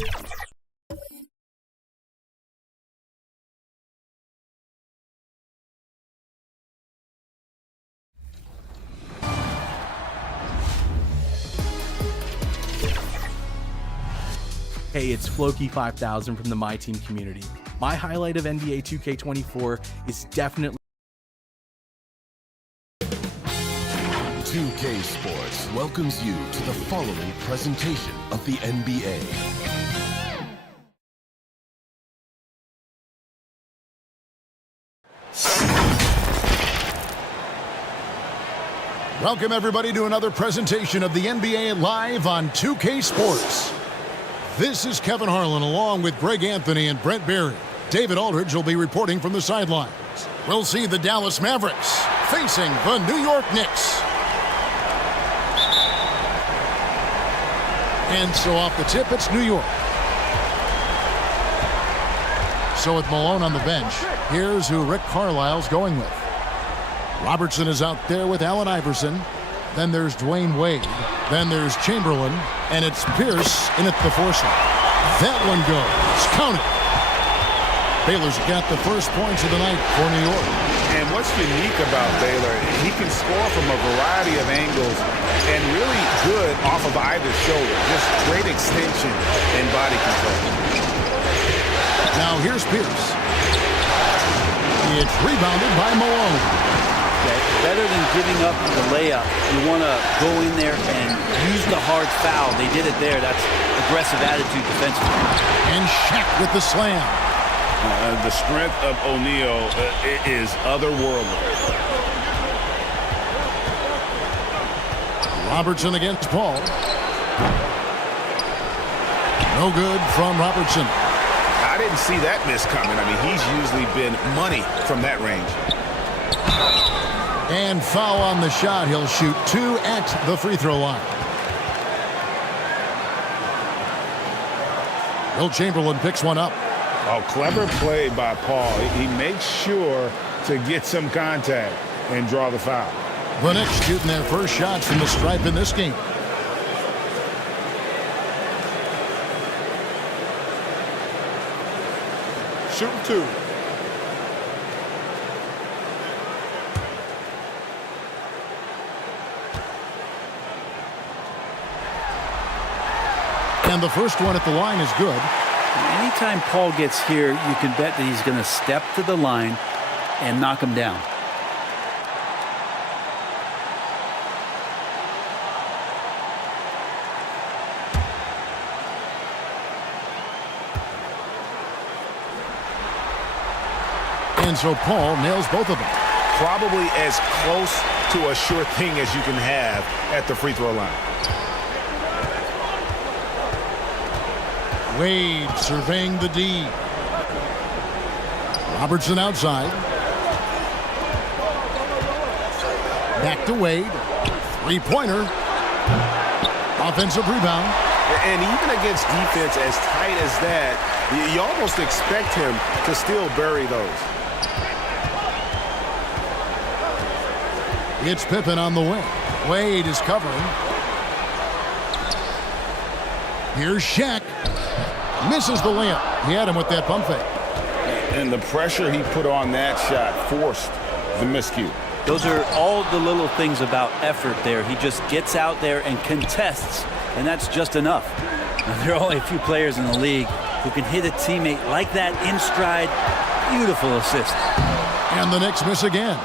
Hey, it's Floki5000 from the My Team community. My highlight of NBA 2K24 is definitely 2K Sports welcomes you to the following presentation of the NBA. Welcome everybody to another presentation of the NBA live on 2K Sports. This is Kevin Harlan along with Greg Anthony and Brent Barry. David Aldridge will be reporting from the sidelines. We'll see the Dallas Mavericks facing the New York Knicks. And so off the tip, it's New York. So with Malone on the bench, here's who Rick Carlisle's going with. Robertson is out there with Allen Iverson. Then there's Dwayne Wade. Then there's Chamberlain. And it's Pierce in at the four slot. That one goes. Count it. Baylor's got the first points of the night for New York. And what's unique about Baylor, he can score from a variety of angles and really good off of either shoulder. Just great extension and body control. Now here's Pierce. It's rebounded by Malone. Better than giving up the layup, you want to go in there and use the hard foul. They did it there. That's aggressive attitude defensively. And Shaq with the slam. The strength of O'Neal is otherworldly. Robertson against Paul. No good from Robertson. I didn't see that miss coming. I mean, he's usually been money from that range. And foul on the shot. He'll shoot two at the free throw line. Will Chamberlain picks one up. Oh, clever play by Paul. He makes sure to get some contact and draw the foul. The Knicks shooting their first shots from the stripe in this game. Shooting two. And the first one at the line is good. Anytime Paul gets here, you can bet that he's going to step to the line and knock him down. And so Paul nails both of them. Probably as close to a sure thing as you can have at the free throw line. Wade surveying the D. Robertson outside. Back to Wade. Three-pointer. Offensive rebound. And even against defense as tight as that, you almost expect him to still bury those. It's Pippen on the wing. Wade is covering. Here's Shaq. Misses the layup. He had him with that pump fake. And the pressure he put on that shot forced the miscue. Those are all the little things about effort there. He just gets out there and contests, and that's just enough. Now, there are only a few players in the league who can hit a teammate like that in stride. Beautiful assist. And the Knicks miss again.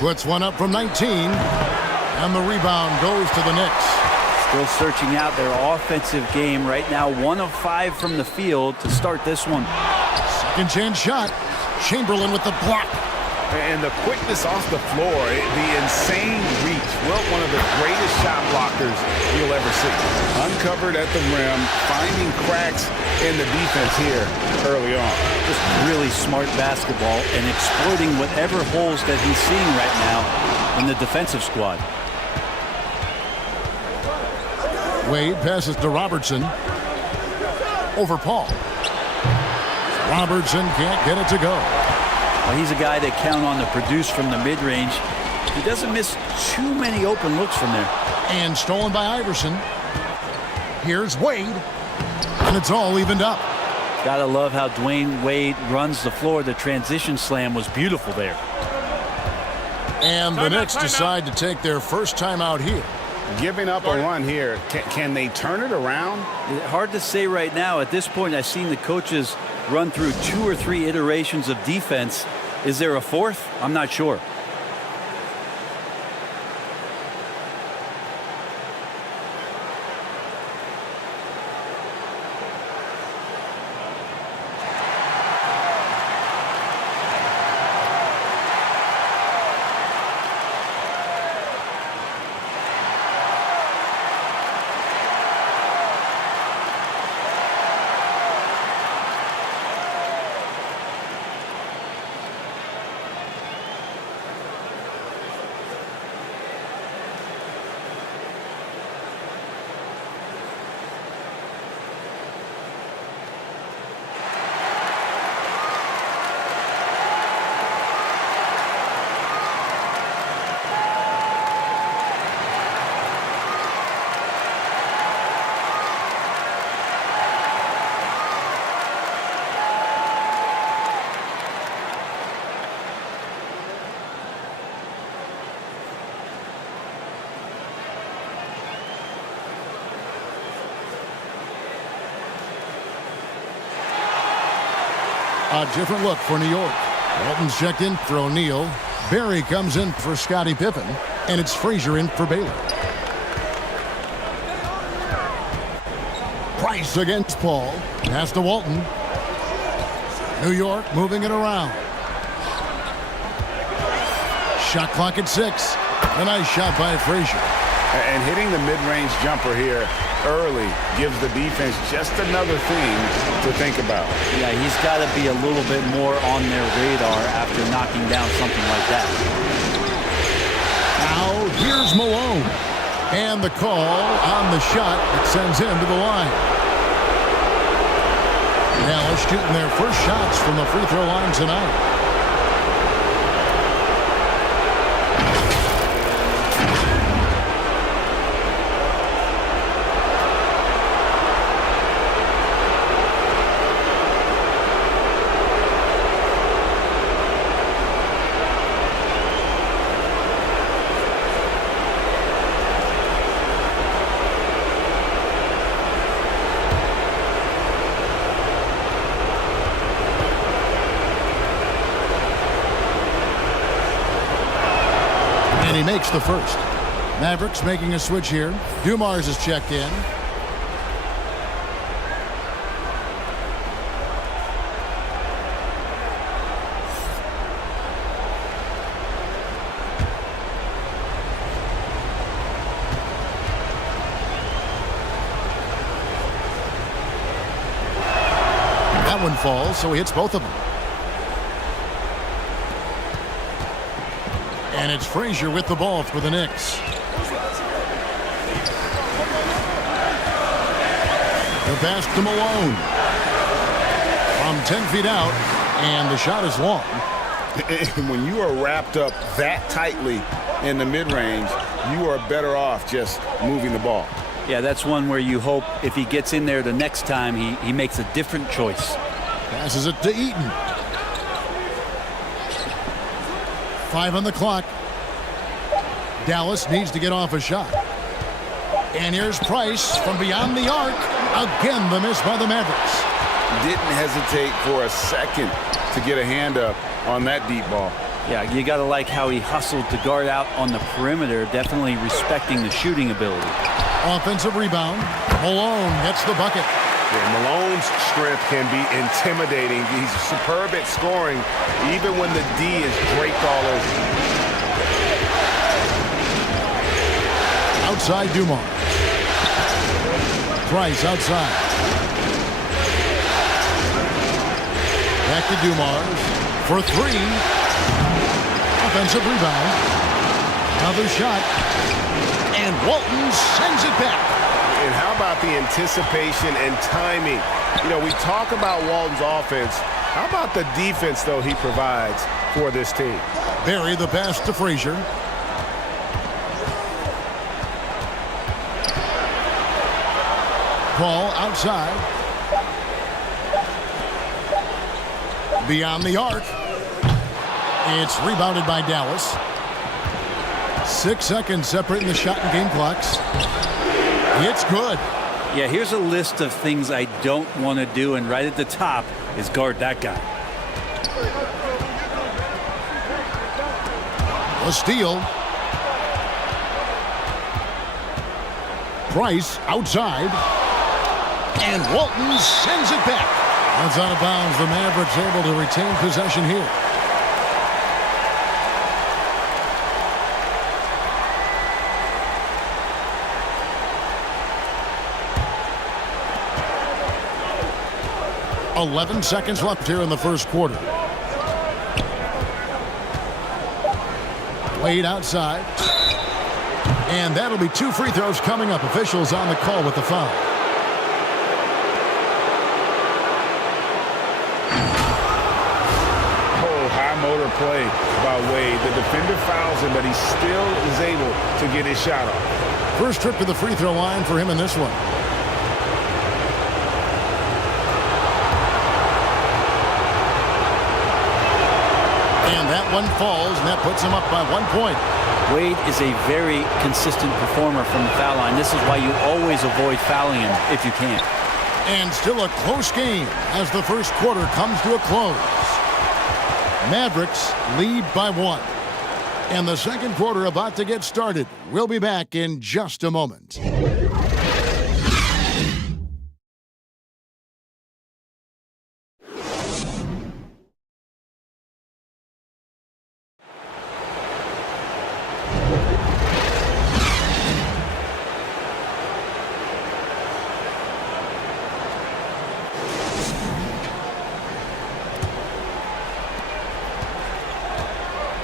Puts one up from 19. And the rebound goes to the Knicks. Still searching out their offensive game right now. 1 of 5 from the field to start this one. Second chance shot. Chamberlain with the block. And the quickness off the floor, the insane reach. Well, one of the greatest shot blockers you'll ever see. Uncovered at the rim, finding cracks in the defense here early on. Just really smart basketball and exploiting whatever holes that he's seeing right now in the defensive squad. Wade passes to Robertson. Over Paul. Robertson can't get it to go. Well, he's a guy that count on to produce from the mid-range. He doesn't miss too many open looks from there. And stolen by Iverson. Here's Wade. And it's all evened up. Gotta love how Dwayne Wade runs the floor. The transition slam was beautiful there. And the Knicks decide to take their first time out here. Giving up a run here. Can they turn it around? Hard to say right now. At this point, I've seen the coaches run through 2 or 3 iterations of defense. Is there a fourth? I'm not sure. A different look for New York. Walton's checked in for O'Neal. Barry comes in for Scottie Pippen. And it's Frazier in for Baylor. Price against Paul. Pass to Walton. New York moving it around. Shot clock at 6. A nice shot by Frazier. And hitting the mid-range jumper here early gives the defense just another thing to think about. Yeah, he's got to be a little bit more on their radar after knocking down something like that. Now, here's Malone. And the call on the shot that sends him to the line. Dallas shooting their first shots from the free throw line tonight. And he makes the first. Mavericks making a switch here. Dumars is checked in. That one falls, so he hits both of them. And it's Frazier with the ball for the Knicks. The pass to Malone. From 10 feet out, and the shot is long. When you are wrapped up that tightly in the mid-range, you are better off just moving the ball. Yeah, that's one where you hope if he gets in there the next time, he makes a different choice. Passes it to Eaton. 5 on the clock. Dallas needs to get off a shot. And here's Price from beyond the arc. Again, the miss by the Mavericks. Didn't hesitate for a second to get a hand up on that deep ball. Yeah, you got to like how he hustled to guard out on the perimeter, definitely respecting the shooting ability. Offensive rebound. Malone gets the bucket. Yeah, Malone's strength can be intimidating. He's superb at scoring, even when the D is draped all over him. Outside Dumars. Price outside. Back to Dumars for 3. Offensive rebound. Another shot. And Walton sends it back. And how about the anticipation and timing? You know, we talk about Walton's offense. How about the defense, though, he provides for this team? Barry the pass to Frazier. call outside. Beyond the arc. It's rebounded by Dallas. 6 seconds separating the shot and game clocks. It's good. Yeah, here's a list of things I don't want to do, and right at the top is guard that guy. A steal. Price outside. And Walton sends it back. That's out of bounds. The Mavericks able to retain possession here. .11 seconds left here in the first quarter. Wade outside. And that'll be 2 free throws coming up. Officials on the call with the foul. Oh, high motor play by Wade. The defender fouls him, but he still is able to get his shot off. First trip to the free throw line for him in this one. And that one falls, and that puts him up by 1 point. Wade is a very consistent performer from the foul line. This is why you always avoid fouling him if you can. And still a close game as the first quarter comes to a close. Mavericks lead by 1. And the second quarter about to get started. We'll be back in just a moment.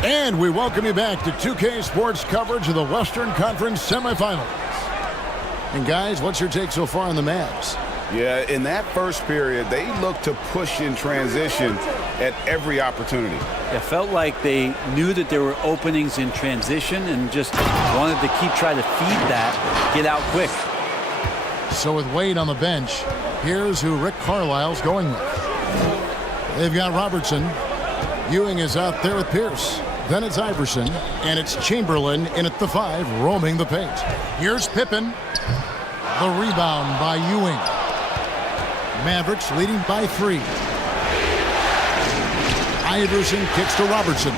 And we welcome you back to 2K Sports coverage of the Western Conference semifinals. And guys, what's your take so far on the Mavs? Yeah, in that first period, they looked to push in transition at every opportunity. It felt like they knew that there were openings in transition and just wanted to keep trying to feed that, get out quick. So with Wade on the bench, here's who Rick Carlisle's going with. They've got Robertson. Ewing is out there with Pierce. Then it's Iverson, and it's Chamberlain in at the 5, roaming the paint. Here's Pippen. The rebound by Ewing. Mavericks leading by 3. Iverson kicks to Robertson.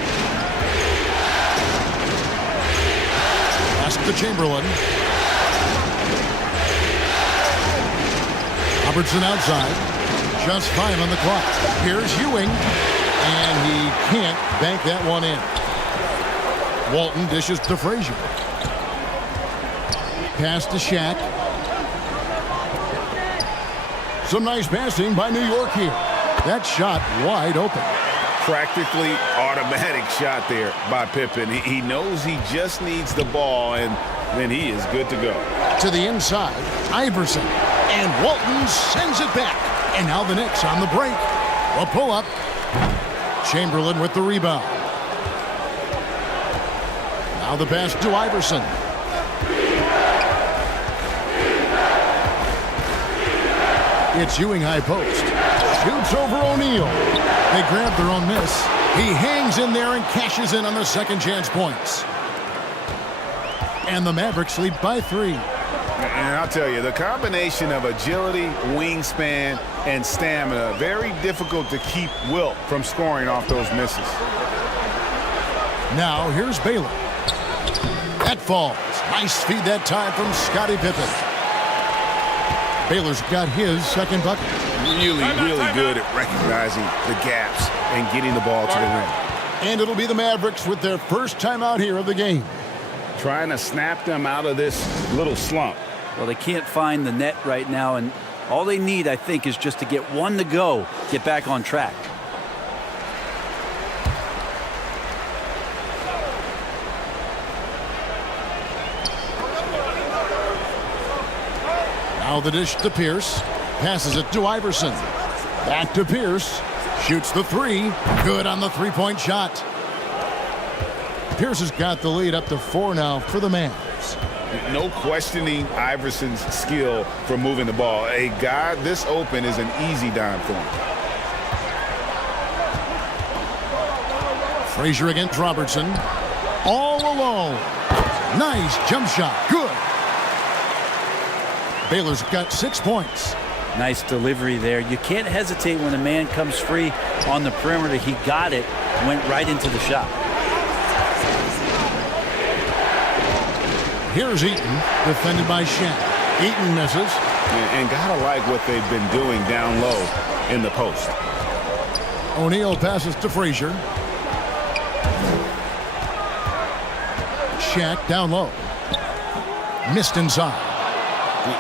Pass to Chamberlain. Robertson outside. Just 5 on the clock. Here's Ewing. And he can't bank that one in. Walton dishes to Frazier. Pass to Shaq. Some nice passing by New York here. That shot wide open. Practically automatic shot there by Pippen. He knows he just needs the ball, and then he is good to go. To the inside, Iverson. And Walton sends it back. And now the Knicks on the break. A pull-up. Chamberlain with the rebound. Now the pass to Iverson. It's Ewing high post. Shoots over O'Neal. They grab their own miss. He hangs in there and cashes in on the second chance points. And the Mavericks lead by 3. And I'll tell you, the combination of agility, wingspan, and stamina, very difficult to keep Wilt from scoring off those misses. Now here's Baylor. That falls. Nice feed that time from Scottie Pippen. Baylor's got his second bucket. Really good at recognizing the gaps and getting the ball to the rim. And it'll be the Mavericks with their first time out here of the game. Trying to snap them out of this little slump. Well, they can't find the net right now, and all they need, I think, is just to get one to go, get back on track. Now the dish to Pierce. Passes it to Iverson. Back to Pierce. Shoots the 3. Good on the three-point shot. Pierce has got the lead up to 4 now for the Mavs. No questioning Iverson's skill for moving the ball. A guy this open is an easy dime for him. Frazier against Robertson. All alone. Nice jump shot. Good. Baylor's got 6 points. Nice delivery there. You can't hesitate when a man comes free on the perimeter. He got it, went right into the shot. Here's Eaton, defended by Shaq. Eaton misses. And gotta like what they've been doing down low in the post. O'Neal passes to Frazier. Shaq down low. Missed inside.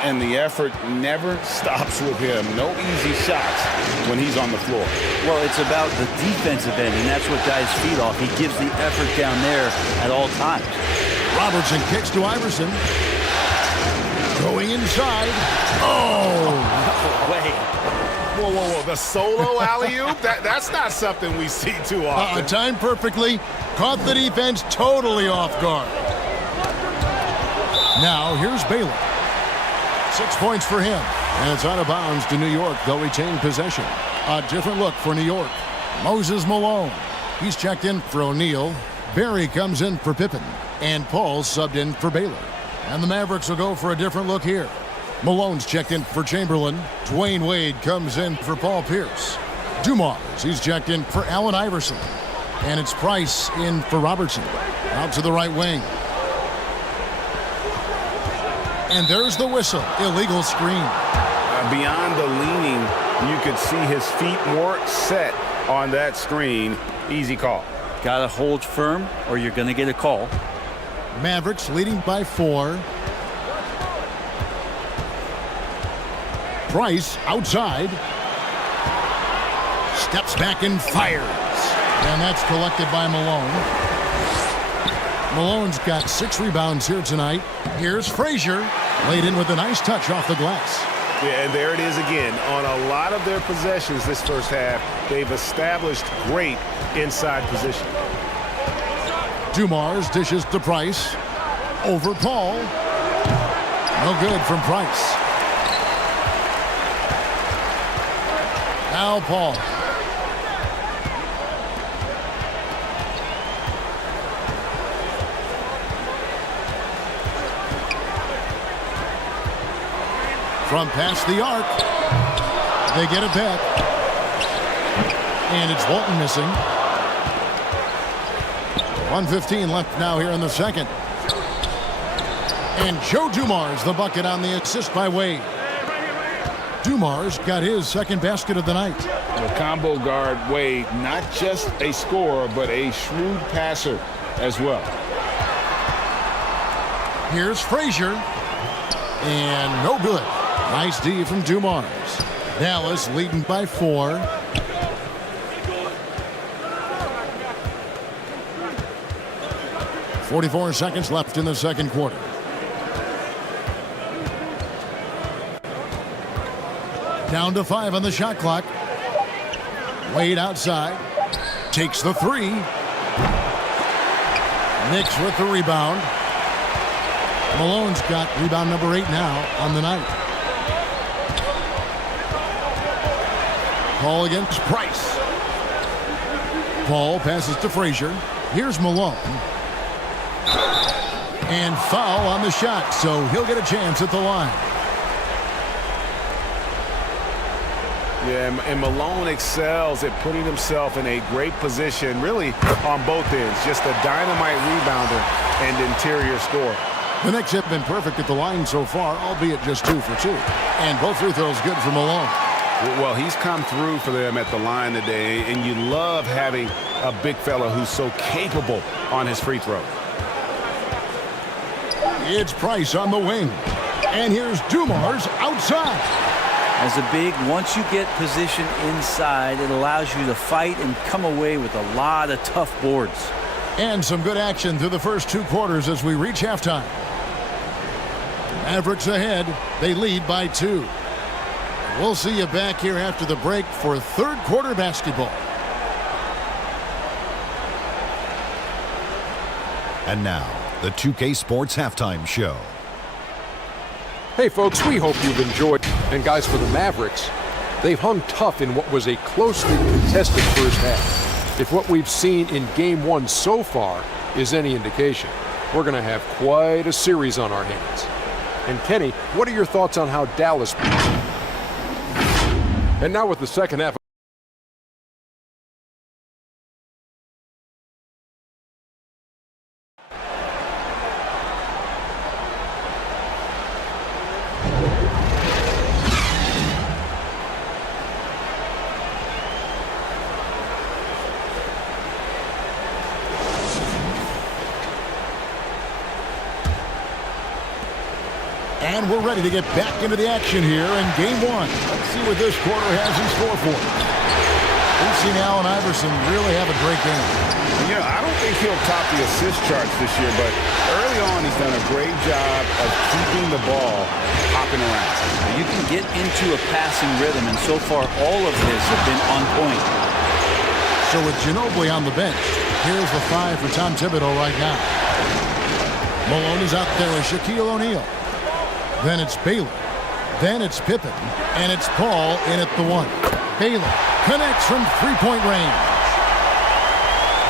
And the effort never stops with him. No easy shots when he's on the floor. Well, it's about the defensive end, and that's what guys feed off. He gives the effort down there at all times. Robertson kicks to Iverson. Going inside. Oh! Way. Whoa, whoa, whoa. The solo alley-oop? That's not something we see too often. Timed perfectly. Caught the defense totally off guard. Now, here's Baylor. 6 points for him. And it's out of bounds to New York. They'll retain possession. A different look for New York. Moses Malone. He's checked in for O'Neal. Barry comes in for Pippen. And Paul subbed in for Baylor. And the Mavericks will go for a different look here. Malone's checked in for Chamberlain. Dwayne Wade comes in for Paul Pierce. Dumars, he's checked in for Allen Iverson. And it's Price in for Robertson. Out to the right wing. And there's the whistle. Illegal screen. Beyond the leaning, you could see his feet more set on that screen. Easy call. Got to hold firm or you're going to get a call. Mavericks leading by 4. Price outside. Steps back and fires. And that's collected by Malone. Malone's got 6 rebounds here tonight. Here's Frazier. Laid in with a nice touch off the glass. Yeah, and there it is again. On a lot of their possessions this first half, they've established great inside position. Dumars dishes to Price. Over Paul. No good from Price. Now Paul. From past the arc. They get it back. And it's Walton missing. 1:15 left now here in the second. And Joe Dumars the bucket on the assist by Wade. Dumars got his second basket of the night. The combo guard Wade, not just a scorer, but a shrewd passer as well. Here's Frazier. And no good. Nice D from Dumars. Dallas leading by 4. .44 seconds left in the second quarter. Down to 5 on the shot clock. Wade outside. Takes the 3. Knicks with the rebound. Malone's got rebound number 8 now on the night. Paul against Price. Paul passes to Frazier. Here's Malone. And foul on the shot, so he'll get a chance at the line. Yeah, and Malone excels at putting himself in a great position, really on both ends. Just a dynamite rebounder and interior scorer. The Knicks have been perfect at the line so far, albeit just 2 for 2. And both free throws good for Malone. Well, he's come through for them at the line today, and you love having a big fella who's so capable on his free throw. It's Price on the wing. And here's Dumars outside. As a big, once you get position inside, it allows you to fight and come away with a lot of tough boards. And some good action through the first 2 quarters as we reach halftime. Mavericks ahead. They lead by 2. We'll see you back here after the break for third quarter basketball. And now, the 2K Sports Halftime Show. Hey folks, we hope you've enjoyed. And guys, for the Mavericks, they've hung tough in what was a closely contested first half. If what we've seen in Game 1 so far is any indication, we're going to have quite a series on our hands. And Kenny, what are your thoughts on how Dallas... And now with the second half... And we're ready to get back into the action here in Game 1. Let's see what this quarter has in store for us. We've seen Allen Iverson really have a great game. You know, I don't think he'll top the assist charts this year, but early on he's done a great job of keeping the ball hopping around. You can get into a passing rhythm, and so far all of his have been on point. So with Ginobili on the bench, here's the 5 for Tom Thibodeau right now. Malone is out there with Shaquille O'Neal. Then it's Baylor. Then it's Pippen. And it's Paul in at the 1. Baylor connects from three-point range.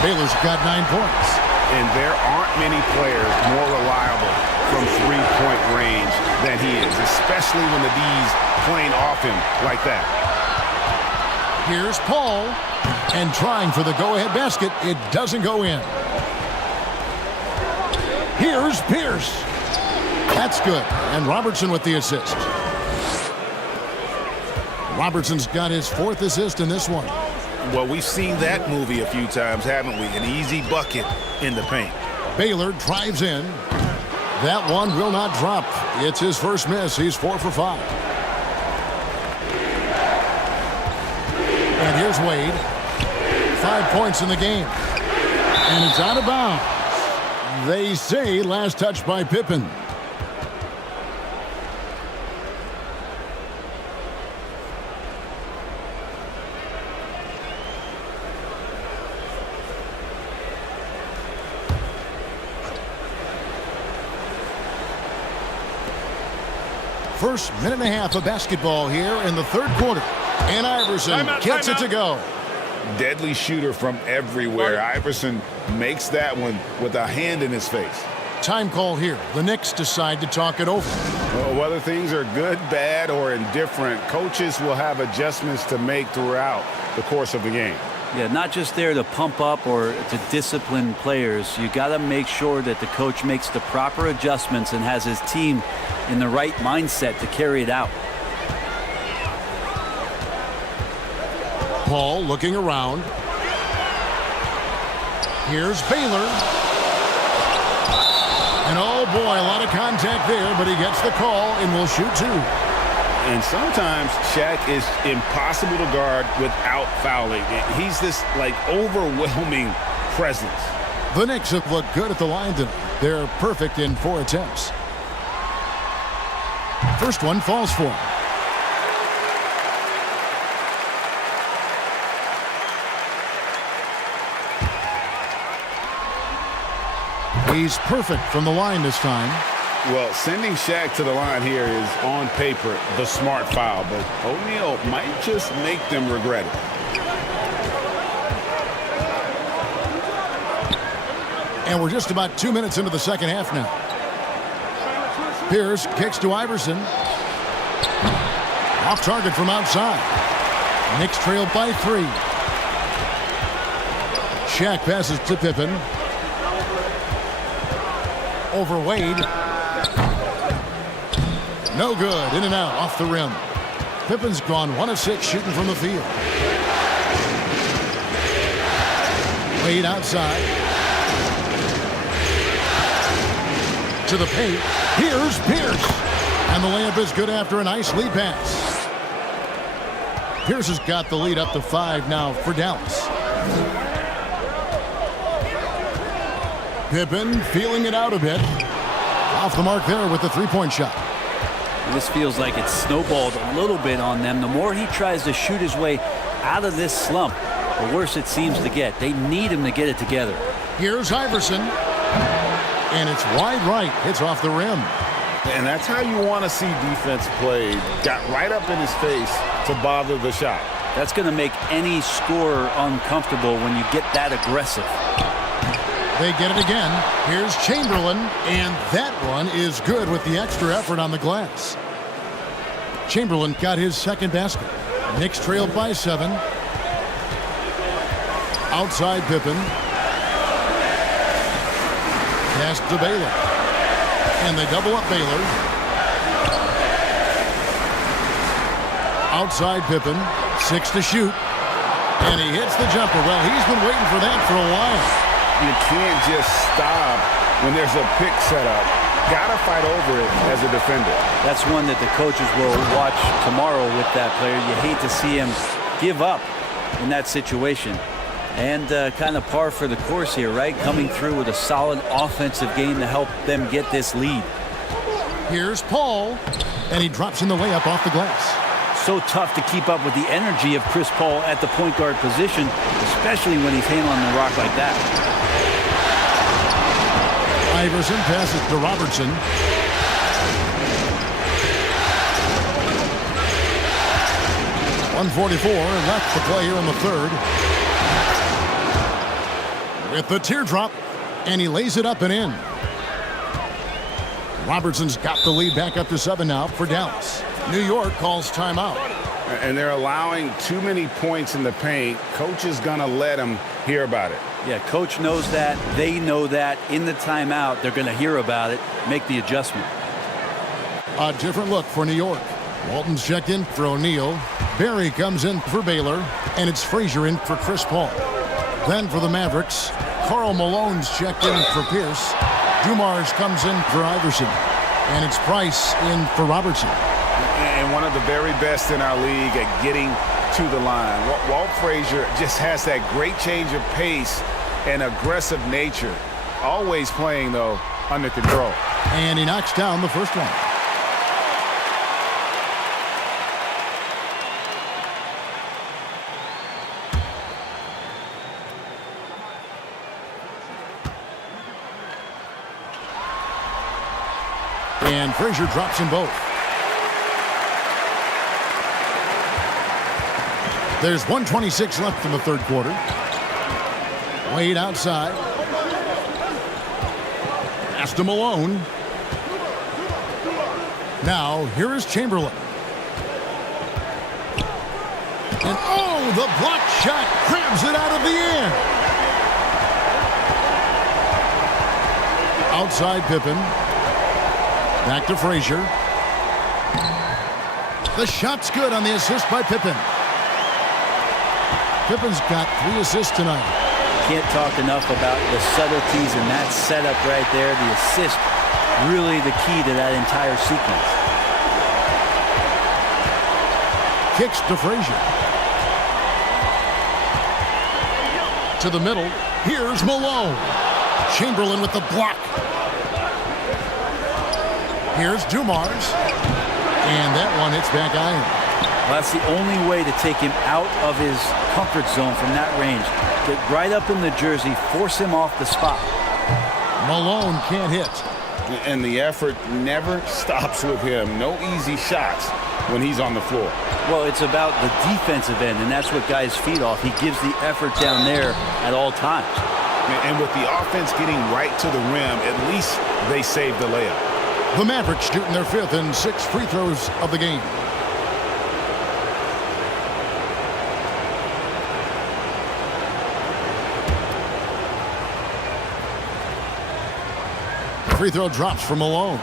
Baylor's got 9 points. And there aren't many players more reliable from three-point range than he is, especially when the D's playing off him like that. Here's Paul. And trying for the go-ahead basket. It doesn't go in. Here's Pierce. That's good. And Robertson with the assist. Robertson's got his 4th assist in this one. Well, we've seen that movie a few times, haven't we? An easy bucket in the paint. Baylor drives in. That one will not drop. It's his first miss. He's 4 for 5. And here's Wade. 5 points in the game. And it's out of bounds. They say last touch by Pippen. First minute and a half of basketball here in the third quarter. And Iverson gets it to go. Deadly shooter from everywhere. Iverson makes that one with a hand in his face. Time call here. The Knicks decide to talk it over. Well, whether things are good, bad, or indifferent, coaches will have adjustments to make throughout the course of the game. Yeah, not just there to pump up or to discipline players. You got to make sure that the coach makes the proper adjustments and has his team in the right mindset to carry it out. Paul looking around. Here's Baylor. And oh boy, a lot of contact there, but he gets the call and will shoot 2. And sometimes Shaq is impossible to guard without fouling. He's this, like, overwhelming presence. The Knicks have looked good at the line tonight. They're perfect in 4 attempts. First one falls for him. He's perfect from the line this time. Well, sending Shaq to the line here is, on paper, the smart foul, but O'Neal might just make them regret it. And we're just about 2 minutes into the second half now. Pierce kicks to Iverson. Off target from outside. Knicks trail by 3. Shaq passes to Pippen. Over Wade. No good. In and out. Off the rim. Pippen's gone 1 of 6 shooting from the field. Wade outside. To the paint. Here's Pierce. And the layup is good after a nice lead pass. Pierce has got the lead up to 5 now for Dallas. Pippen feeling it out a bit. Off the mark there with the 3-point shot. This feels like it's snowballed a little bit on them. The more he tries to shoot his way out of this slump, the worse it seems to get. They need him to get it together. Here's Iverson. And it's wide right. Hits off the rim. And that's how you want to see defense played. Got right up in his face to bother the shot. That's going to make any scorer uncomfortable when you get that aggressive. They get it again. Here's Chamberlain, and that one is good with the extra effort on the glass. Chamberlain got his second basket. Knicks trailed by 7. Outside Pippen. Pass to Baylor. And they double up Baylor. Outside Pippen. 6 to shoot. And he hits the jumper. Well, he's been waiting for that for a while. You can't just stop when there's a pick set up. Got to fight over it as a defender. That's one that the coaches will watch tomorrow with that player. You hate to see him give up in that situation. And kind of par for the course here, right? Coming through with a solid offensive game to help them get this lead. Here's Paul, and he drops in the layup off the glass. So tough to keep up with the energy of Chris Paul at the point guard position, especially when he's handling the rock like that. Iverson passes to Robertson. .144 left to play here in the third. With the teardrop, and he lays it up and in. Robertson's got the lead back up to 7 now for Dallas. New York calls timeout. And they're allowing too many points in the paint. Coach is going to let them hear about it. Yeah, coach knows that. They know that. In the timeout, they're going to hear about it, make the adjustment. A different look for New York. Walton's checked in for O'Neal. Barry comes in for Baylor, and it's Frazier in for Chris Paul. Then for the Mavericks, Karl Malone's checked in for Pierce. Dumars comes in for Iverson, and it's Price in for Robertson. And one of the very best in our league at getting to the line. Walt Frazier just has that great change of pace and aggressive nature. Always playing, though, under control. And he knocks down the first one. And Frazier drops them both. There's 1:26 left in the third quarter. Wade outside. Pass to Malone. Now, here is Chamberlain. And oh, the block shot grabs it out of the air. Outside Pippen. Back to Frazier. The shot's good on the assist by Pippen. Pippen's got 3 assists tonight. Can't talk enough about the subtleties in that setup right there. The assist, really the key to that entire sequence. Kicks to Frazier. To the middle. Here's Malone. Chamberlain with the block. Here's Dumars. And that one hits back iron. Well, that's the only way to take him out of his comfort zone from that range. Get right up in the jersey, force him off the spot. Malone can't hit. And the effort never stops with him. No easy shots when he's on the floor. Well, it's about the defensive end, and that's what guys feed off. He gives the effort down there at all times. And with the offense getting right to the rim, at least they saved the layup. The Mavericks shooting their 5th and 6th free throws of the game. Free throw drops for Malone.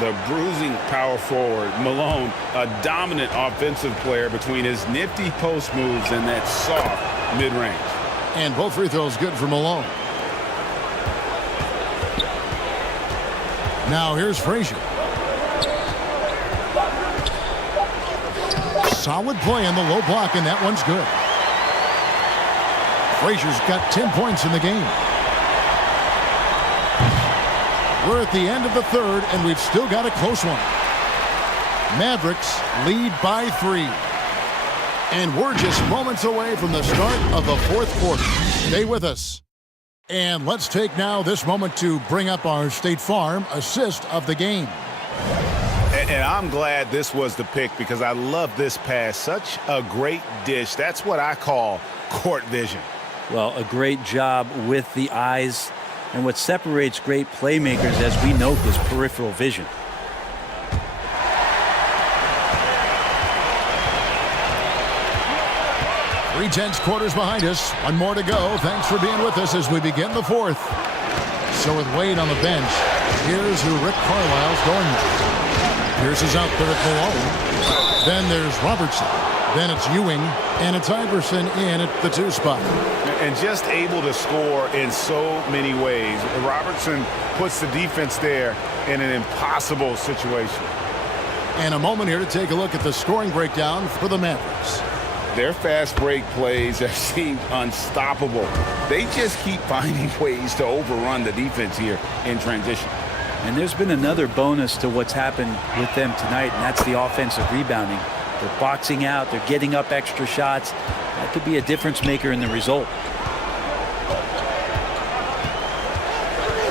The bruising power forward, Malone, a dominant offensive player between his nifty post moves and that soft mid-range. And both free throws good for Malone. Now here's Frazier. Solid play on the low block, and that one's good. Frazier's got 10 points in the game. We're at the end of the third, and we've still got a close one. Mavericks lead by 3. And we're just moments away from the start of the fourth quarter. Stay with us. And let's take now this moment to bring up our State Farm assist of the game. And I'm glad this was the pick because I love this pass. Such a great dish. That's what I call court vision. Well, a great job with the eyes. And what separates great playmakers, as we note, is peripheral vision. Three-tenths quarters behind us. One more to go. Thanks for being with us as we begin the fourth. So with Wade on the bench, here's who Rick Carlisle's going with. Pierce is out there at Malone. Then there's Robertson. Then it's Ewing. And it's Iverson in at the 2 spot. And just able to score in so many ways. Robertson puts the defense there in an impossible situation. And a moment here to take a look at the scoring breakdown for the Mavericks. Their fast break plays have seemed unstoppable. They just keep finding ways to overrun the defense here in transition. And there's been another bonus to what's happened with them tonight, and that's the offensive rebounding. They're boxing out. They're getting up extra shots. That could be a difference maker in the result.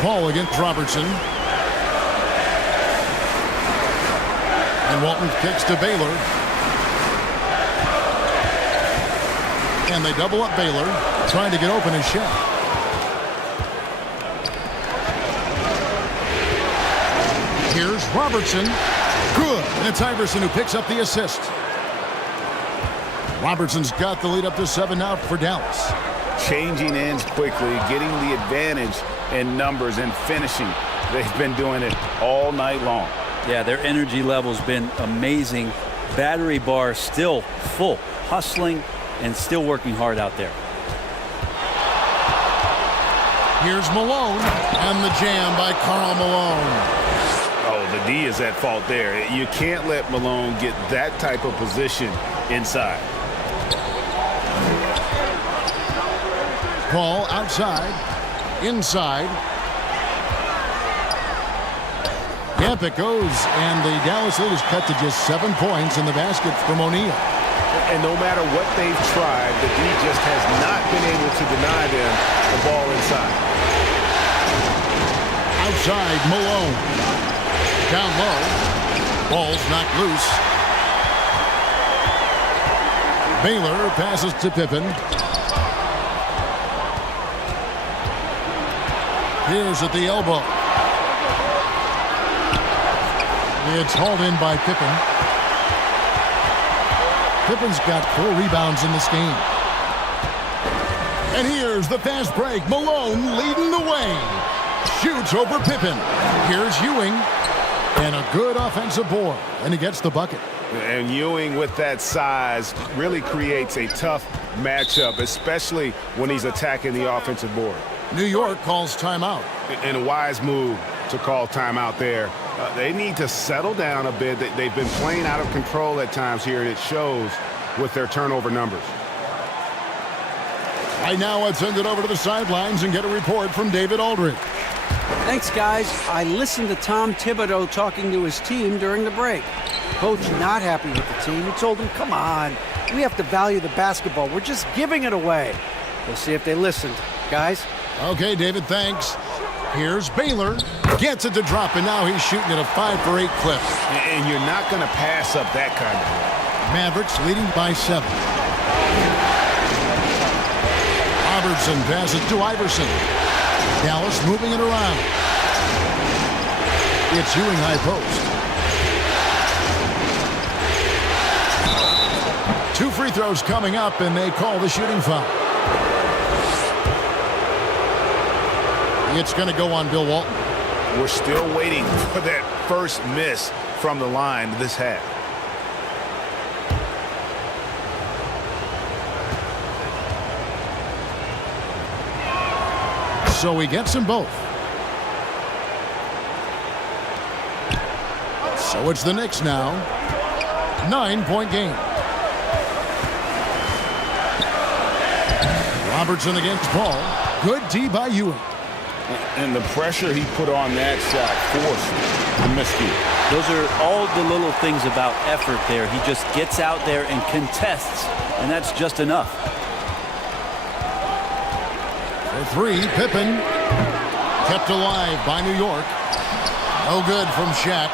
Paul against Robertson. And Walton kicks to Baylor. And they double up Baylor, trying to get open his shot. Here's Robertson. Good. And it's Iverson who picks up the assist. Robertson's got the lead up to 7 now for Dallas. Changing ends quickly, getting the advantage in numbers and finishing. They've been doing it all night long. Yeah, their energy level's been amazing. Battery bar still full, hustling and still working hard out there. Here's Malone and the jam by Karl Malone. Oh, the D is at fault there. You can't let Malone get that type of position inside. Paul outside, inside. Yep, it goes, and the Dallas lead is cut to just 7 points in the basket from O'Neal. And no matter what they've tried, the D just has not been able to deny them the ball inside. Outside, Malone. Down low. Ball's knocked loose. Baylor passes to Pippen. Here's at the elbow. It's hauled in by Pippen. Pippen's got 4 rebounds in this game. And here's the fast break. Malone leading the way. Shoots over Pippen. Here's Ewing. And a good offensive board. And he gets the bucket. And Ewing with that size really creates a tough matchup, especially when he's attacking the offensive board. New York calls timeout. And a wise move to call timeout there. They need to settle down a bit. They've been playing out of control at times here, and it shows with their turnover numbers. Right now, let's send it over to the sidelines and get a report from David Aldridge. Thanks, guys. I listened to Tom Thibodeau talking to his team during the break. Coach not happy with the team. He told them, come on, we have to value the basketball. We're just giving it away. We'll see if they listened. Guys? Okay, David, thanks. Here's Baylor. Gets it to drop, and now he's shooting at a 5 for 8 clip. And you're not going to pass up that kind of play. Mavericks leading by 7. Robertson passes to Iverson. Dallas moving it around. It's Ewing high post. 2 free throws coming up, and they call the shooting foul. It's going to go on Bill Walton. We're still waiting for that first miss from the line this half. So he gets them both. So it's the Knicks now. 9-point game. Robertson against Paul. Good D by Ewing. And the pressure he put on that shot forced the miscue. Those are all the little things about effort there. He just gets out there and contests, and that's just enough. For 3, Pippen. Kept alive by New York. No good from Shaq.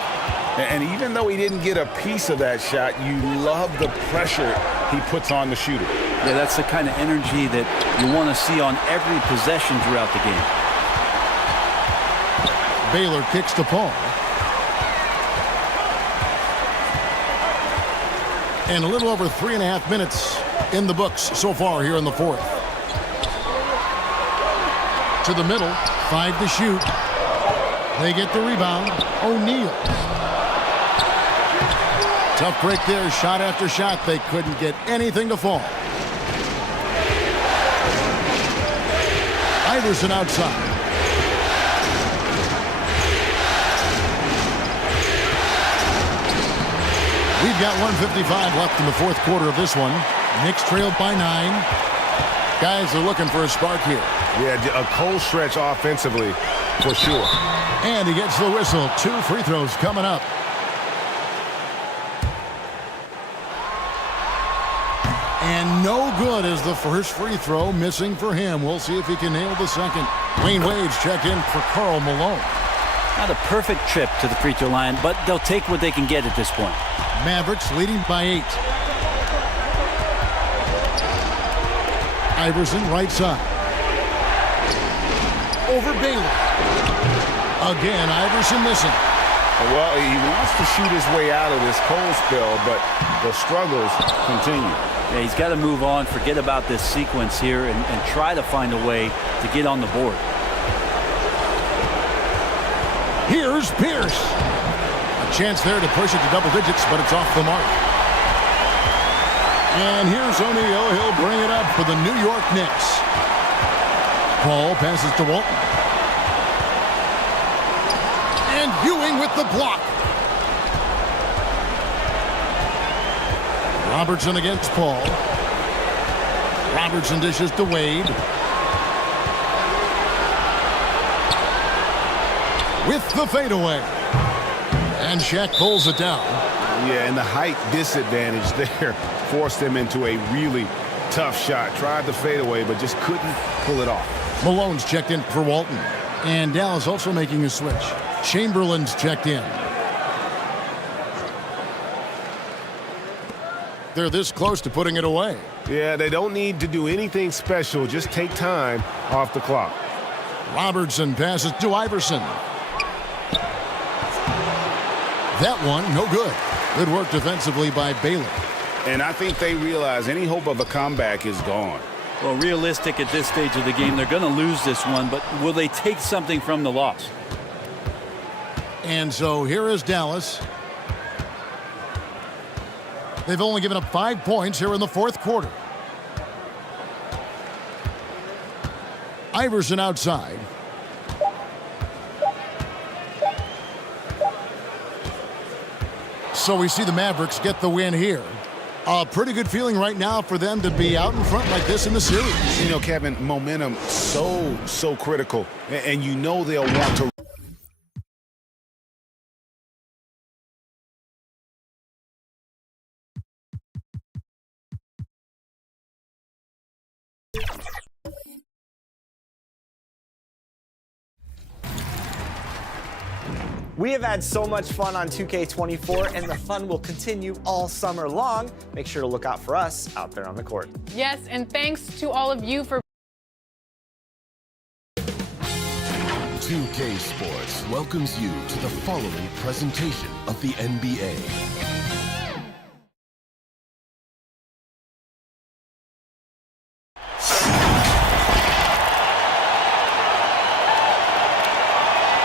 And even though he didn't get a piece of that shot, you love the pressure he puts on the shooter. Yeah, that's the kind of energy that you want to see on every possession throughout the game. Baylor kicks to Paul. And a little over 3.5 minutes in the books so far here in the fourth. To the middle, 5 to shoot. They get the rebound. O'Neal. Tough break there, shot after shot. They couldn't get anything to fall. Iverson outside. We've got 1:55 left in the fourth quarter of this one. Knicks trailed by 9. Guys are looking for a spark here. Yeah, a cold stretch offensively for sure. And he gets the whistle. 2 free throws coming up. And no good as the first free throw missing for him. We'll see if he can nail the second. Dwayne Wade's checked in for Karl Malone. Not a perfect trip to the free throw line, but they'll take what they can get at this point. Mavericks leading by 8. Iverson right side. Over Baylor. Again, Iverson missing. Well, he wants to shoot his way out of this cold spell, but the struggles continue. Yeah, he's got to move on, forget about this sequence here, and try to find a way to get on the board. Here's Pierce. A chance there to push it to double digits, but it's off the mark. And here's O'Neal. He'll bring it up for the New York Knicks. Paul passes to Walton. And Ewing with the block. Robertson against Paul. Robertson dishes to Wade. With the fadeaway. And Shaq pulls it down. Yeah, and the height disadvantage there forced him into a really tough shot. Tried the fadeaway, but just couldn't pull it off. Malone's checked in for Walton. And Dallas also making a switch. Chamberlain's checked in. They're this close to putting it away. Yeah, they don't need to do anything special. Just take time off the clock. Robertson passes to Iverson. That one, no good. Good work defensively by Baylor. And I think they realize any hope of a comeback is gone. Well, realistic at this stage of the game, they're going to lose this one, but will they take something from the loss? And so here is Dallas. They've only given up 5 points here in the fourth quarter. Iverson outside. So we see the Mavericks get the win here. A pretty good feeling right now for them to be out in front like this in the series. You know, Kevin, momentum so critical. And you know they'll want to. We have had so much fun on 2K24, and the fun will continue all summer long. Make sure to look out for us out there on the court. Yes, and thanks to all of you for 2K Sports welcomes you to the following presentation of the NBA.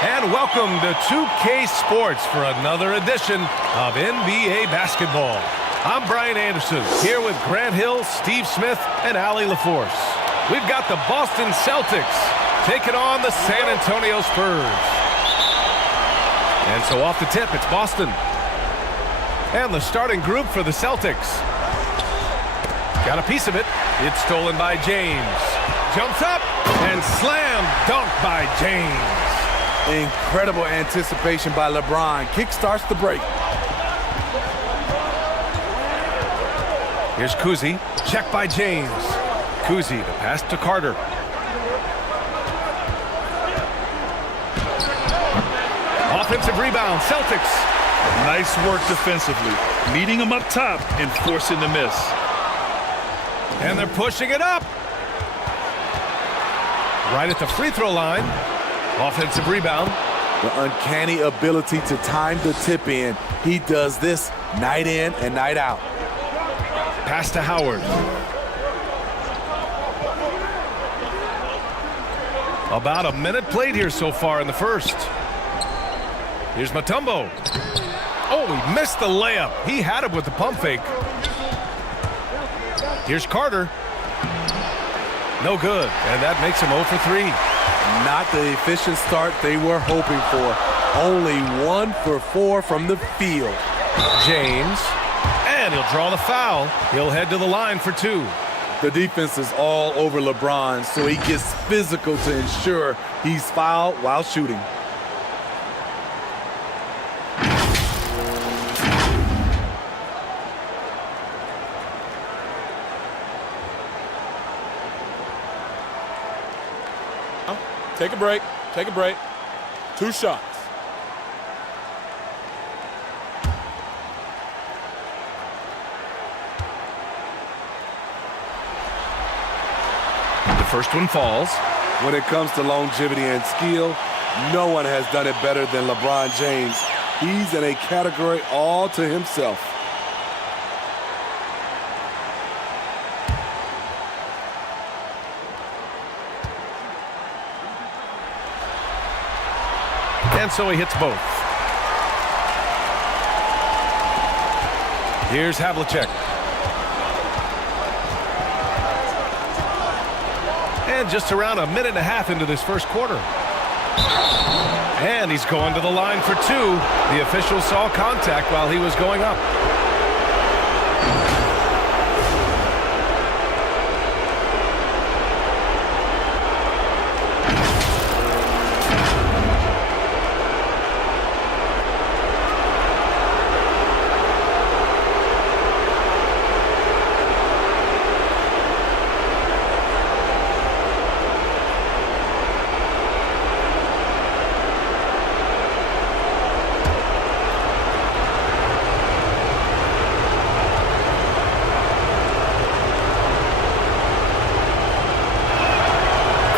And welcome to 2K Sports for another edition of NBA basketball. I'm Brian Anderson, here with Grant Hill, Steve Smith, and Allie LaForce. We've got the Boston Celtics taking on the San Antonio Spurs. And so off the tip, it's Boston. And the starting group for the Celtics. Got a piece of it. It's stolen by James. Jumps up and slam dunk by James. Incredible anticipation by LeBron. Kickstarts the break. Here's Kuzi. Check by James. Kuzi, the pass to Carter. Offensive rebound, Celtics. Nice work defensively, meeting him up top and forcing the miss. And they're pushing it up. Right at the free throw line. Offensive rebound. The uncanny ability to time the tip in. He does this night in and night out. Pass to Howard. About a minute played here so far in the first. Here's Mutombo. Oh, he missed the layup. He had it with the pump fake. Here's Carter. No good, and that makes him 0 for 3. Not the efficient start they were hoping for. Only 1 for 4 from the field. James, and he'll draw the foul. He'll head to the line for 2. The defense is all over LeBron, so he gets physical to ensure he's fouled while shooting. Take a break. Take a break. 2 shots. The first one falls. When it comes to longevity and skill, no one has done it better than LeBron James. He's in a category all to himself. And so he hits both. Here's Havlicek. And just around a minute and a half into this first quarter. And he's going to the line for 2. The official saw contact while he was going up.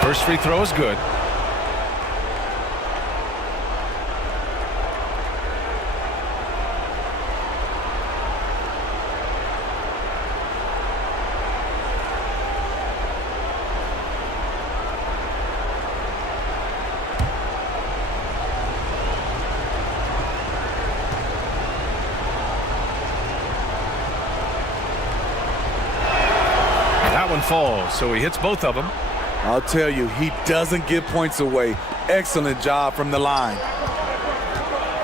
First free throw is good. That one falls, so he hits both of them. I'll tell you, he doesn't give points away. Excellent job from the line.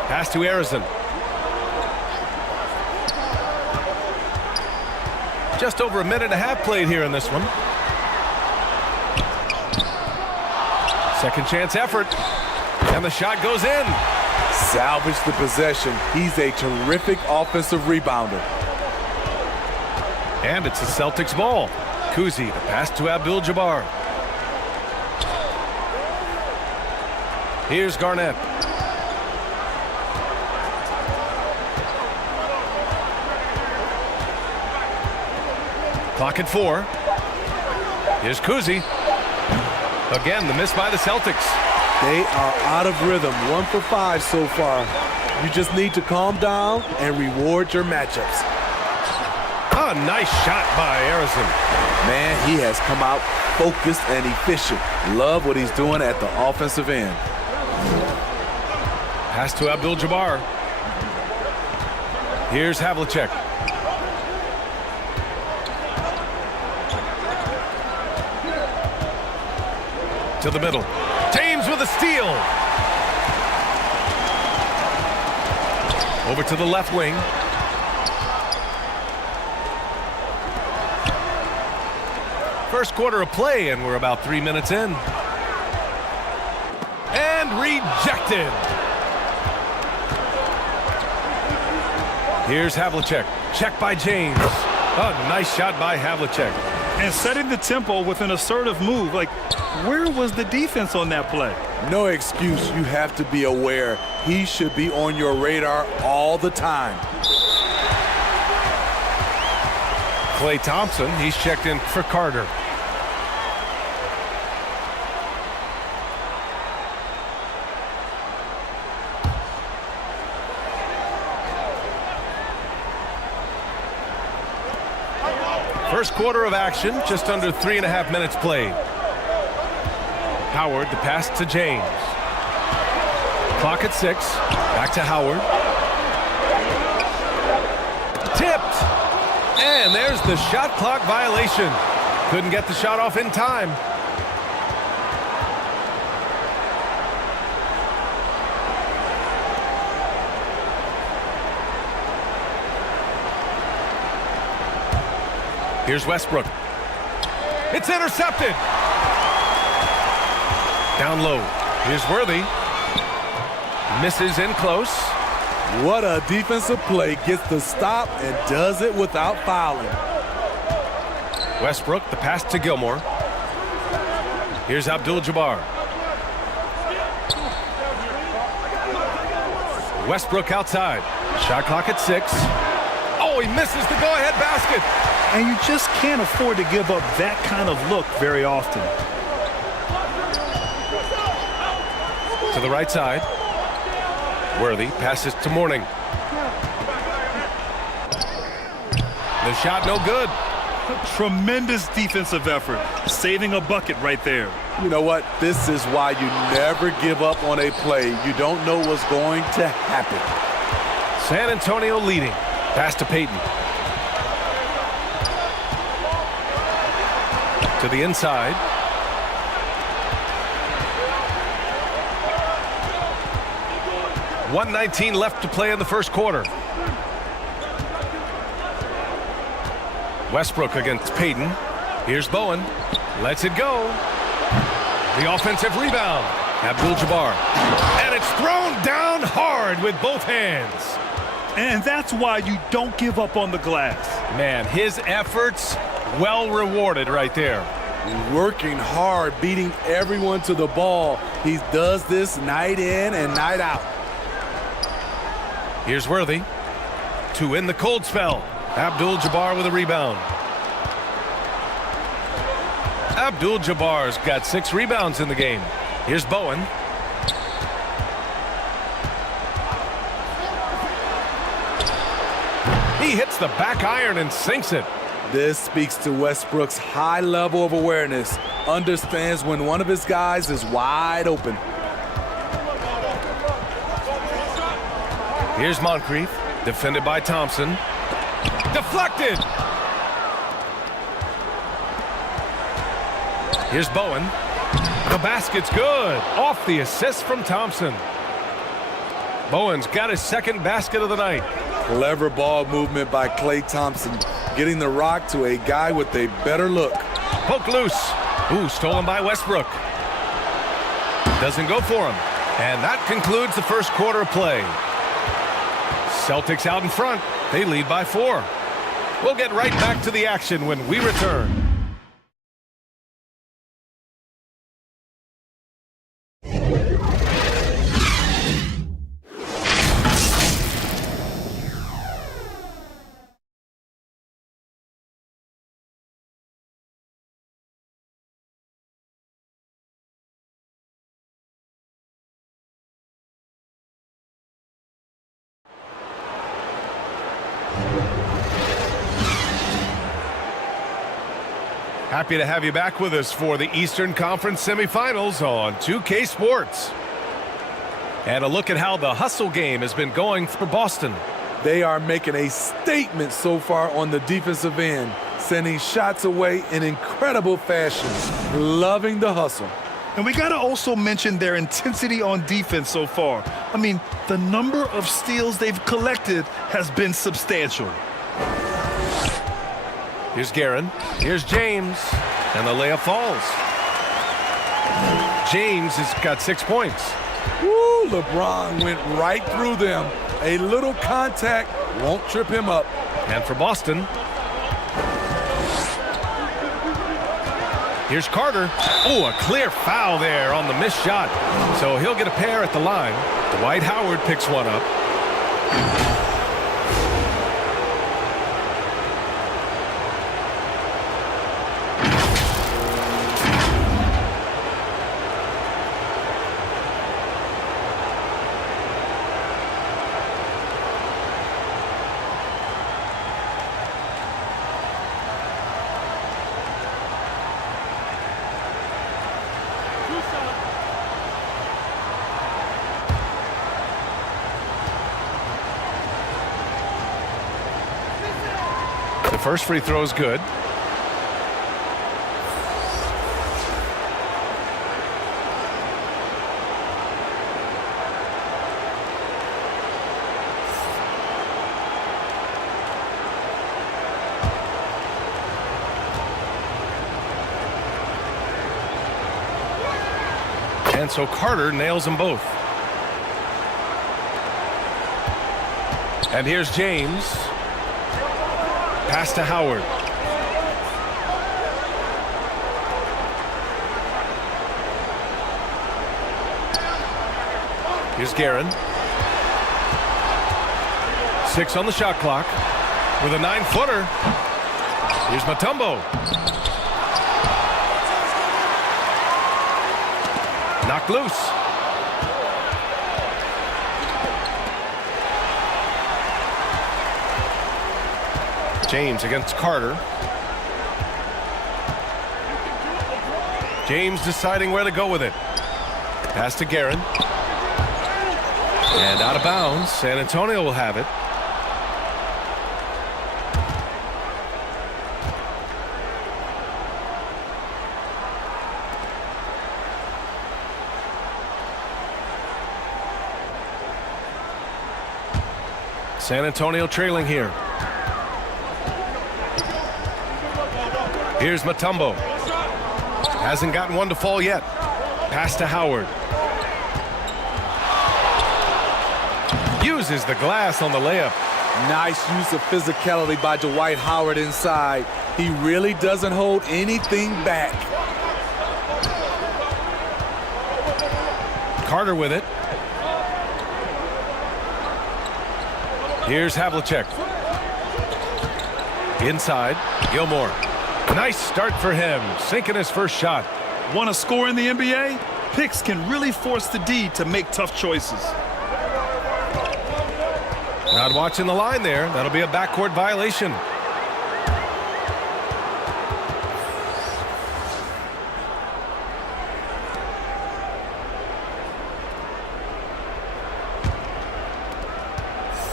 Pass to Arizon. Just over a minute and a half played here in this one. Second chance effort. And the shot goes in. Salvage the possession. He's a terrific offensive rebounder. And it's the Celtics ball. Kuzi, the pass to Abdul-Jabbar. Here's Garnett. Clock at 4. Here's Kuzi. Again, the miss by the Celtics. They are out of rhythm. 1 for 5 so far. You just need to calm down and reward your matchups. A nice shot by Arizon. Man, he has come out focused and efficient. Love what he's doing at the offensive end. Pass to Abdul-Jabbar. Here's Havlicek. To the middle. James with a steal. Over to the left wing. First quarter of play, and we're about 3 minutes in. And rejected. Here's Havlicek. Check by James. A nice shot by Havlicek. And setting the tempo with an assertive move. Like, where was the defense on that play? No excuse. You have to be aware. He should be on your radar all the time. Klay Thompson, he's checked in for Carter. First quarter of action, just under 3.5 minutes played. Howard, the pass to James. Clock at 6. Back to Howard. Tipped. And there's the shot clock violation. Couldn't get the shot off in time. Here's Westbrook. It's intercepted. Down low. Here's Worthy. Misses in close. What a defensive play. Gets the stop and does it without fouling. Westbrook, the pass to Gilmore. Here's Abdul-Jabbar. Westbrook outside. Shot clock at 6. Oh, he misses the go-ahead basket. And you just can't afford to give up that kind of look very often. To the right side. Worthy passes to Mourning. The shot no good. Tremendous defensive effort. Saving a bucket right there. You know what? This is why you never give up on a play. You don't know what's going to happen. San Antonio leading. Pass to Payton. To the inside. .119 left to play in the first quarter. Westbrook against Payton. Here's Bowen. Lets it go. The offensive rebound. Abdul-Jabbar. And it's thrown down hard with both hands. And that's why you don't give up on the glass. Man, his efforts well rewarded right there. Working hard, beating everyone to the ball. He does this night in and night out. Here's Worthy. To end the cold spell. Abdul-Jabbar with a rebound. Abdul-Jabbar's got 6 rebounds in the game. Here's Bowen. He hits the back iron and sinks it. This speaks to Westbrook's high level of awareness. Understands when one of his guys is wide open. Here's Moncrief, defended by Thompson. Deflected! Here's Bowen. The basket's good. Off the assist from Thompson. Bowen's got his second basket of the night. Clever ball movement by Klay Thompson. Getting the rock to a guy with a better look. Poke loose. Ooh, stolen by Westbrook. Doesn't go for him. And that concludes the first quarter of play. Celtics out in front. They lead by 4. We'll get right back to the action when we return. Happy to have you back with us for the Eastern Conference semifinals on 2K Sports. And a look at how the hustle game has been going for Boston. They are making a statement so far on the defensive end, sending shots away in incredible fashion. Loving the hustle. And we got to also mention their intensity on defense so far. I mean, the number of steals they've collected has been substantial. Here's Guerin. Here's James. And the layup falls. James has got 6 points. Woo, LeBron went right through them. A little contact won't trip him up. And for Boston, Here's Carter. Oh, a clear foul there on the missed shot. So he'll get a pair at the line. Dwight Howard picks one up. The first free throw is good. And so Carter nails them both. And here's James. Pass to Howard. Here's Guerin. 6 on the shot clock with a 9-footer. Here's Mutombo. Knocked loose. James against Carter. James deciding where to go with it. Pass to Guerin. And out of bounds. San Antonio will have it. San Antonio trailing here. Here's Mutombo. Hasn't gotten one to fall yet. Pass to Howard. Uses the glass on the layup. Nice use of physicality by Dwight Howard inside. He really doesn't hold anything back. Carter with it. Here's Havlicek. Inside, Gilmore. Nice start for him, sinking his first shot. Want to score in the NBA? Picks can really force the D to make tough choices. Not watching the line there. That'll be a backcourt violation.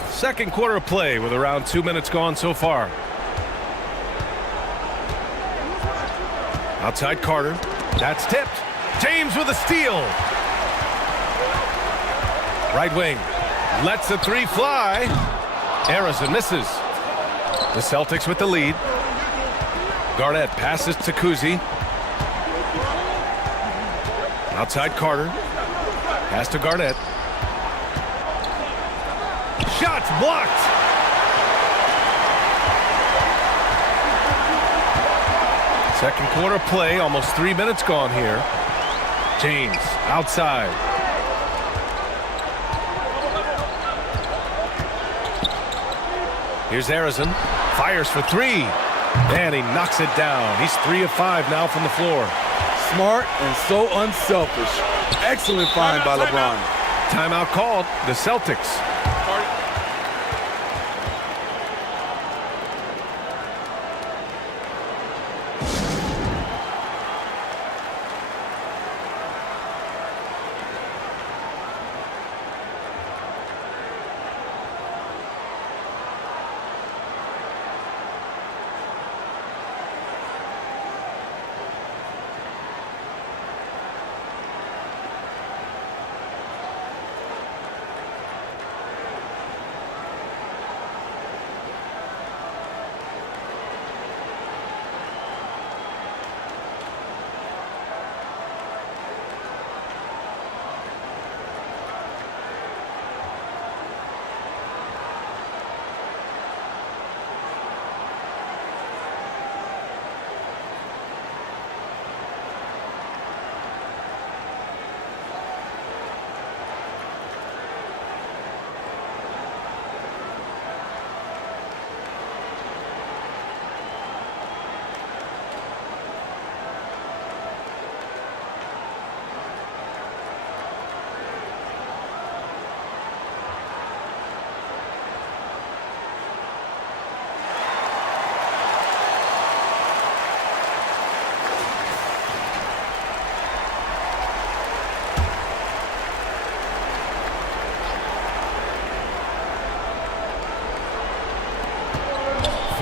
Second quarter of play with around 2 minutes gone so far. Outside Carter. That's tipped. James with a steal. Right wing. Lets the three fly. Harrison misses. The Celtics with the lead. Garnett passes to Kuzi. Outside Carter. Pass to Garnett. Shots blocked. Second quarter play, almost 3 minutes gone here. James outside. Here's Harrison. Fires for three. And he knocks it down. He's 3 of 5 now from the floor. Smart and so unselfish. Excellent find by LeBron. Timeout called. The Celtics.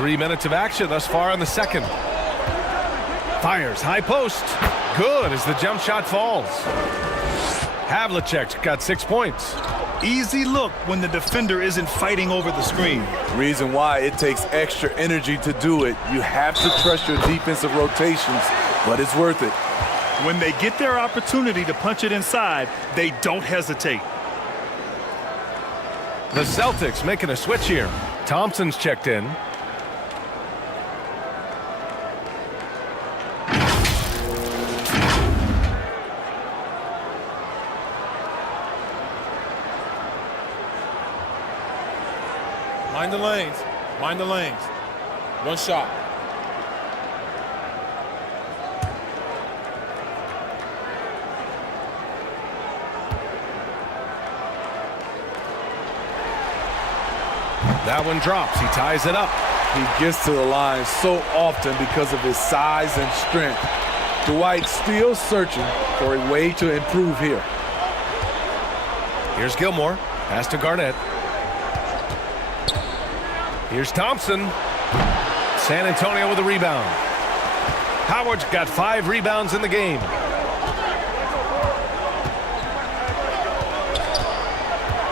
3 minutes of action thus far in the second. Fires high post. Good as the jump shot falls. Havlicek's got 6 points. Easy look when the defender isn't fighting over the screen. Reason why it takes extra energy to do it. You have to trust your defensive rotations, but it's worth it. When they get their opportunity to punch it inside, they don't hesitate. The Celtics making a switch here. Thompson's checked in. Mind the lanes. Mind the lanes. One shot. That one drops. He ties it up. He gets to the line so often because of his size and strength. Dwight still searching for a way to improve here. Here's Gilmore. Pass to Garnett. Here's Thompson. San Antonio with a rebound. Howard's got 5 rebounds in the game.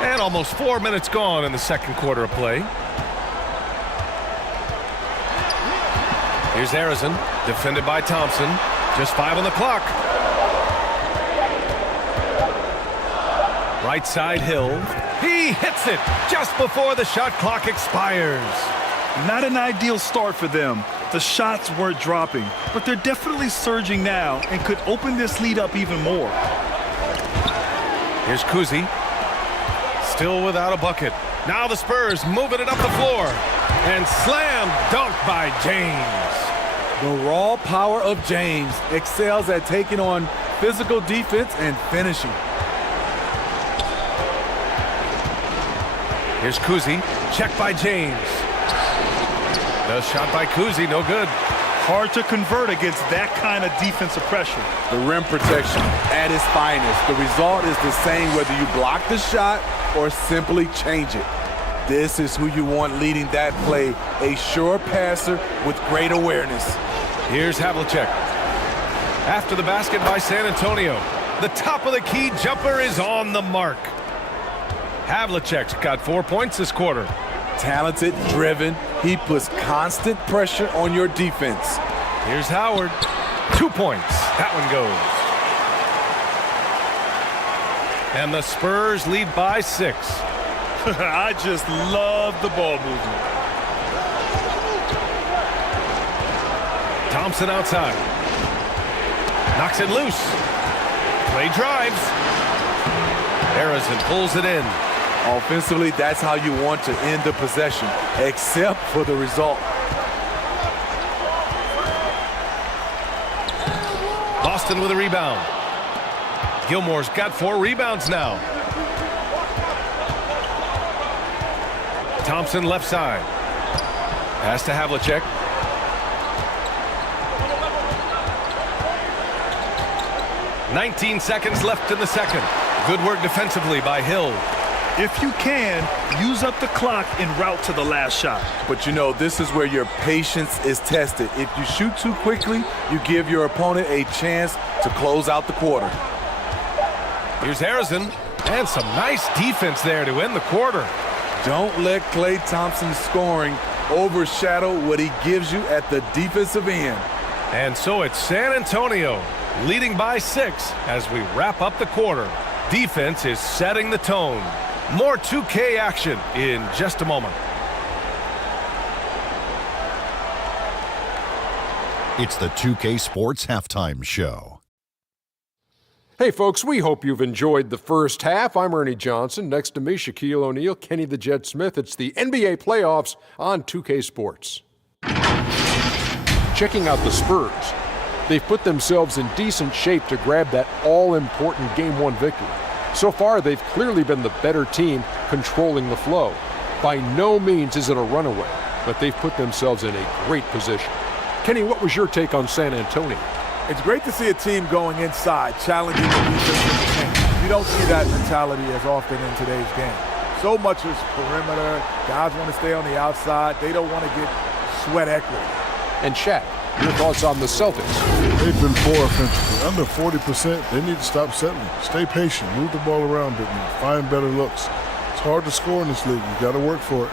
And almost 4 minutes gone in the second quarter of play. Here's Harrison, defended by Thompson. Just 5 on the clock. Right side Hill. He hits it just before the shot clock expires. Not an ideal start for them. The shots weren't dropping, but they're definitely surging now and could open this lead up even more. Here's Kuzi. Still without a bucket. Now the Spurs moving it up the floor. And slam dunk by James. The raw power of James excels at taking on physical defense and finishing. Here's Kuzi. Checked by James. The shot by Kuzi, no good. Hard to convert against that kind of defensive pressure. The rim protection at its finest. The result is the same whether you block the shot or simply change it. This is who you want leading that play, a sure passer with great awareness. Here's Havlicek. After the basket by San Antonio. The top of the key jumper is on the mark. Havlicek's got 4 points this quarter. Talented, driven, he puts constant pressure on your defense. Here's Howard. 2 points. That one goes. And the Spurs lead by 6. I just love the ball movement. Thompson outside. Knocks it loose. Play drives. Harrison pulls it in. Offensively, that's how you want to end the possession, except for the result. Boston with a rebound. Gilmore's got 4 rebounds now. Thompson left side. Pass to Havlicek. "19 seconds left in the second. Good work defensively by Hill. If you can, use up the clock en route to the last shot. But you know, this is where your patience is tested. If you shoot too quickly, you give your opponent a chance to close out the quarter. Here's Harrison. And some nice defense there to end the quarter. Don't let Klay Thompson's scoring overshadow what he gives you at the defensive end. And so it's San Antonio leading by 6 as we wrap up the quarter. Defense is setting the tone. More 2K action in just a moment. It's the 2K Sports Halftime Show. Hey, folks, we hope you've enjoyed the first half. I'm Ernie Johnson. Next to me, Shaquille O'Neal, Kenny the Jet Smith. It's the NBA playoffs on 2K Sports. Checking out the Spurs. They've put themselves in decent shape to grab that all-important Game 1 victory. So far, they've clearly been the better team controlling the flow. By no means is it a runaway, but they've put themselves in a great position. Kenny, what was your take on San Antonio? It's great to see a team going inside, challenging the defense in the paint. You don't see that mentality as often in today's game. So much is perimeter. Guys want to stay on the outside. They don't want to get sweat equity. And Shaq, your thoughts on the Celtics? They've been poor offensively. Under 40%, they need to stop settling. Stay patient, move the ball around a bit more, find better looks. It's hard to score in this league. You got to work for it.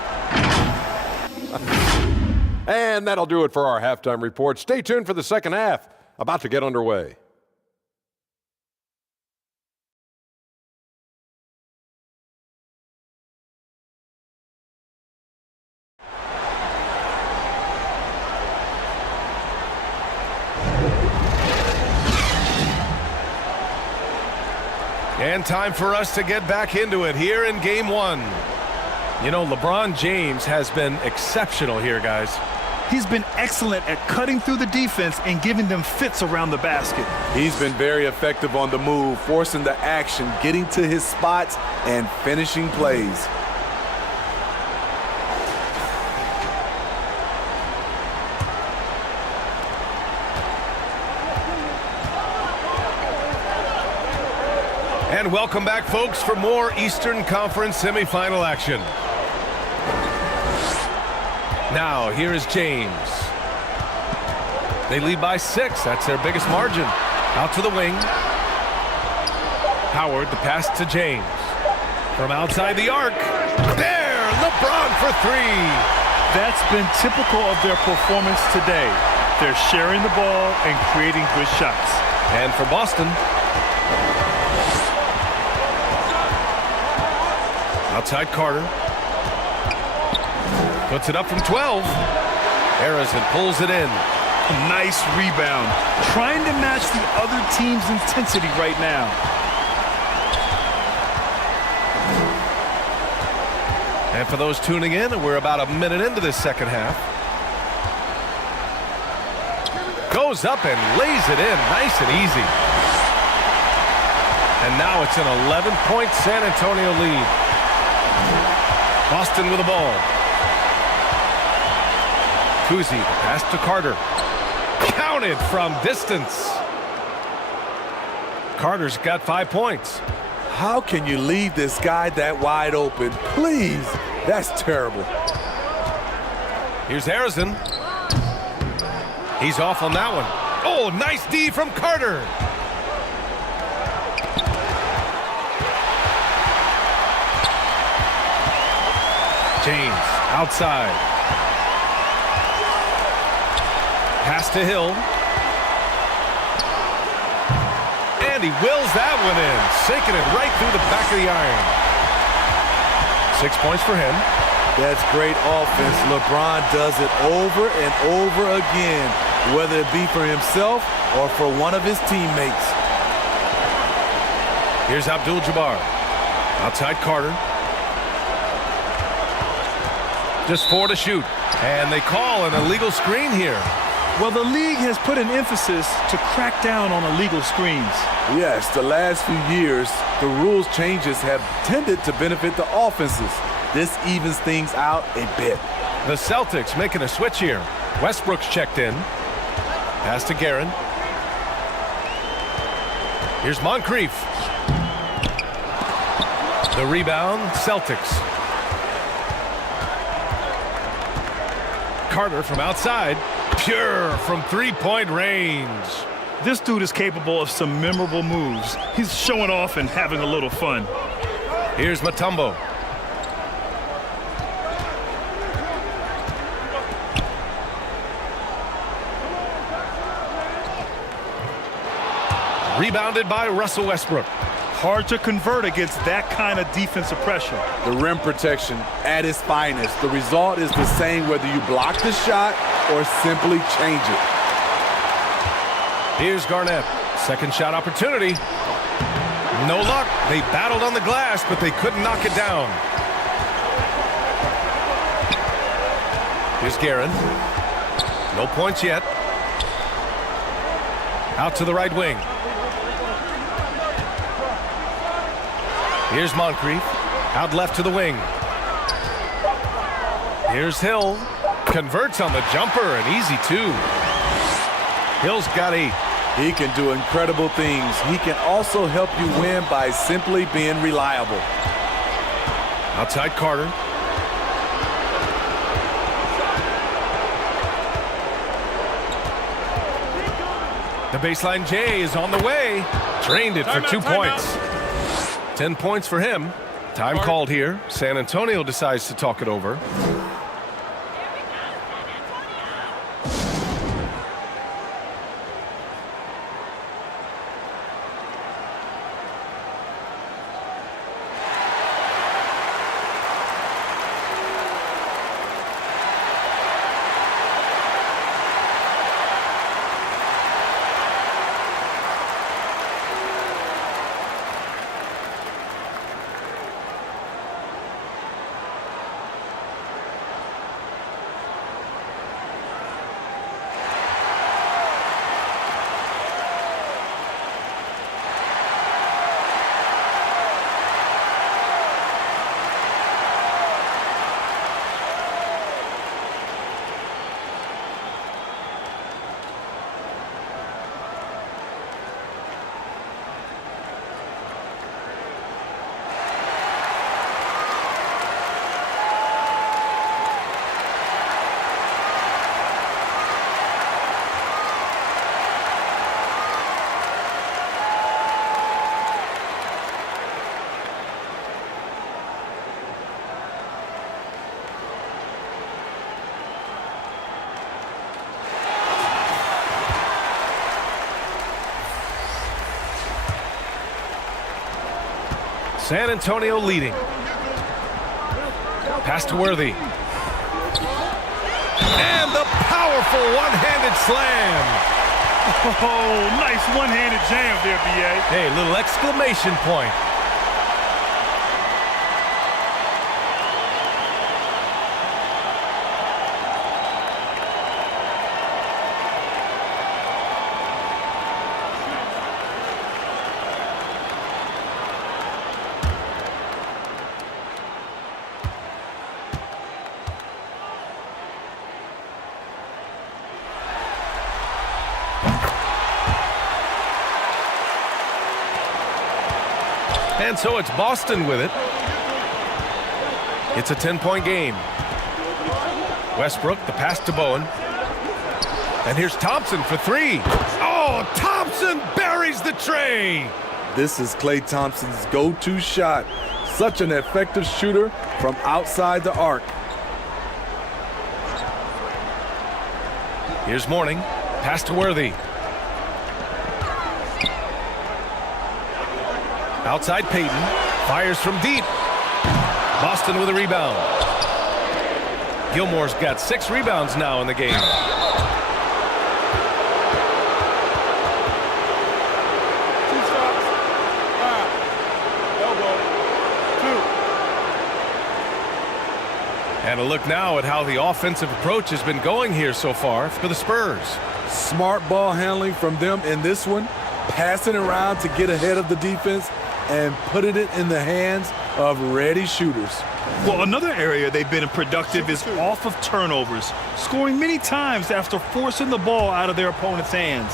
And that'll do it for our halftime report. Stay tuned for the second half, about to get underway. And time for us to get back into it here in Game 1. You know, LeBron James has been exceptional here, guys. He's been excellent at cutting through the defense and giving them fits around the basket. He's been very effective on the move, forcing the action, getting to his spots, and finishing plays. And welcome back, folks, for more Eastern Conference semifinal action. Now, here is James. They lead by 6. That's their biggest margin. Out to the wing. Howard, the pass to James. From outside the arc. There! LeBron for 3. That's been typical of their performance today. They're sharing the ball and creating good shots. And for Boston. Outside Carter. Puts it up from 12. Harrison pulls it in. Nice rebound. Trying to match the other team's intensity right now. And for those tuning in, we're about a minute into this second half. Goes up and lays it in. Nice and easy. And now it's an 11-point San Antonio lead. Boston with the ball. Kuzi, the pass to Carter. Counted from distance. Carter's got 5 points. How can you leave this guy that wide open? Please, that's terrible. Here's Harrison. He's off on that one. Oh, nice D from Carter. James outside. Pass to Hill. And he wills that one in, sinking it right through the back of the iron. 6 points for him. That's great offense. LeBron does it over and over again, whether it be for himself or for one of his teammates. Here's Abdul-Jabbar. Outside Carter. Just 4 to shoot. And they call an illegal screen here. Well, the league has put an emphasis to crack down on illegal screens. Yes, the last few years, the rules changes have tended to benefit the offenses. This evens things out a bit. The Celtics making a switch here. Westbrook's checked in. Pass to Guerin. Here's Moncrief. The rebound, Celtics. Carter from outside. Pure from three-point range. This dude is capable of some memorable moves. He's showing off and having a little fun. Here's Mutombo. Rebounded by Russell Westbrook. Hard to convert against that kind of defensive pressure. The rim protection at its finest. The result is the same whether you block the shot or simply change it. Here's Garnett. Second shot opportunity. No luck. They battled on the glass, but they couldn't knock it down. Here's Guerin. No points yet. Out to the right wing. Here's Moncrief. Out left to the wing. Here's Hill. Converts on the jumper, and easy two. Hill's got 8. He can do incredible things. He can also help you win by simply being reliable. Outside Carter. The baseline J is on the way. Drained it for 2 points. 10 points for him. Time called here. San Antonio decides to talk it over. San Antonio leading. Pass to Worthy. And the powerful one-handed slam. Oh, nice one-handed jam there, B.A. Hey, little exclamation point. And so it's Boston with it. It's a 10-point game. Westbrook, the pass to Bowen. And here's Thompson for three. Oh, Thompson buries the tray. This is Klay Thompson's go-to shot. Such an effective shooter from outside the arc. Here's Mourning. Pass to Worthy. Outside Payton. Fires from deep. Boston with a rebound. Gilmore's got 6 rebounds now in the game. And a look now at how the offensive approach has been going here so far for the Spurs. Smart ball handling from them in this one. Passing around to get ahead of the defense and putting it in the hands of ready shooters. Well, another area they've been productive is off of turnovers, scoring many times after forcing the ball out of their opponent's hands.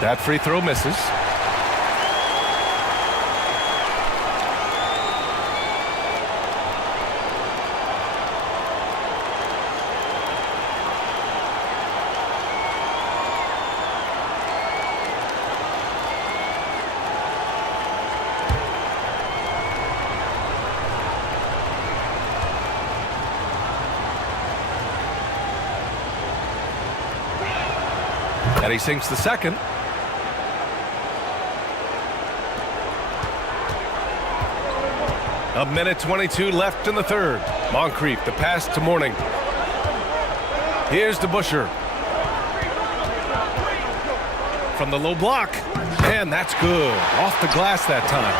That free throw misses. And he sinks the second. A minute 22 left in the third. Moncrief, the pass to Mourning. Here's to Busher. From the low block. And that's good. Off the glass that time.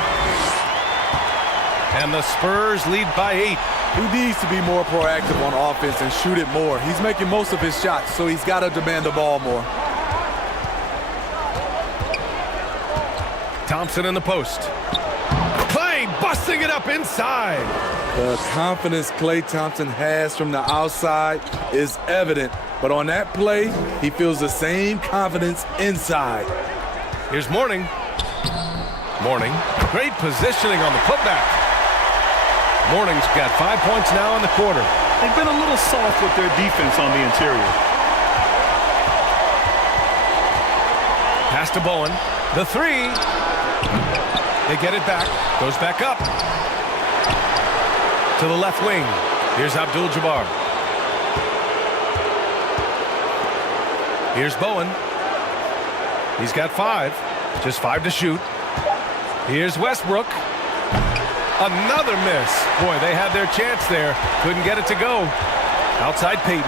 And the Spurs lead by 8. He needs to be more proactive on offense and shoot it more. He's making most of his shots, so he's got to demand the ball more. Thompson in the post. Clay busting it up inside. The confidence Klay Thompson has from the outside is evident, but on that play, he feels the same confidence inside. Here's Mourning. Mourning. Great positioning on the putback. Morning's got 5 points now in the quarter. They've been a little soft with their defense on the interior. Pass to Bowen. The three. They get it back. Goes back up. To the left wing. Here's Abdul-Jabbar. Here's Bowen. He's got 5. Just 5 to shoot. Here's Westbrook. Another miss. Boy, they had their chance there. Couldn't get it to go. Outside Payton.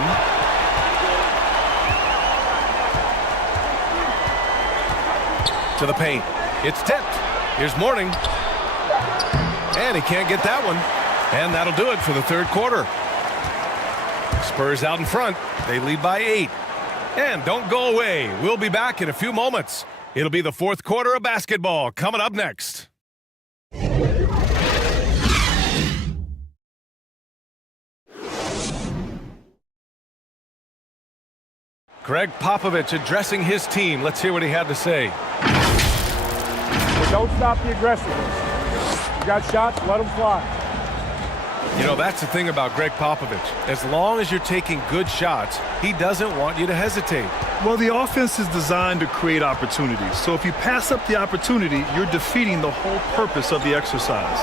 To the paint. It's tipped. Here's Mourning. And he can't get that one. And that'll do it for the third quarter. Spurs out in front. They lead by 8. And don't go away. We'll be back in a few moments. It'll be the fourth quarter of basketball coming up next. Greg Popovich addressing his team. Let's hear what he had to say. But don't stop the aggressiveness. You got shots, let them fly. You know, that's the thing about Greg Popovich. As long as you're taking good shots, he doesn't want you to hesitate. Well, the offense is designed to create opportunities. So if you pass up the opportunity, you're defeating the whole purpose of the exercise.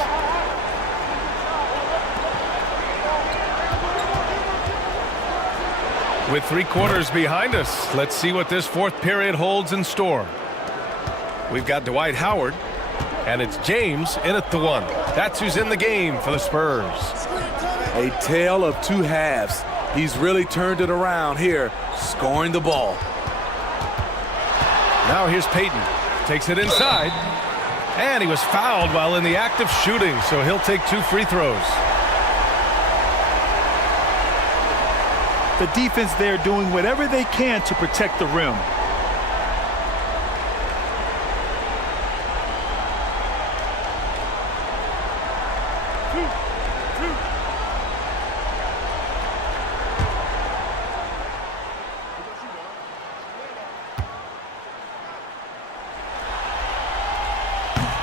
With 3 quarters behind us, let's see what this fourth period holds in store. We've got Dwight Howard, and it's James in at the 1. That's who's in the game for the Spurs. A tale of two halves. He's really turned it around here, scoring the ball. Now here's Payton. Takes it inside. And he was fouled while in the act of shooting, so he'll take 2 free throws. The defense there doing whatever they can to protect the rim.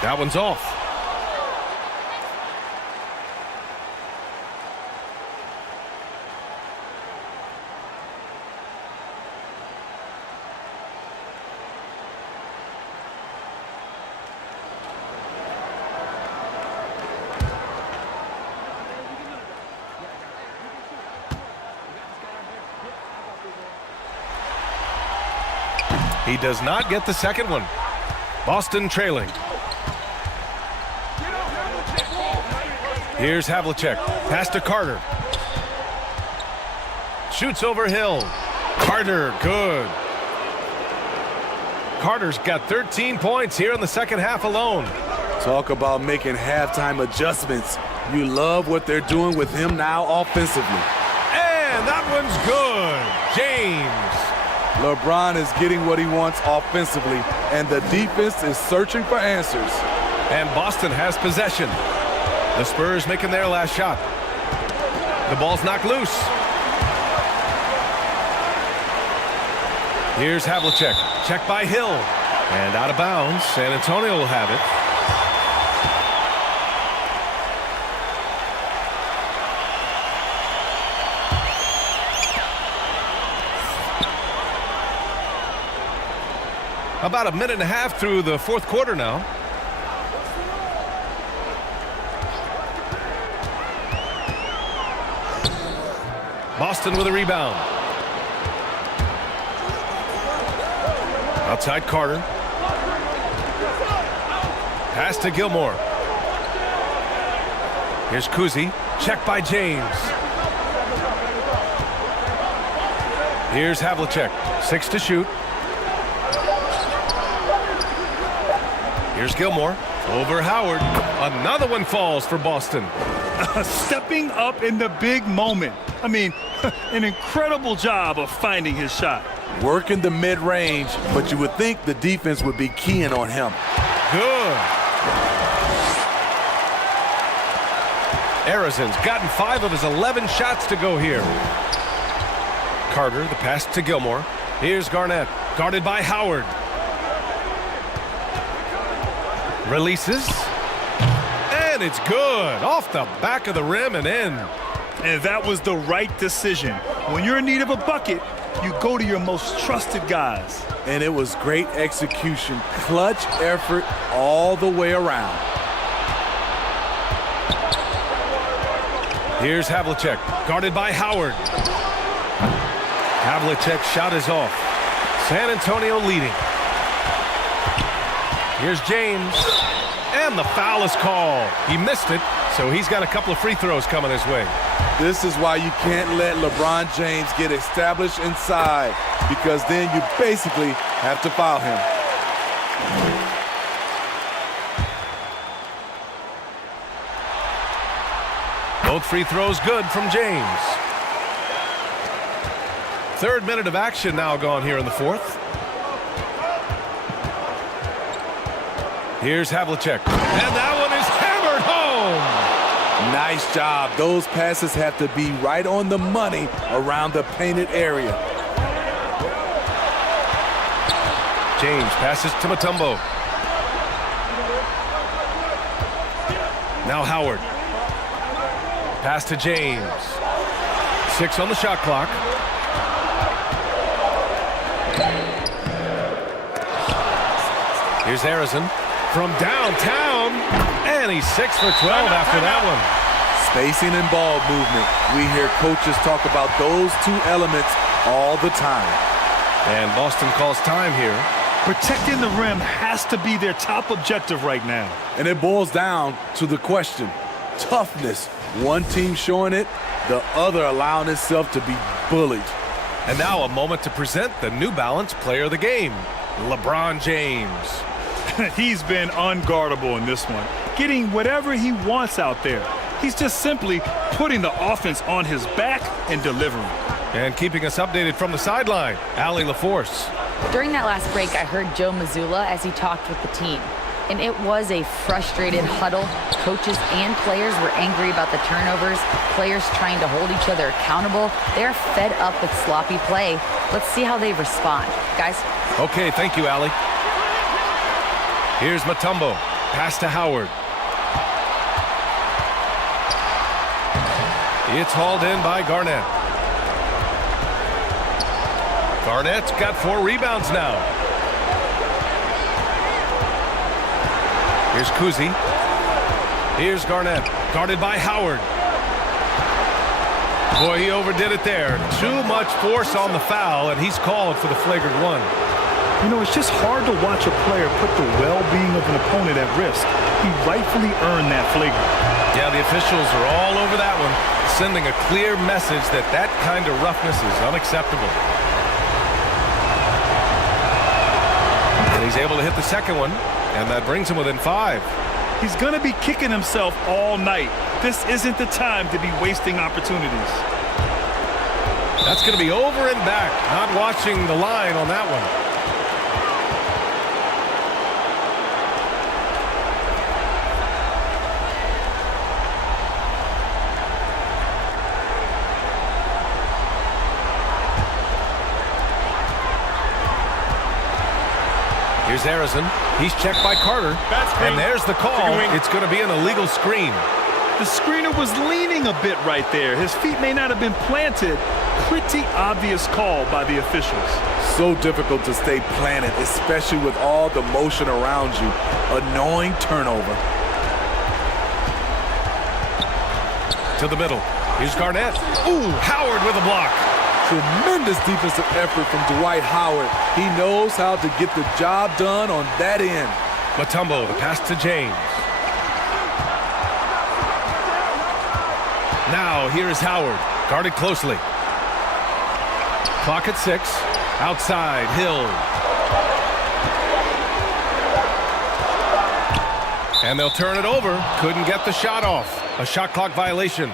That one's off. He does not get the second one. Boston trailing. Here's Havlicek. Pass to Carter. Shoots over Hill. Carter, good. Carter's got 13 points here in the second half alone. Talk about making halftime adjustments. You love what they're doing with him now offensively. And that one's good. James. LeBron is getting what he wants offensively, and the defense is searching for answers. And Boston has possession. The Spurs making their last shot. The ball's knocked loose. Here's Havlicek. Check by Hill. And out of bounds. San Antonio will have it. About a minute and a half through the fourth quarter now. Boston with a rebound. Outside Carter. Pass to Gilmore. Here's Kuzi. Check by James. Here's Havlicek. 6 to shoot. Here's Gilmore. Over Howard. Another one falls for Boston. Stepping up in the big moment. I mean, an incredible job of finding his shot. Working the mid-range, but you would think the defense would be keying on him. Good. Arizon's gotten 5 of his 11 shots to go here. Carter, the pass to Gilmore. Here's Garnett, guarded by Howard. Releases. And And it's good. Off the back of the rim and in. And that was the right decision. When you're in need of a bucket, you go to your most trusted guys. And it was great execution. Clutch effort all the way around. Here's Havlicek, guarded by Howard. Havlicek's shot is off. San Antonio leading. Here's James. And the foul is called. He missed it, so he's got a couple of free throws coming his way. This is why you can't let LeBron James get established inside, because then you basically have to foul him. Both free throws good from James. Third minute of action now gone here in the fourth. Here's Havlicek. And that one is hammered home. Nice job. Those passes have to be right on the money around the painted area. James passes to Mutombo. Now Howard. Pass to James. 6 on the shot clock. Here's Harrison from downtown. And he's 6 for 12 after that one. Spacing and ball movement. We hear coaches talk about those two elements all the time. And Boston calls time here. Protecting the rim has to be their top objective right now. And it boils down to the question. Toughness. One team showing it, the other allowing itself to be bullied. And now a moment to present the New Balance player of the game, LeBron James. He's been unguardable in this one, getting whatever he wants out there. He's just simply putting the offense on his back and delivering. And keeping us updated from the sideline, Allie LaForce. During that last break, I heard Joe Mazzulla as he talked with the team. And it was a frustrated huddle. Coaches and players were angry about the turnovers. Players trying to hold each other accountable. They're fed up with sloppy play. Let's see how they respond. Guys? Okay, thank you, Allie. Here's Mutombo. Pass to Howard. It's hauled in by Garnett. Garnett's got 4 rebounds now. Here's Kuzi. Here's Garnett, guarded by Howard. Boy, he overdid it there. Too much force on the foul, and he's called for the flagrant one. You know, it's just hard to watch a player put the well-being of an opponent at risk. He rightfully earned that flagrant. Yeah, the officials are all over that one, sending a clear message that that kind of roughness is unacceptable. And he's able to hit the second one. And that brings him within 5. He's going to be kicking himself all night. This isn't the time to be wasting opportunities. That's going to be over and back. Not watching the line on that one. Here's Harrison. He's checked by Carter. And there's the call. It's going to be an illegal screen. The screener was leaning a bit right there. His feet may not have been planted. Pretty obvious call by the officials. So difficult to stay planted, especially with all the motion around you. Annoying turnover. To the middle. Here's Garnett. Ooh, Howard with a block. Tremendous defensive effort from Dwight Howard. He knows how to get the job done on that end. Mutombo, the pass to James. Now here is Howard, guarded closely. Clock at 6. Outside, Hill. And they'll turn it over. Couldn't get the shot off. A shot clock violation.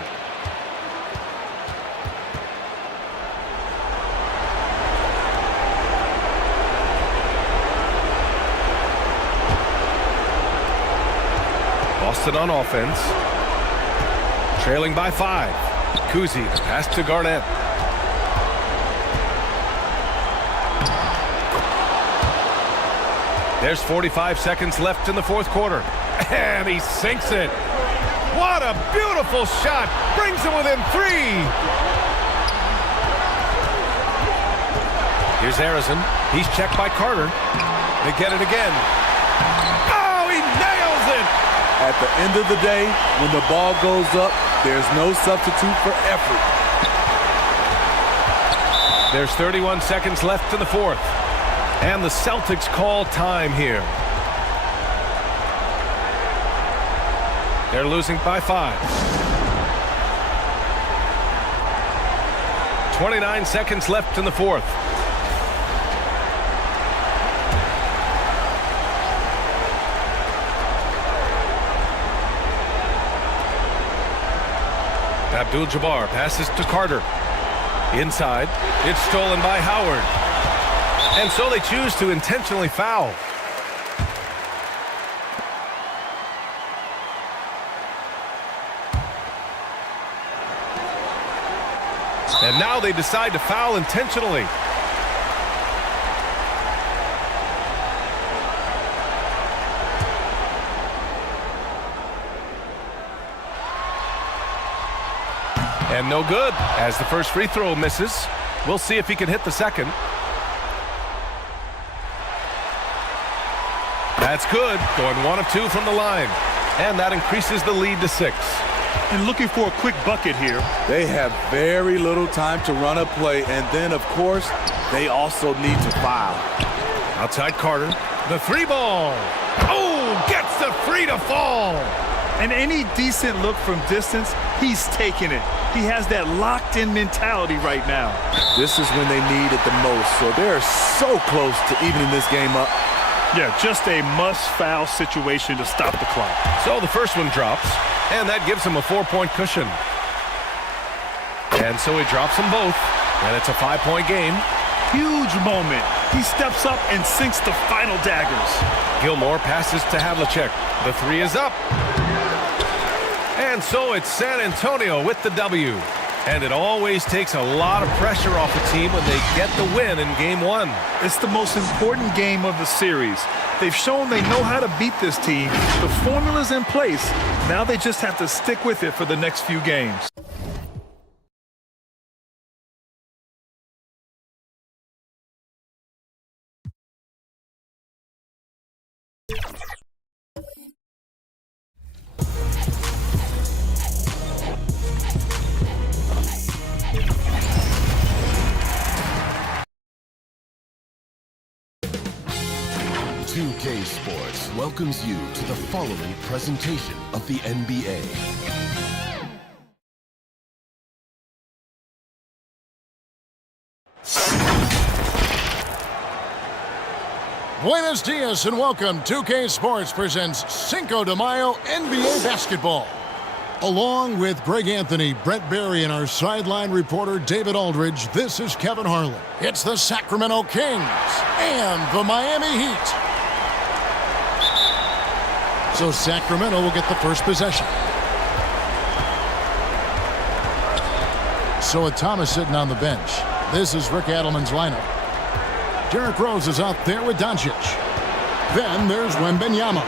Boston on offense. Trailing by 5. Kuzi, pass to Garnett. There's 45 seconds left in the fourth quarter. And he sinks it. What a beautiful shot. Brings them within 3. Here's Harrison. He's checked by Carter. They get it again. Oh, he nails it! At the end of the day, when the ball goes up, there's no substitute for effort. There's 31 seconds left in the fourth. And the Celtics call time here. They're losing by 5. 29 seconds left in the fourth. Abdul-Jabbar passes to Carter. Inside. It's stolen by Howard. And so they choose to intentionally foul. And now they decide to foul intentionally. And no good, as the first free throw misses. We'll see if he can hit the second. That's good, going 1 of 2 from the line. And that increases the lead to 6. And looking for a quick bucket here. They have very little time to run a play, and then, of course, they also need to foul. Outside Carter, the 3 ball. Oh, gets the 3 to fall. And any decent look from distance, he's taking it. He has that locked-in mentality right now. This is when they need it the most, so they're so close to evening this game up. Yeah, just a must-foul situation to stop the clock. So the first one drops, and that gives him a 4-point cushion. And so he drops them both, and it's a 5-point game. Huge moment. He steps up and sinks the final daggers. Gilmore passes to Havlicek. The 3 is up. And so it's San Antonio with the W. And it always takes a lot of pressure off a team when they get the win in Game 1. It's the most important game of the series. They've shown they know how to beat this team. The formula's in place. Now they just have to stick with it for the next few games. Sports welcomes you to the following presentation of the NBA. Buenos dias and welcome. 2K Sports presents Cinco de Mayo NBA basketball. Along with Greg Anthony, Brett Berry, and our sideline reporter David Aldridge, this is Kevin Harlan. It's the Sacramento Kings and the Miami Heat. So Sacramento will get the first possession. So with Thomas sitting on the bench, this is Rick Adelman's lineup. Derrick Rose is out there with Doncic. Then there's Wembanyama.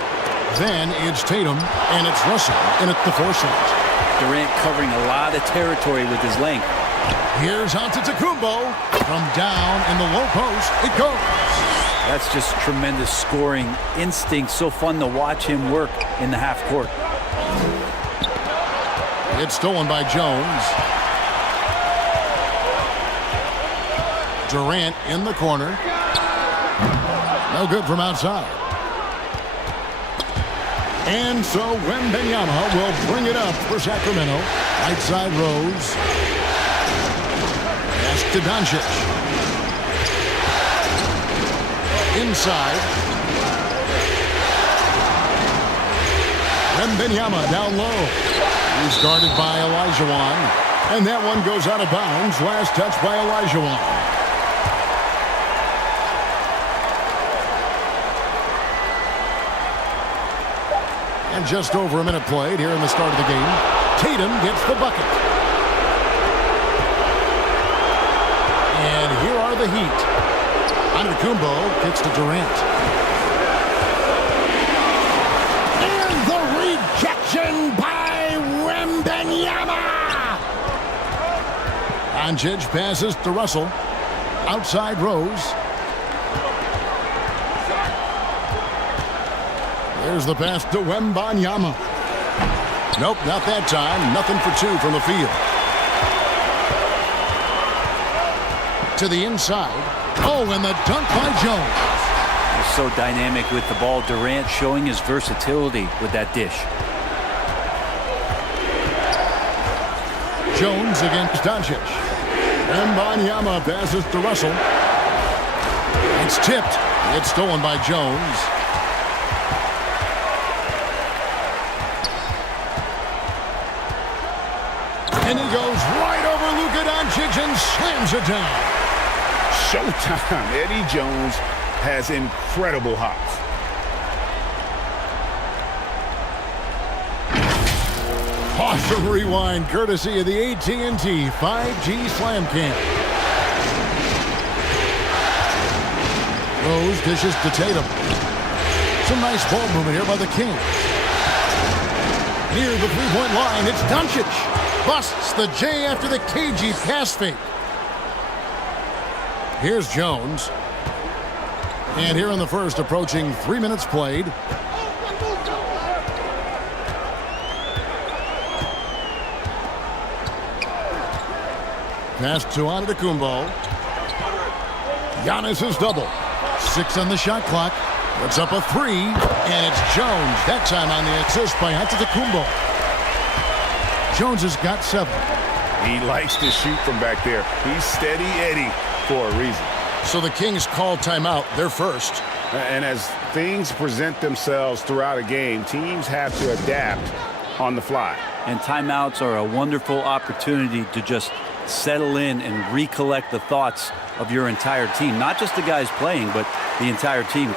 Then it's Tatum, and it's Russell in at the 4 slot. Durant covering a lot of territory with his length. Here's Antetokounmpo. From down in the low post, it goes. That's just tremendous scoring instinct. So fun to watch him work in the half court. It's stolen by Jones. Durant in the corner. No good from outside. And so Wembanyama will bring it up for Sacramento. Right side Rose. Pass to Doncic. Inside. Wembanyama down low. He's guarded by Olajuwon. And that one goes out of bounds. Last touch by Olajuwon. And just over a minute played here in the start of the game. Tatum gets the bucket. And here are the Heat. Antetokounmpo kicks to Durant. And the rejection by Wembanyama! Doncic passes to Russell. Outside Rose. There's the pass to Wembanyama. Nope, not that time. Nothing for two from the field. To the inside. Oh, and the dunk by Jones. He's so dynamic with the ball. Durant showing his versatility with that dish. Jones against Doncic. Wembanyama passes to Russell. It's tipped. It's stolen by Jones. And he goes right over Luka Doncic and slams it down. Showtime. Eddie Jones has incredible hops. Awesome rewind courtesy of the AT&T 5G Slam Cam. Rose dishes to Tatum. Some nice ball movement here by the Kings. Near the three-point line, it's Doncic. Busts the J after the cagey pass fake. Here's Jones. And here in the first, approaching 3 minutes played. Pass to Antetokounmpo. Giannis is double. 6 on the shot clock. Puts up a 3, and it's Jones. That time on the assist by Antetokounmpo. Jones has got 7. He likes to shoot from back there. He's steady Eddie for a reason. So the Kings call timeout. They're first. And as things present themselves throughout a game, teams have to adapt on the fly. And timeouts are a wonderful opportunity to just settle in and recollect the thoughts of your entire team. Not just the guys playing, but the entire team.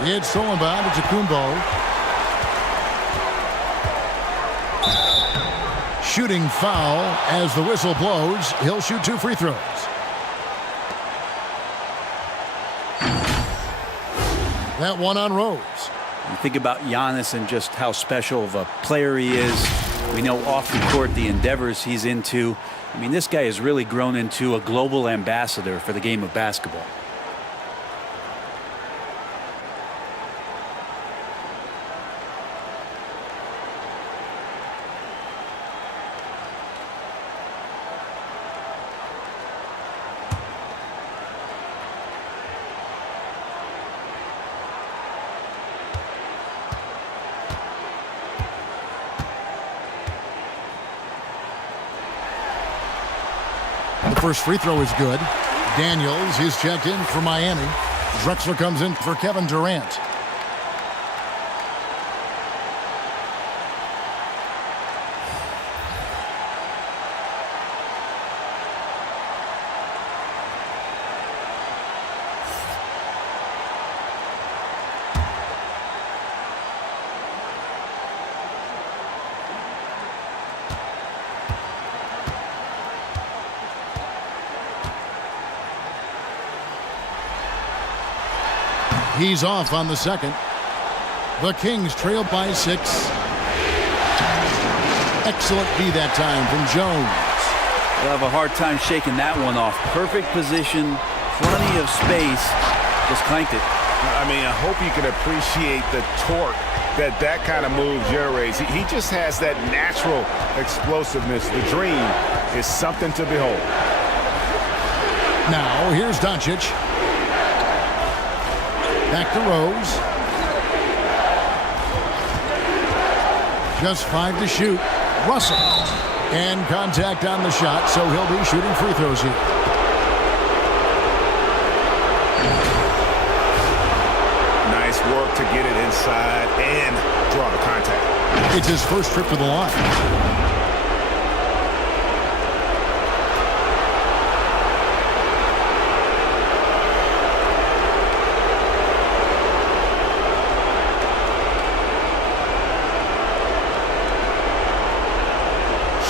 It's stolen by Antetokounmpo. Shooting foul as the whistle blows. He'll shoot 2 free throws. That one on Rose. You think about Giannis and just how special of a player he is. We know off the court the endeavors he's into. I mean, this guy has really grown into a global ambassador for the game of basketball. The first free throw is good. Daniels is checked in for Miami. Drexler comes in for Kevin Durant. He's off on the second. The Kings trail by 6. Excellent D that time from Jones. They'll have a hard time shaking that one off. Perfect position, plenty of space. Just clanked it. I mean, I hope you can appreciate the torque that kind of move generates. He just has that natural explosiveness. The dream is something to behold. Now, here's Doncic. Back to Rose. Just 5 to shoot. Russell. And contact on the shot, so he'll be shooting free throws here. Nice work to get it inside and draw the contact. It's his first trip to the line.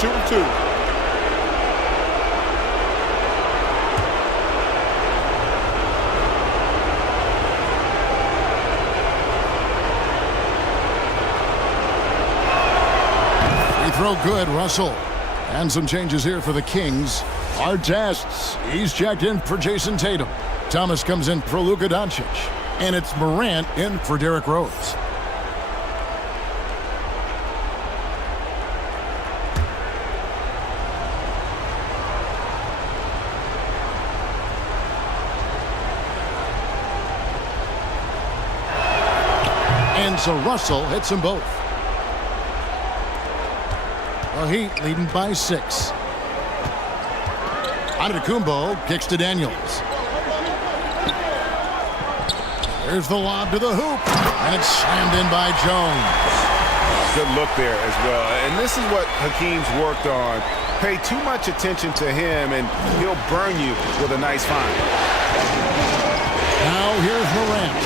Shooting 2. Free throw good, Russell. And some changes here for the Kings. Artests, he's checked in for Jason Tatum. Thomas comes in for Luka Doncic. And it's Morant in for Derrick Rose. And so Russell hits them both. The Heat leading by 6. Antetokounmpo kicks to Daniels. There's the lob to the hoop, and it's slammed in by Jones. Good look there as well. And this is what Hakeem's worked on. Pay too much attention to him, and he'll burn you with a nice find. Now here's Morant.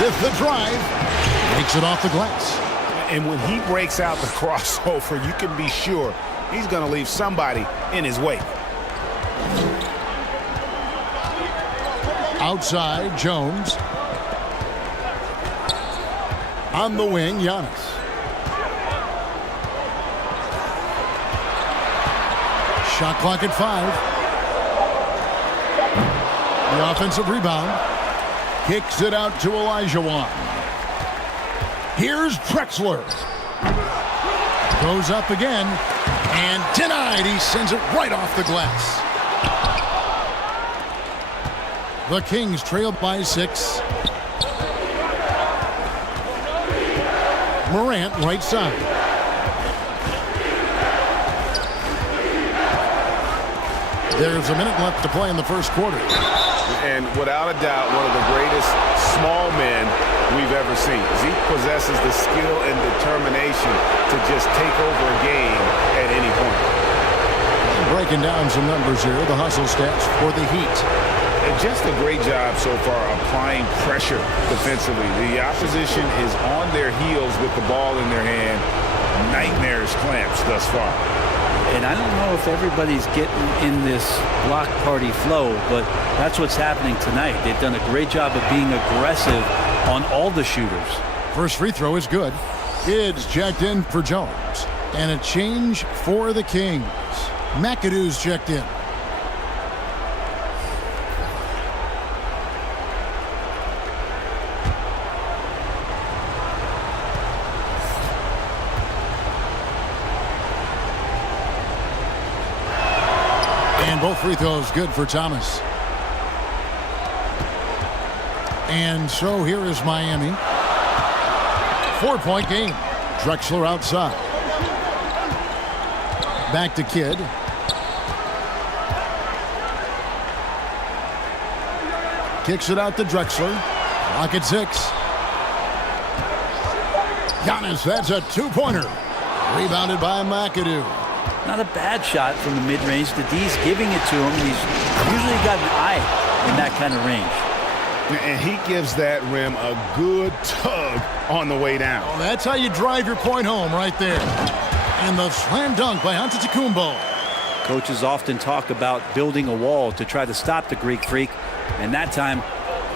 With the drive, makes it off the glass. And when he breaks out the crossover, you can be sure he's going to leave somebody in his wake. Outside, Jones. On the wing, Giannis. Shot clock at 5. The offensive rebound. Kicks it out to Olajuwon. Here's Drexler. Goes up again. And denied. He sends it right off the glass. The Kings trail by 6. Morant right side. There's a minute left to play in the first quarter. And without a doubt, one of the greatest small men we've ever seen. He possesses the skill and determination to just take over a game at any point. Breaking down some numbers here, the hustle stats for the Heat. And just a great job so far applying pressure defensively. The opposition is on their heels with the ball in their hand. Nightmares clamps thus far. And I don't know if everybody's getting in this block party flow, but that's what's happening tonight. They've done a great job of being aggressive on all the shooters. First free throw is good. Kids checked in for Jones. And a change for the Kings. McAdoo's checked in. And both free throws good for Thomas. And so here is Miami. 4-point game. Drexler outside. Back to Kidd. Kicks it out to Drexler. Clock at 6. Giannis, that's a 2-pointer. Rebounded by McAdoo. Not a bad shot from the mid-range. The D's giving it to him. He's usually got an eye in that kind of range. And he gives that rim a good tug on the way down. Well, that's how you drive your point home right there. And the slam dunk by Antetokounmpo. Coaches often talk about building a wall to try to stop the Greek Freak. And that time,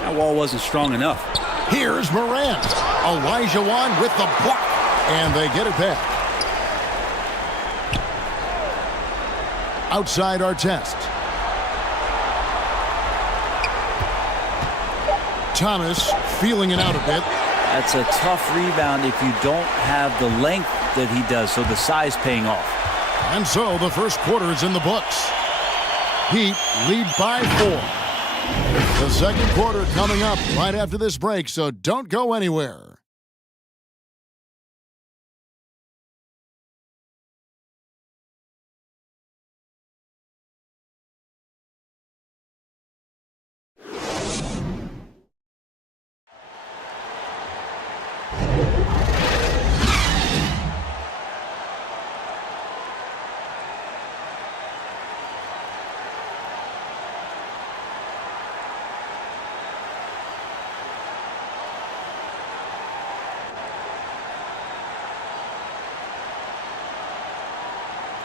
that wall wasn't strong enough. Here's Morant. Olajuwon with the block. And they get it back. Outside Artest. Thomas feeling it out a bit. That's a tough rebound if you don't have the length that he does, so the size paying off. And so the first quarter is in the books. Heat lead by 4. The second quarter coming up right after this break, so don't go anywhere.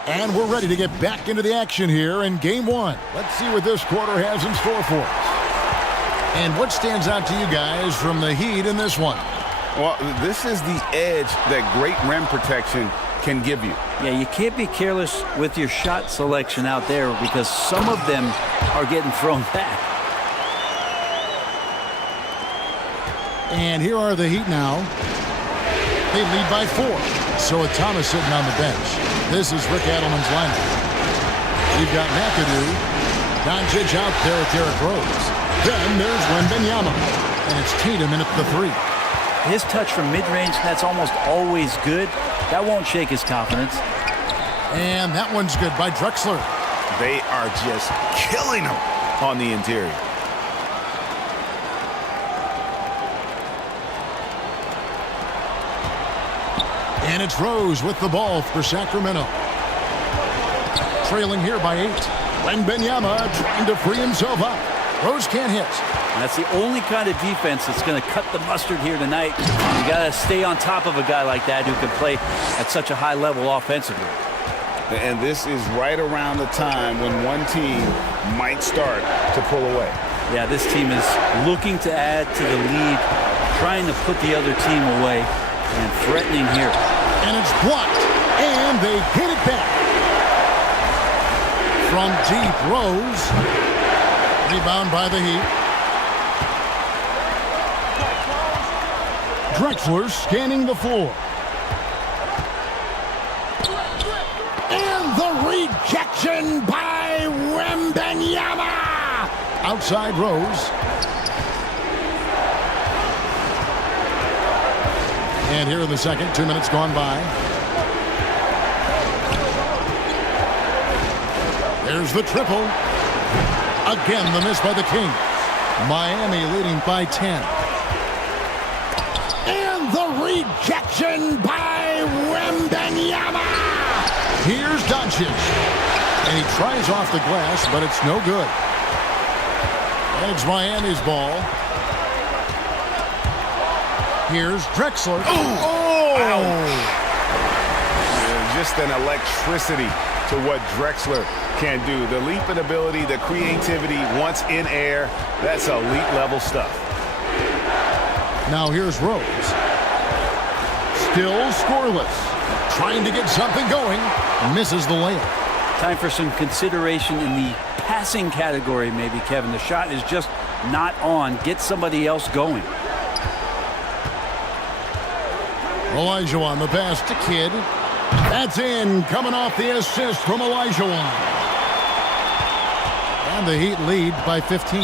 And we're ready to get back into the action here in Game 1. Let's see what this quarter has in store for us. And what stands out to you guys from the Heat in this one? Well, this is the edge that great rim protection can give you. Yeah, you can't be careless with your shot selection out there because some of them are getting thrown back. And here are the Heat now. They lead by 4. So with Thomas sitting on the bench, this is Rick Adelman's lineup. We've got McAdoo, Doncic out there with Derrick Rose. Then there's Wembanyama, and it's Tatum in at the 3. His touch from mid-range, that's almost always good. That won't shake his confidence. And that one's good by Drexler. They are just killing him on the interior. And it's Rose with the ball for Sacramento. Trailing here by 8. Wembanyama trying to free himself up. Rose can't hit. That's the only kind of defense that's going to cut the mustard here tonight. You got to stay on top of a guy like that who can play at such a high level offensively. And this is right around the time when one team might start to pull away. Yeah, this team is looking to add to the lead, trying to put the other team away, and threatening here. And it's blocked, and they hit it back. From deep, Rose. Rebound by the Heat. Drexler scanning the floor. And the rejection by Wembanyama. Outside Rose. And here in the second, 2 minutes gone by. There's the triple. Again, the miss by the Kings. Miami leading by 10. And the rejection by Wembanyama. Here's Doncic. And he tries off the glass, but it's no good. And it's Miami's ball. Here's Drexler. Just an electricity to what Drexler can do. The leaping ability, the creativity, once in air, that's elite level stuff. Now here's Rose. Still scoreless. Trying to get something going. Misses the layup. Time for some consideration in the passing category, maybe, Kevin. The shot is just not on. Get somebody else going. Olajuwon, the pass to Kidd. That's in, coming off the assist from Olajuwon. And the Heat lead by 15.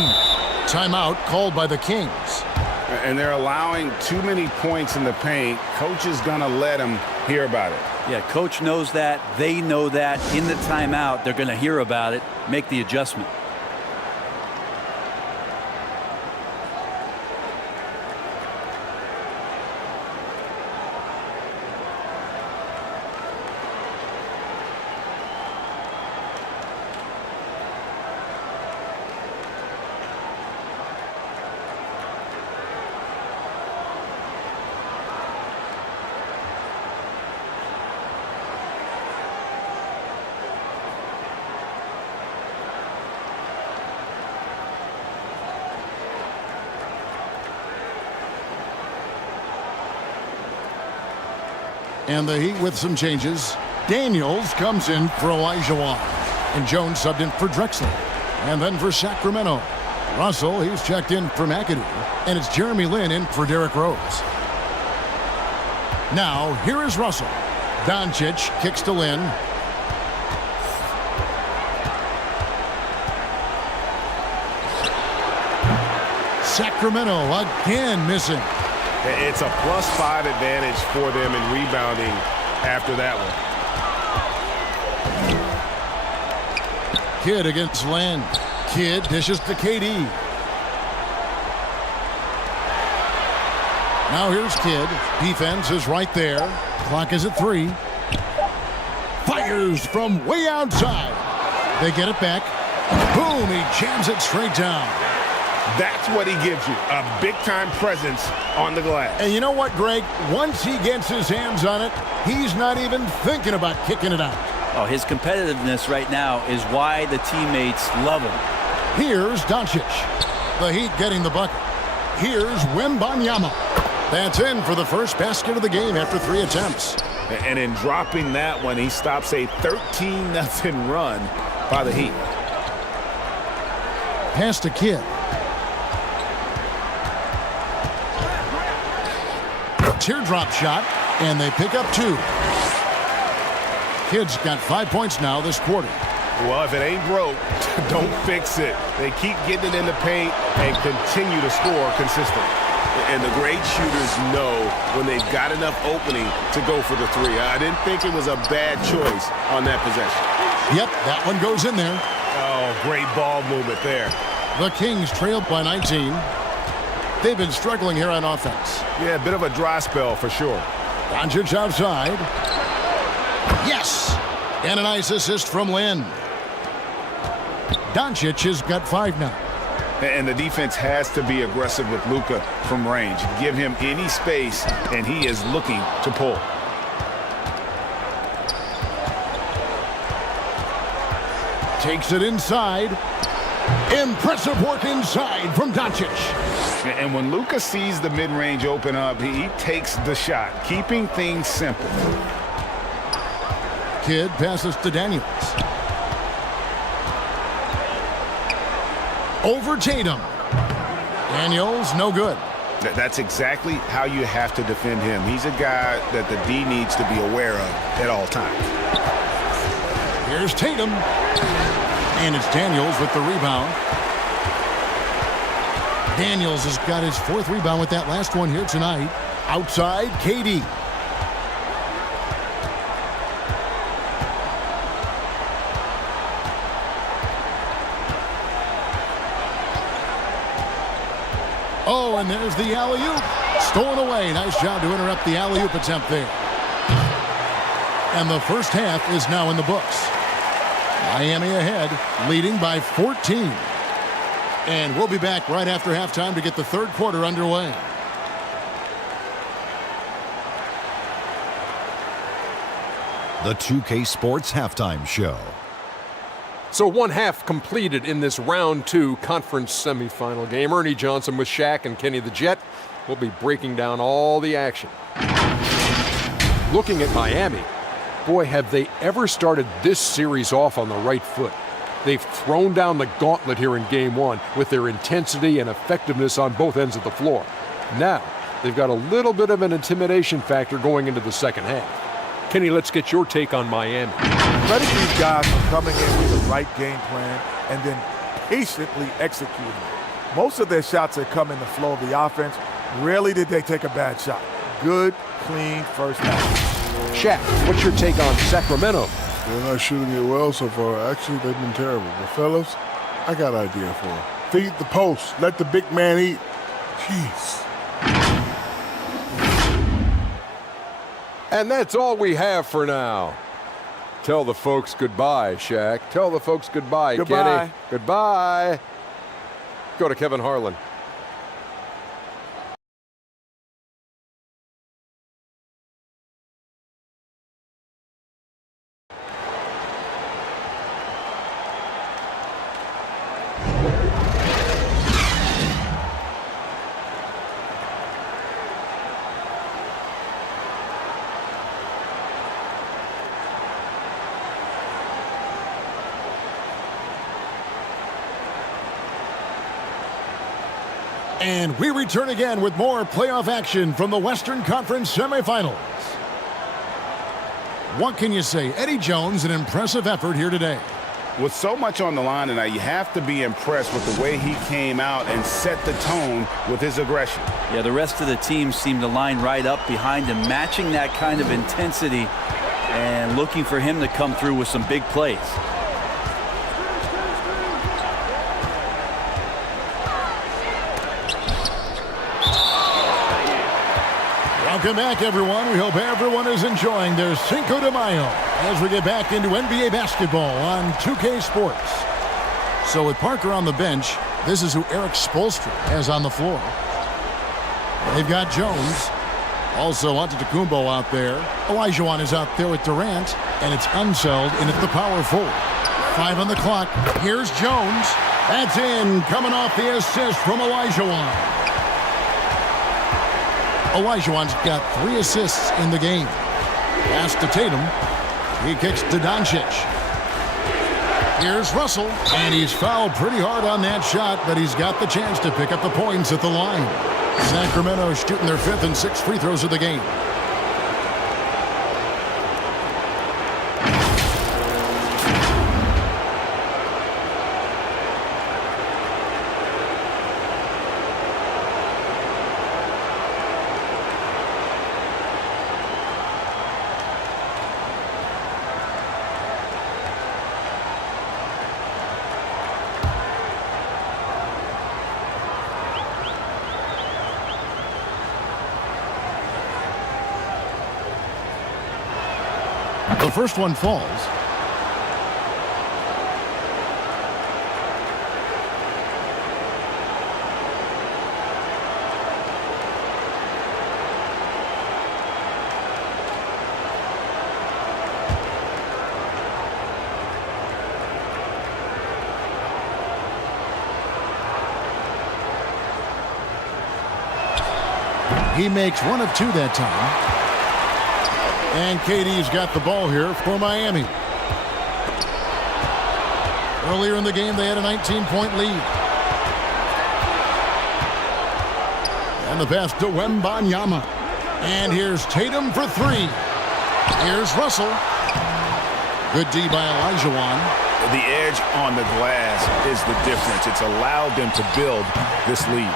Timeout called by the Kings. And they're allowing too many points in the paint. Coach is going to let them hear about it. Yeah, coach knows that. They know that. In the timeout, they're going to hear about it, make the adjustment. And the Heat with some changes. Daniels comes in for Olajuwon. And Jones subbed in for Drexler. And then for Sacramento, Russell, he's checked in for McAdoo. And it's Jeremy Lin in for Derrick Rose. Now, here is Russell. Doncic kicks to Lin. Sacramento again missing. It's a +5 advantage for them in rebounding after that one. Kidd against Len. Kidd dishes to KD. Now here's Kidd. Defense is right there. Clock is at 3. Fires from way outside. They get it back. Boom, he jams it straight down. That's what he gives you, a big-time presence on the glass. And you know what, Greg? Once he gets his hands on it, he's not even thinking about kicking it out. Oh, his competitiveness right now is why the teammates love him. Here's Doncic. The Heat getting the bucket. Here's Wembanyama. That's in for the first basket of the game after 3 attempts. And in dropping that one, he stops a 13-0 run by the Heat. Pass to Kidd. Teardrop shot, and they pick up 2. Kidd's got 5 points now this quarter. Well, if it ain't broke, don't fix it. They keep getting it in the paint and continue to score consistently. And the great shooters know when they've got enough opening to go for the 3. I didn't think it was a bad choice on that possession. Yep, that one goes in there. Oh, great ball movement there. The Kings trailed by 19. They've been struggling here on offense. Yeah, a bit of a dry spell for sure. Doncic outside. Yes! And a nice assist from Lin. Doncic has got 5 now. And the defense has to be aggressive with Luka from range. Give him any space, and he is looking to pull. Takes it inside. Impressive work inside from Doncic. And when Luka sees the mid-range open up, he takes the shot, keeping things simple. Kidd passes to Daniels. Over Tatum. Daniels, no good. That's exactly how you have to defend him. He's a guy that the D needs to be aware of at all times. Here's Tatum. And it's Daniels with the rebound. Daniels has got his 4th rebound with that last one here tonight. Outside, KD. Oh, and there's the alley-oop. Stolen away. Nice job to interrupt the alley-oop attempt there. And the first half is now in the books. Miami ahead, leading by 14. And we'll be back right after halftime to get the 3rd quarter underway. The 2K Sports Halftime Show. So 1 half completed in this round 2 conference semifinal game. Ernie Johnson with Shaq and Kenny the Jet will be breaking down all the action. Looking at Miami, boy, have they ever started this series off on the right foot. They've thrown down the gauntlet here in Game 1 with their intensity and effectiveness on both ends of the floor. Now, they've got a little bit of an intimidation factor going into the second half. Kenny, let's get your take on Miami. Credit these guys for coming in with the right game plan and then patiently executing. Most of their shots that come in the flow of the offense, rarely did they take a bad shot. Good, clean first half. Shaq, what's your take on Sacramento? They're not shooting it well so far. Actually, they've been terrible. But fellas, I got an idea for them. Feed the post. Let the big man eat. Jeez. And that's all we have for now. Tell the folks goodbye, Shaq. Tell the folks goodbye, Goodbye. Kenny. Goodbye. Go to Kevin Harlan. And we return again with more playoff action from the Western Conference semifinals. What can you say? Eddie Jones, an impressive effort here today. With so much on the line tonight, you have to be impressed with the way he came out and set the tone with his aggression. Yeah, the rest of the team seemed to line right up behind him, matching that kind of intensity and looking for him to come through with some big plays. Welcome back, everyone. We hope everyone is enjoying their Cinco de Mayo as we get back into NBA basketball on 2K Sports. So with Parker on the bench, this is who Eric Spoelstra has on the floor. They've got Jones. Also Antetokounmpo out there. Olajuwon is out there with Durant, and it's Unseld in at the power forward. 5 on the clock. Here's Jones. That's in, coming off the assist from Olajuwon. Olajuwon's got 3 assists in the game. Pass to Tatum. He kicks to Doncic. Here's Russell, and he's fouled pretty hard on that shot, but he's got the chance to pick up the points at the line. Sacramento shooting their 5th and 6th free throws of the game. The first one falls. He makes 1 of 2 that time. And KD's got the ball here for Miami. Earlier in the game, they had a 19-point lead. And the pass to Wembanyama. And here's Tatum for 3. Here's Russell. Good D by Olajuwon. The edge on the glass is the difference. It's allowed them to build this lead.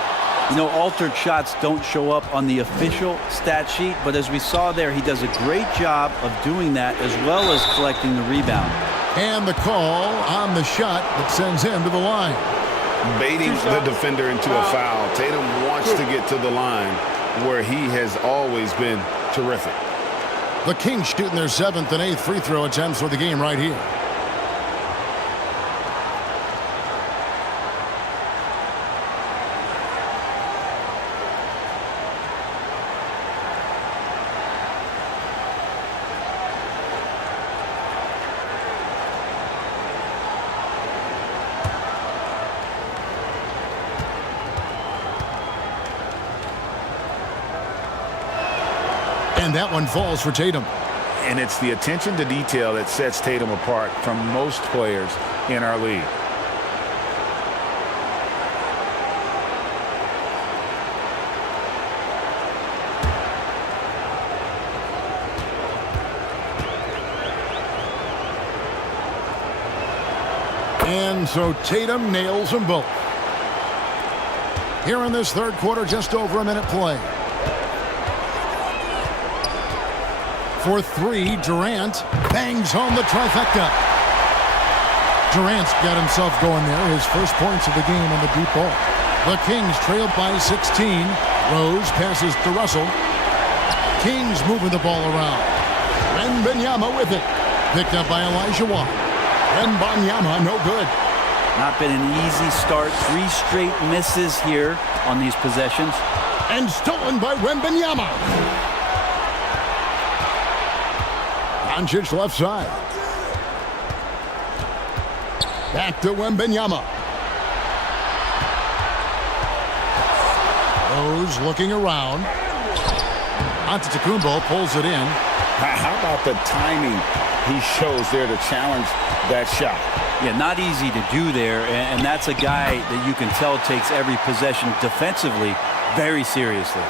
You know, altered shots don't show up on the official stat sheet, but as we saw there, he does a great job of doing that as well as collecting the rebound. And the call on the shot that sends him to the line. Baiting the defender into a foul. Tatum wants to get to the line where he has always been terrific. The Kings shooting their 7th and 8th free throw attempts for the game right here. And that one falls for Tatum. And it's the attention to detail that sets Tatum apart from most players in our league. And so Tatum nails them both. Here in this third quarter, just over a minute play. For 3, Durant bangs home the trifecta. Durant's got himself going there, his first points of the game on the deep ball. The Kings trailed by 16. Rose passes to Russell. Kings moving the ball around. Wembanyama with it. Picked up by Olajuwon. Wembanyama, no good. Not been an easy start. 3 straight misses here on these possessions. And stolen by Wembanyama. Doncic left side. Back to Wembanyama. Rose looking around. Antetokounmpo pulls it in. How about the timing he shows there to challenge that shot. Yeah, not easy to do there, and that's a guy that you can tell takes every possession defensively very seriously.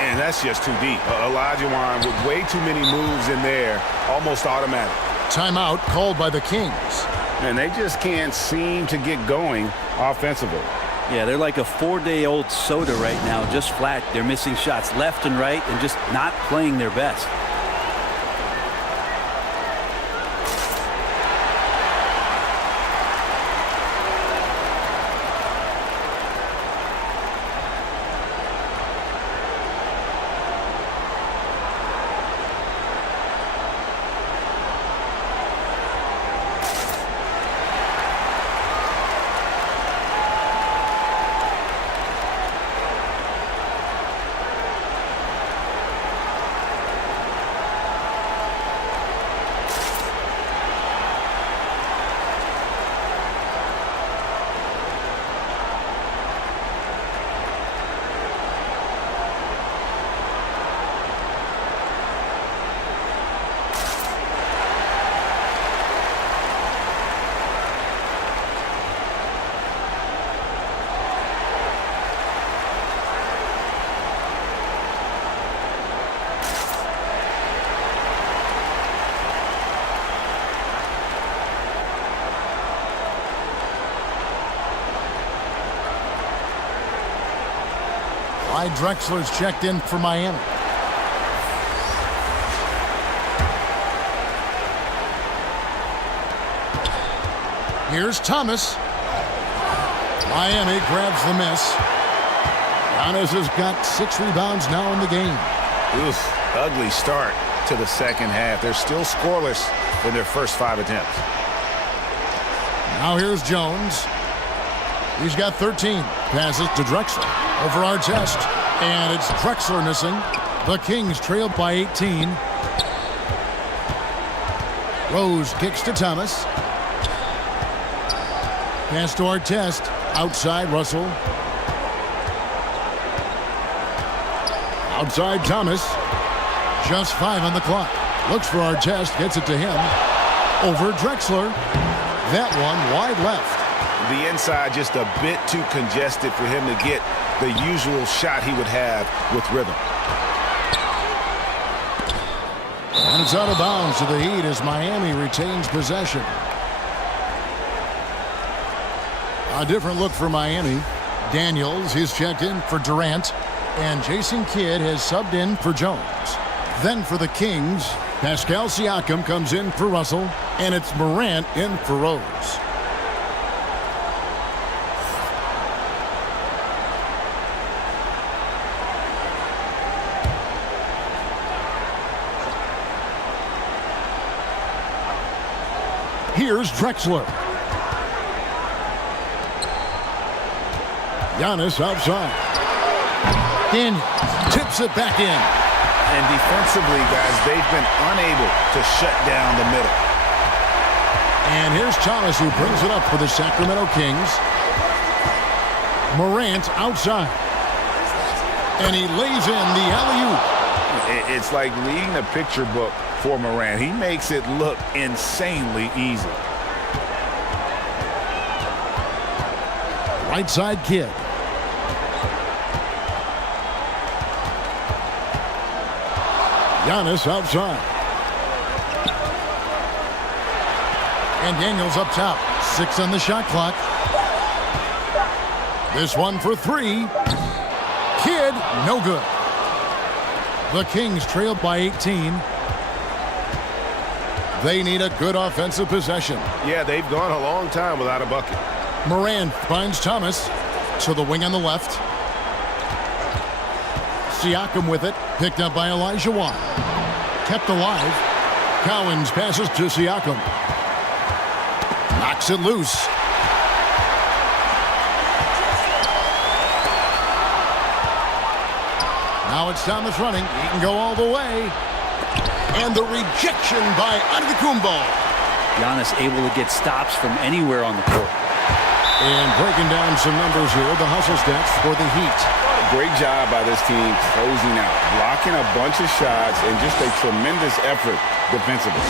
And that's just too deep. Olajuwon with way too many moves in there, almost automatic. Timeout called by the Kings. And they just can't seem to get going offensively. Yeah, they're like a 4-day-old soda right now, just flat. They're missing shots left and right and just not playing their best. Drexler's checked in for Miami. Here's Thomas. Miami grabs the miss. Giannis has got 6 rebounds now in the game. Oof, ugly start to the second half. They're still scoreless in their first 5 attempts. Now here's Jones. He's got 13. Passes to Drexler. Over our chest. And it's Drexler missing. The Kings trail by 18. Rose kicks to Thomas. Pass to Artest. Outside Russell. Outside Thomas. Just 5 on the clock. Looks for Artest. Gets it to him. Over Drexler. That one wide left. The inside just a bit too congested for him to get the usual shot he would have with rhythm. And it's out of bounds to the Heat as Miami retains possession. A different look for Miami. Daniels is checked in for Durant, and Jason Kidd has subbed in for Jones. Then for the Kings, Pascal Siakam comes in for Russell, and it's Morant in for Rose. Here's Drexler. Giannis outside. Daniels tips it back in. And defensively, guys, they've been unable to shut down the middle. And here's Thomas, who brings it up for the Sacramento Kings. Morant outside. And he lays in the alley-oop. It's like reading the picture book for Morant. He makes it look insanely easy. Right side Kidd. Giannis outside. And Daniels up top. 6 on the shot clock. This one for 3. Kidd, no good. The Kings trailed by 18. They need a good offensive possession. Yeah, they've gone a long time without a bucket. Morant finds Thomas to the wing on the left. Siakam with it, picked up by Olajuwon. Kept alive. Cowens passes to Siakam. Knocks it loose. Now it's Thomas running. He can go all the way. And the rejection by Antetokounmpo. Giannis able to get stops from anywhere on the court. And breaking down some numbers here, the hustle stats for the Heat. great job by this team closing out, blocking a bunch of shots, and just a tremendous effort defensively.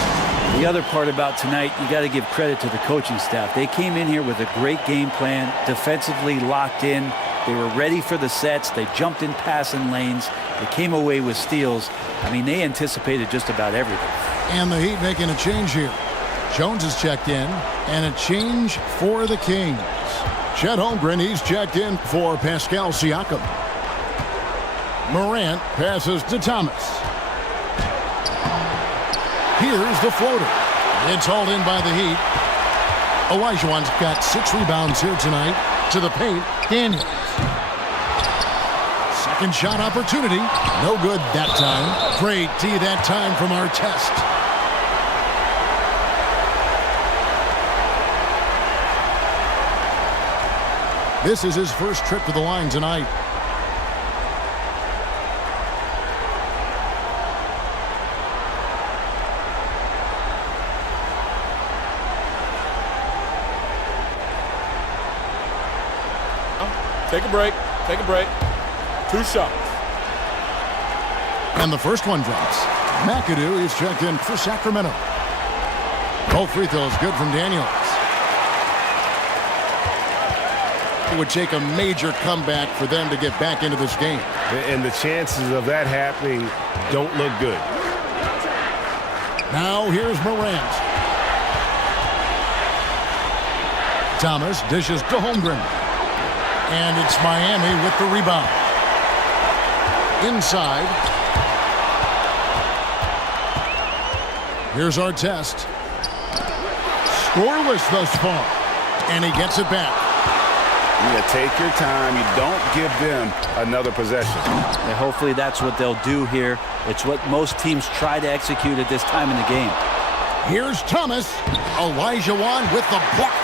The other part about tonight, you got to give credit to the coaching staff. They came in here with a great game plan, defensively locked in. They were ready for the sets. They jumped in passing lanes. They came away with steals. I mean, they anticipated just about everything. And the Heat making a change here. Jones is checked in, and a change for the Kings. Chet Holmgren, he's checked in for Pascal Siakam. Morant passes to Thomas. Here's the floater. It's hauled in by the Heat. Olajuwon's got 6 rebounds here tonight. To the paint, Daniels. Second shot opportunity. No good that time. Great D that time from Artest. This is his first trip to the line tonight. Take a break. Take a break. 2 shots. And the first one drops. McAdoo is checked in for Sacramento. Both free throws good from Daniels. It would take a major comeback for them to get back into this game. And the chances of that happening don't look good. Now here's Morant. Thomas dishes to Holmgren. And it's Miami with the rebound. Inside. Here's Artest. Scoreless thus far. And he gets it back. You take your time. You don't give them another possession. And hopefully that's what they'll do here. It's what most teams try to execute at this time in the game. Here's Thomas. Olajuwon with the block.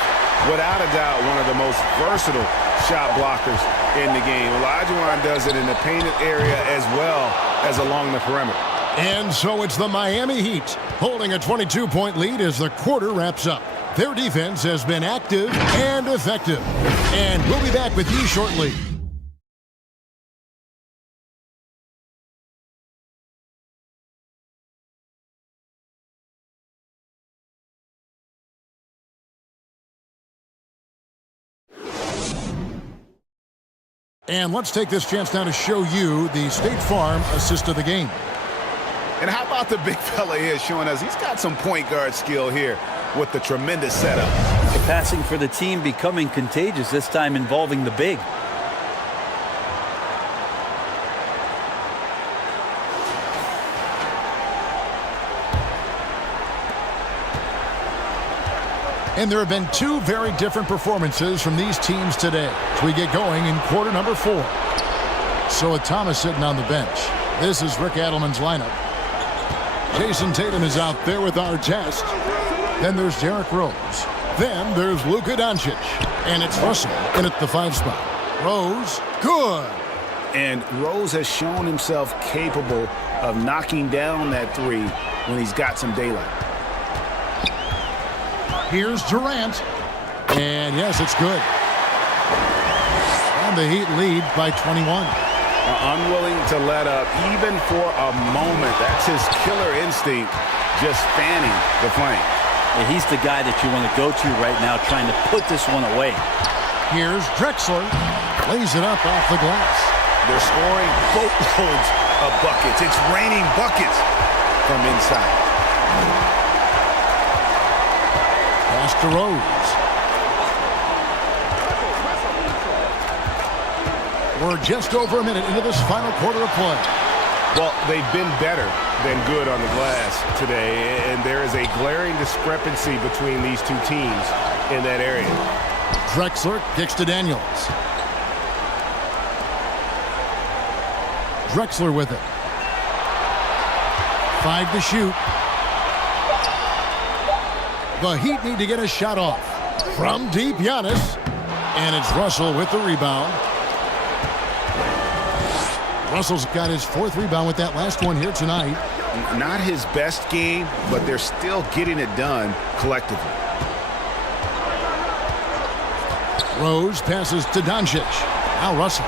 Without a doubt, one of the most versatile shot blockers in the game. Olajuwon does it in the painted area as well as along the perimeter. And so it's the Miami Heat holding a 22-point lead as the quarter wraps up. Their defense has been active and effective. And we'll be back with you shortly. And let's take this chance now to show you the State Farm assist of the game. And how about the big fella here showing us he's got some point guard skill here with the tremendous setup. The passing for the team becoming contagious, this time involving the big. And there have been 2 very different performances from these teams today as we get going in quarter number 4. So with Thomas sitting on the bench, this is Rick Adelman's lineup. Jason Tatum is out there with Artest. Then there's Derrick Rose. Then there's Luka Doncic. And it's Russell in at the 5 spot. Rose, good. And Rose has shown himself capable of knocking down that 3 when he's got some daylight. Here's Durant. And yes, it's good. And the Heat lead by 21. Unwilling to let up even for a moment. That's his killer instinct, just fanning the flame. And he's the guy that you want to go to right now trying to put this one away. Here's Drexler. Lays it up off the glass. They're scoring boatloads of buckets. It's raining buckets from inside. Pass to Rose. We're just over a minute into this final quarter of play. Well, they've been better than good on the glass today, and there is a glaring discrepancy between these 2 teams in that area. Drexler kicks to Daniels. Drexler with it. 5 to shoot. The Heat need to get a shot off. From deep, Giannis. And it's Russell with the rebound. Russell's got his 4th rebound with that last one here tonight. Not his best game, but they're still getting it done collectively. Rose passes to Doncic. Now Russell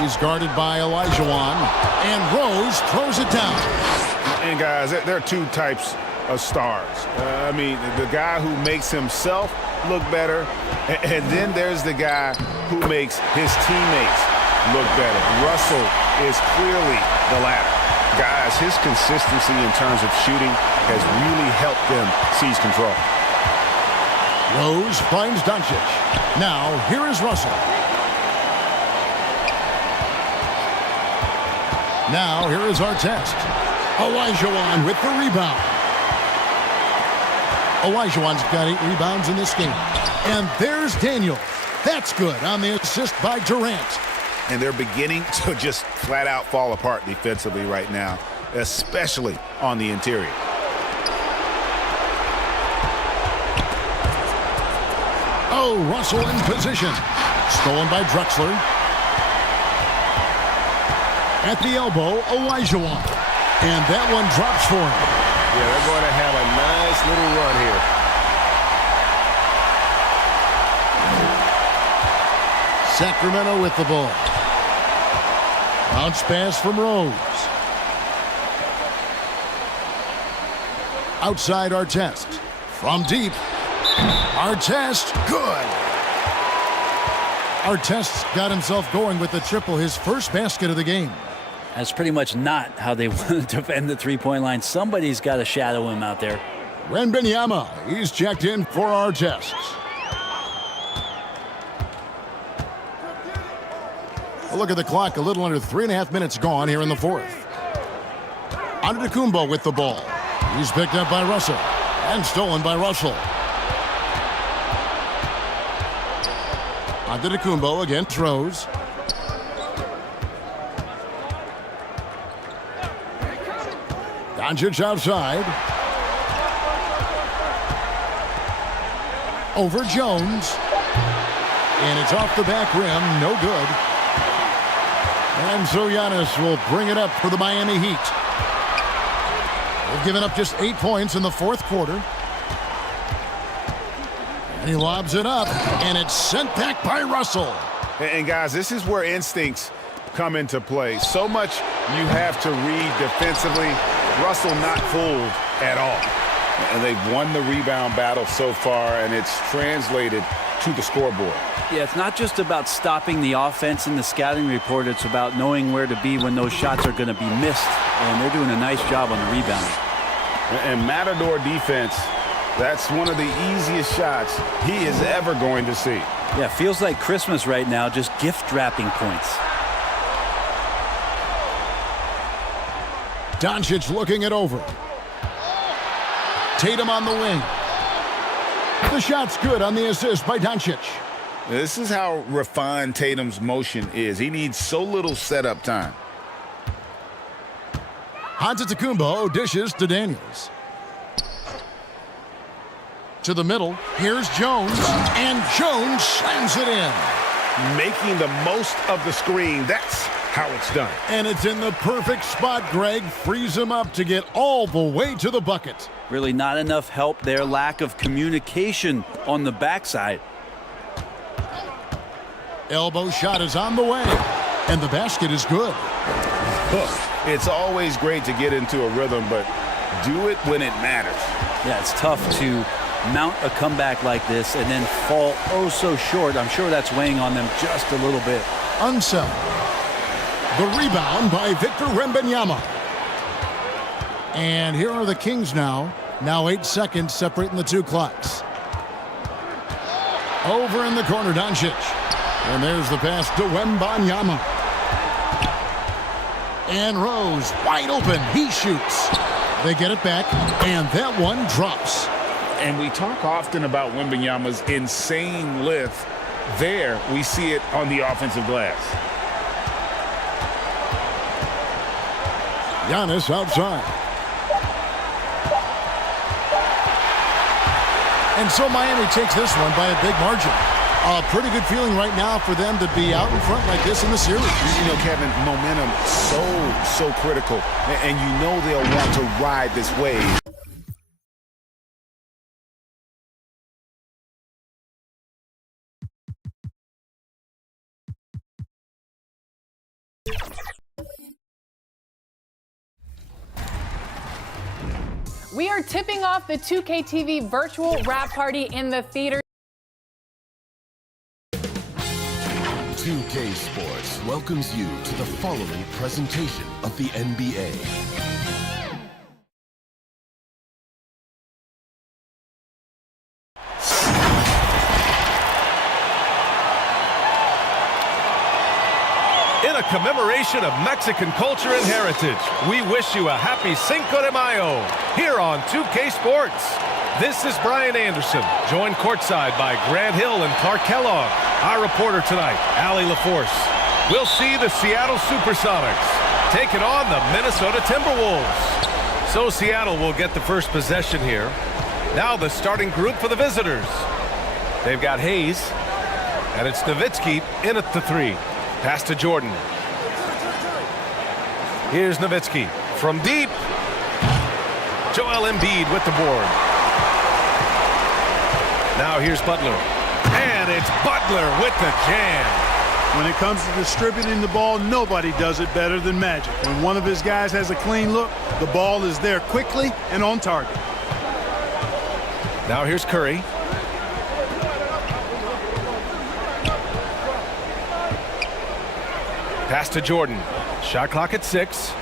He's guarded by Olajuwon, and Rose throws it down. And guys, there are two types of stars. I mean, the guy who makes himself look better, and then there's the guy who makes his teammates look better. Russell is clearly the latter. Guys, his consistency in terms of shooting has really helped them seize control. Rose finds Doncic. Now, here is Russell. Now, here is Artest. Olajuwon with the rebound. Olajuwon's got 8 rebounds in this game. And there's Daniel. That's good on the assist by Durant. And they're beginning to just flat out fall apart defensively right now, especially on the interior. Oh, Russell in position. Stolen by Drexler. At the elbow, Olajuwon. And that one drops for him. Yeah, they're going to have a nice little run here. Sacramento with the ball. Bounce pass from Rose. Outside Artest. From deep. Artest, good. Artest's got himself going with the triple, his first basket of the game. That's pretty much not how they want to defend the three-point line. Somebody's got to shadow him out there. Wembanyama, he's checked in for Artest. A look at the clock, a little under 3.5 minutes gone here in the fourth. Antetokounmpo with the ball. He's picked up by Russell and stolen by Russell. Antetokounmpo again throws. Doncic outside. Over Jones. And it's off the back rim. No good. And so Giannis will bring it up for the Miami Heat. They've given up just 8 points in the fourth quarter. And he lobs it up, and it's sent back by Russell. And guys, this is where instincts come into play. So much you have to read defensively. Russell not fooled at all. And they've won the rebound battle so far, and it's translated to the scoreboard. Yeah, it's not just about stopping the offense in the scouting report. It's about knowing where to be when those shots are going to be missed. And they're doing a nice job on the rebound. And Matador defense, that's one of the easiest shots he is ever going to see. Yeah, feels like Christmas right now, just gift wrapping points. Doncic looking it over. Tatum on the wing. The shot's good on the assist by Doncic. This is how refined Tatum's motion is. He needs so little setup time. Antetokounmpo dishes to Daniels. To the middle. Here's Jones. And Jones slams it in. Making the most of the screen. That's how it's done. And it's in the perfect spot, Greg. Frees him up to get all the way to the bucket. Really not enough help there. Lack of communication on the backside. Elbow shot is on the way. And the basket is good. Look, it's always great to get into a rhythm, but do it when it matters. Yeah, it's tough to mount a comeback like this and then fall oh so short. I'm sure that's weighing on them just a little bit. Unseld. The rebound by Victor Wembanyama. And here are the Kings now. Now 8 seconds separating the two clocks. Over in the corner, Doncic. And there's the pass to Wembanyama. And Rose wide open. He shoots. They get it back, and that one drops. And we talk often about Wembanyama's insane lift. There, we see it on the offensive glass. Giannis outside. And so Miami takes this one by a big margin. A pretty good feeling right now for them to be out in front like this in the series. You know, Kevin, momentum so critical. And you know they'll want to ride this wave. We are tipping off the 2K TV virtual wrap party in the theater. 2K Sports welcomes you to the following presentation of the NBA. In a commemoration of Mexican culture and heritage, we wish you a happy Cinco de Mayo here on 2K Sports. This is Brian Anderson, joined courtside by Grant Hill and Clark Kellogg. Our reporter tonight, Allie LaForce. We'll see the Seattle Supersonics taking on the Minnesota Timberwolves. So Seattle will get the first possession here. Now the starting group for the visitors. They've got Hayes, and it's Nowitzki in at the three. Pass to Jordan. Here's Nowitzki from deep. Joel Embiid with the board. Now here's Butler. And it's Butler with the jam. When it comes to distributing the ball, nobody does it better than Magic. When one of his guys has a clean look, the ball is there quickly and on target. Now here's Curry. Pass to Jordan. Shot clock at 6.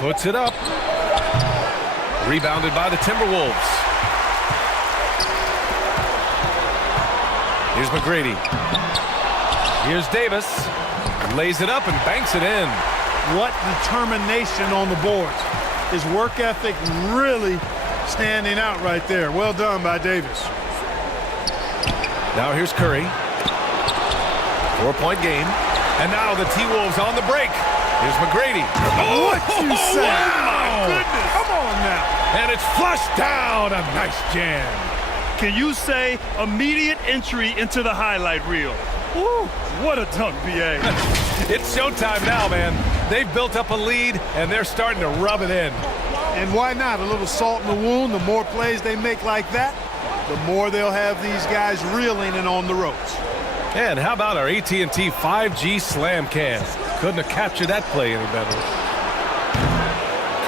Puts it up. Rebounded by the Timberwolves. Here's McGrady. Here's Davis. Lays it up and banks it in. What determination on the boards. His work ethic really standing out right there. Well done by Davis. Now here's Curry. 4-point game. And now the T-Wolves on the break. Here's McGrady. Oh, what you say? Wow. My goodness. Come on now. And it's flushed down. A nice jam. Can you say immediate entry into the highlight reel? Woo, what a dunk, B.A. It's showtime now, man. They've built up a lead, and they're starting to rub it in. And why not? A little salt in the wound. The more plays they make like that, the more they'll have these guys reeling and on the ropes. And how about our AT&T 5G slam cam? Couldn't have captured that play any better.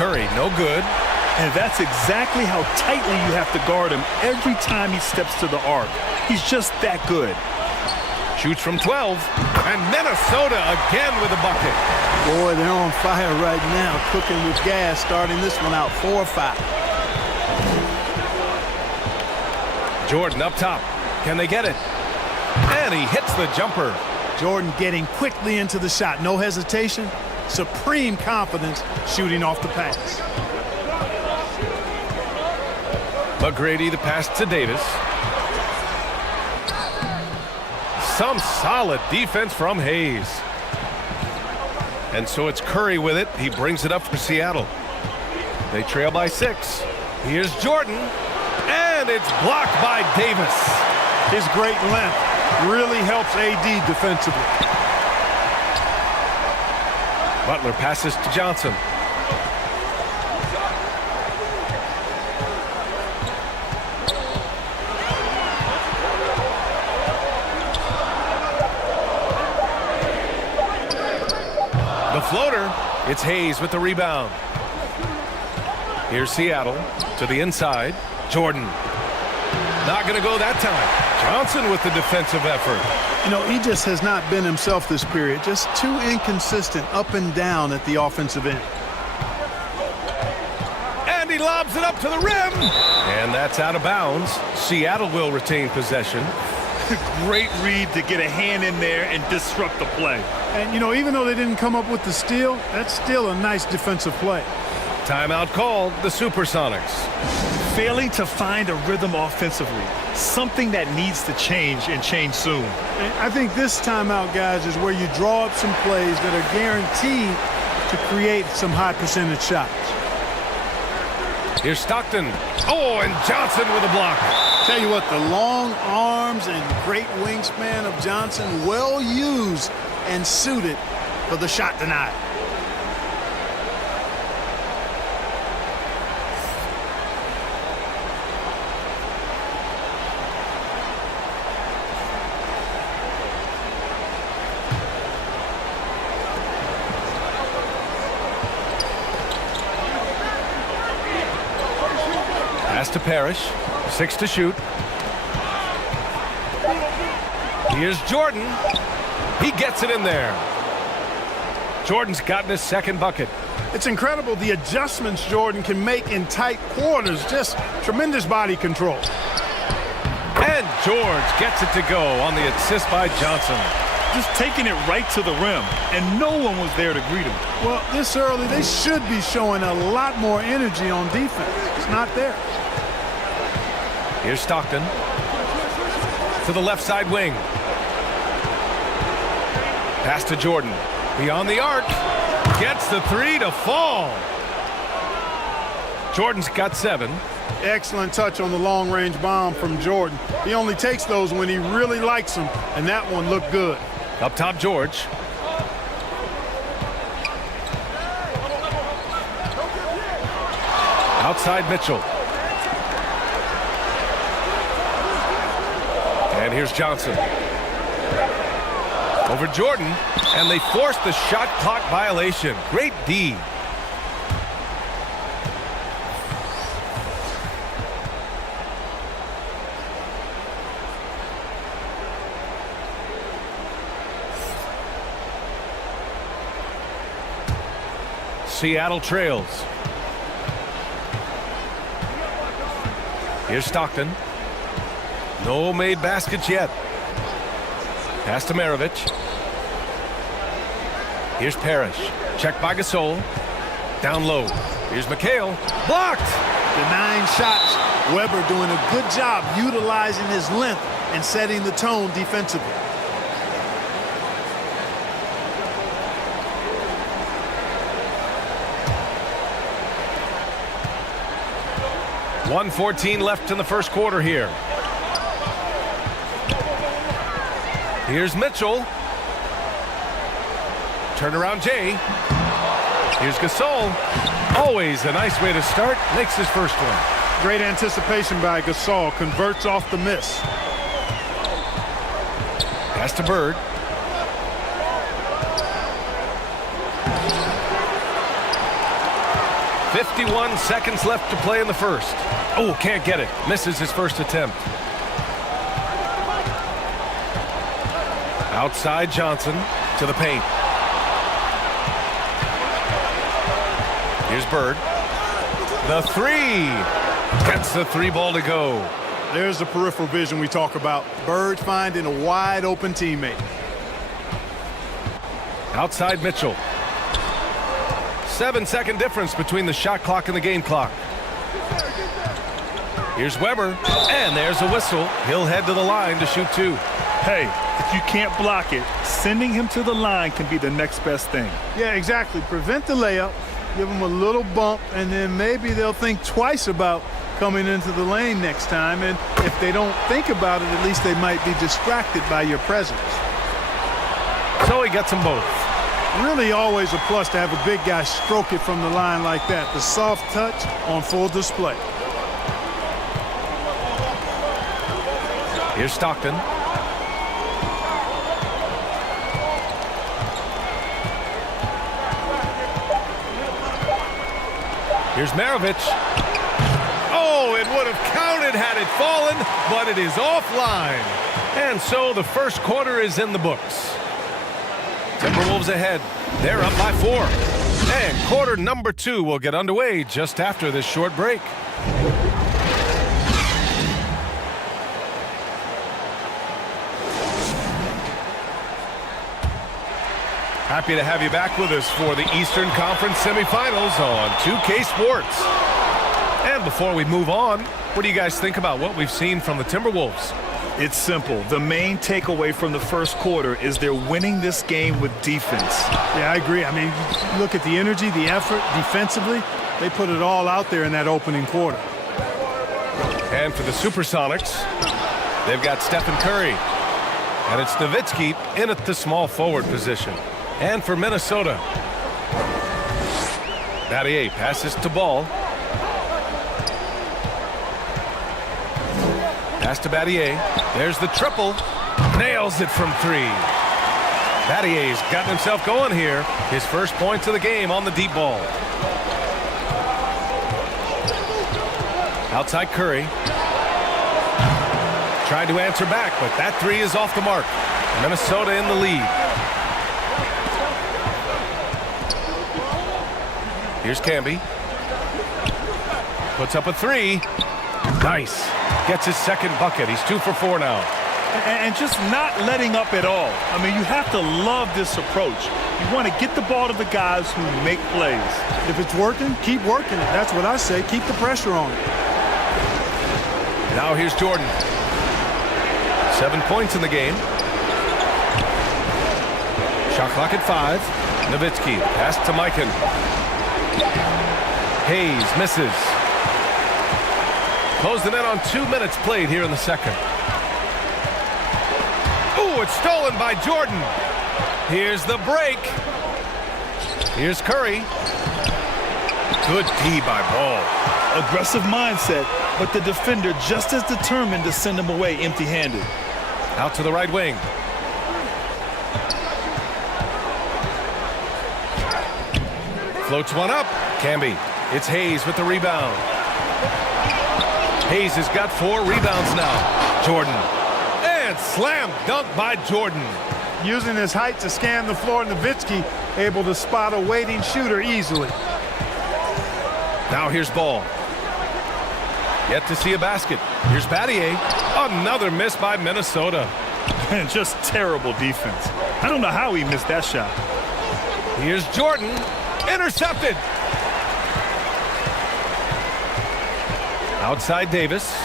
Curry, no good. And that's exactly how tightly you have to guard him every time he steps to the arc. He's just that good. Shoots from 12. And Minnesota again with a bucket. Boy, they're on fire right now, cooking with gas, starting this one out 4-5. Jordan up top. Can they get it? And he hits the jumper. Jordan getting quickly into the shot. No hesitation. Supreme confidence shooting off the pass. McGrady the pass to Davis. Some solid defense from Hayes. And so it's Curry with it. He brings it up for Seattle. They trail by 6. Here's Jordan. And it's blocked by Davis. His great length really helps AD defensively. Butler passes to Johnson. The floater. It's Hayes with the rebound. Here's Seattle to the inside. Jordan. Not going to go that time. Johnson with the defensive effort. You know, he just has not been himself this period. Just too inconsistent up and down at the offensive end. And he lobs it up to the rim. And that's out of bounds. Seattle will retain possession. Great read to get a hand in there and disrupt the play. And, you know, even though they didn't come up with the steal, that's still a nice defensive play. Timeout called, the Supersonics. Failing to find a rhythm offensively, something that needs to change and change soon. And I think this timeout, guys, is where you draw up some plays that are guaranteed to create some high percentage shots. Here's Stockton. Oh, and Johnson with a block. Tell you what, the long arms and great wingspan of Johnson, well used and suited for the shot denied. Pass to Parrish. 6 to shoot. Here's Jordan. He gets it in there. Jordan's gotten his second bucket. It's incredible the adjustments Jordan can make in tight quarters. Just tremendous body control. And George gets it to go on the assist by Johnson. Just taking it right to the rim, and no one was there to greet him. Well, this early, they should be showing a lot more energy on defense. It's not there. Here's Stockton. To the left side wing. Pass to Jordan. Beyond the arc. Gets the 3 to fall. Jordan's got 7. Excellent touch on the long-range bomb from Jordan. He only takes those when he really likes them, and that one looked good. Up top, George. Outside, Mitchell. And here's Johnson. Over Jordan, and they force the shot clock violation. Great D. Seattle trails. Here's Stockton. No made baskets yet. Pass to Maravich. Here's Parrish. Checked by Gasol. Down low. Here's McHale. Blocked! The 9 shots. Weber doing a good job utilizing his length and setting the tone defensively. .114 left in the first quarter here. Here's Mitchell. Turnaround Jay. Here's Gasol. Always a nice way to start. Makes his first one. Great anticipation by Gasol. Converts off the miss. Pass to Bird. .51 seconds left to play in the first. Oh, can't get it. Misses his first attempt. Outside Johnson to the paint. Here's Bird. The 3. Gets the 3 ball to go. There's the peripheral vision we talk about. Bird finding a wide open teammate. Outside Mitchell. 7-second difference between the shot clock and the game clock. Here's Weber, and there's a whistle. He'll head to the line to shoot 2. Hey, if you can't block it, sending him to the line can be the next best thing. Yeah, exactly. Prevent the layup, give him a little bump, and then maybe they'll think twice about coming into the lane next time. And if they don't think about it, at least they might be distracted by your presence. So he gets them both. Really always a plus to have a big guy stroke it from the line like that. The soft touch on full display. Here's Stockton. Here's Maravich. Oh, it would have counted had it fallen, but it is offline. And so the first quarter is in the books. Timberwolves ahead. They're up by 4. And quarter number 2 will get underway just after this short break. Happy to have you back with us for the Eastern Conference semifinals on 2K Sports. And before we move on, what do you guys think about what we've seen from the Timberwolves? It's simple. The main takeaway from the first quarter is they're winning this game with defense. Yeah, I agree. I mean, look at the energy, the effort defensively. They put it all out there in that opening quarter. And for the Supersonics, they've got Stephen Curry. And it's Nowitzki in at the small forward position. And for Minnesota, Battier passes to Ball. Pass to Battier. There's the triple. Nails it from 3. Battier's gotten himself going here. His first points of the game on the deep ball. Outside Curry. Tried to answer back, but that three is off the mark. Minnesota in the lead. Here's Camby. Puts up a three. Nice. Gets his second bucket. He's 2 for 4 now. And just not letting up at all. I mean, you have to love this approach. You want to get the ball to the guys who make plays. If it's working, keep working it. That's what I say. Keep the pressure on it. Now here's Jordan. 7 points in the game. Shot clock at 5. Nowitzki. Pass to Mikan. Hayes misses. Close the net on 2 minutes played here in the second. Ooh, it's stolen by Jordan. Here's the break. Here's Curry. Good D by Ball. Aggressive mindset, but the defender just as determined to send him away empty-handed. Out to the right wing. Floats one up. Camby. It's Hayes with the rebound. Hayes has got 4 rebounds now. Jordan. And slam dunk by Jordan. Using his height to scan the floor, Nowitzki able to spot a waiting shooter easily. Now here's Ball. Yet to see a basket. Here's Battier. Another miss by Minnesota. And just terrible defense. I don't know how he missed that shot. Here's Jordan. Intercepted. Outside Davis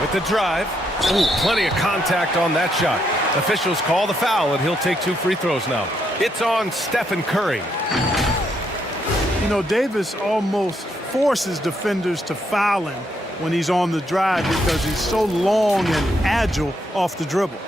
with the drive. Ooh, plenty of contact on that shot. Officials call the foul, and he'll take 2 free throws now. It's on Stephen Curry. You know, Davis almost forces defenders to foul him when he's on the drive because he's so long and agile off the dribble.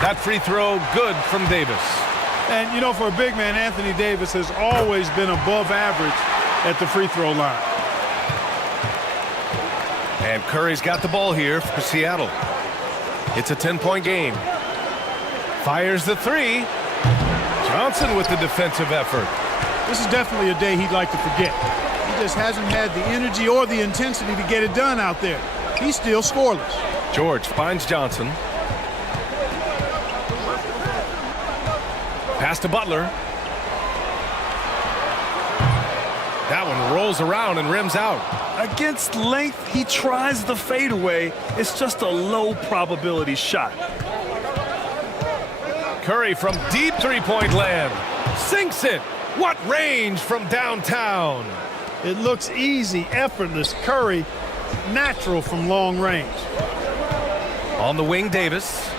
That free throw good from Davis. And, you know, for a big man, Anthony Davis has always been above average at the free throw line. And Curry's got the ball here for Seattle. It's a 10-point game. Fires the three. Johnson with the defensive effort. This is definitely a day he'd like to forget. He just hasn't had the energy or the intensity to get it done out there. He's still scoreless. George finds Johnson. Pass to Butler. That one rolls around and rims out. Against length, he tries the fadeaway. It's just a low probability shot. Curry from deep three-point land. Sinks it. What range from downtown. It looks easy, effortless. Curry, natural from long range. On the wing, Davis.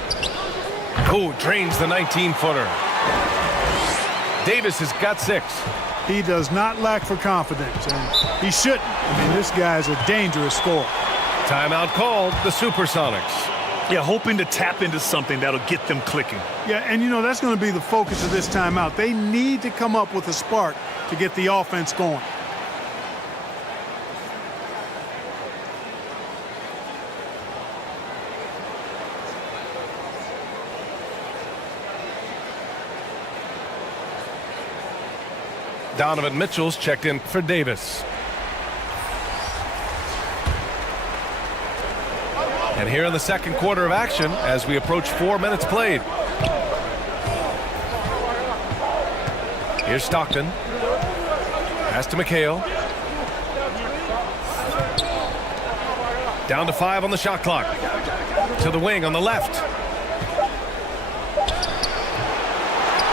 Oh, drains the 19-footer. Davis has got 6. He does not lack for confidence, and he shouldn't. I mean, this guy's a dangerous scorer. Timeout called, the Supersonics. Yeah, hoping to tap into something that'll get them clicking. Yeah, and you know, that's going to be the focus of this timeout. They need to come up with a spark to get the offense going. Donovan Mitchell's checked in for Davis. And here in the second quarter of action as we approach 4 minutes played. Here's Stockton. Pass to McHale. Down to 5 on the shot clock. To the wing on the left.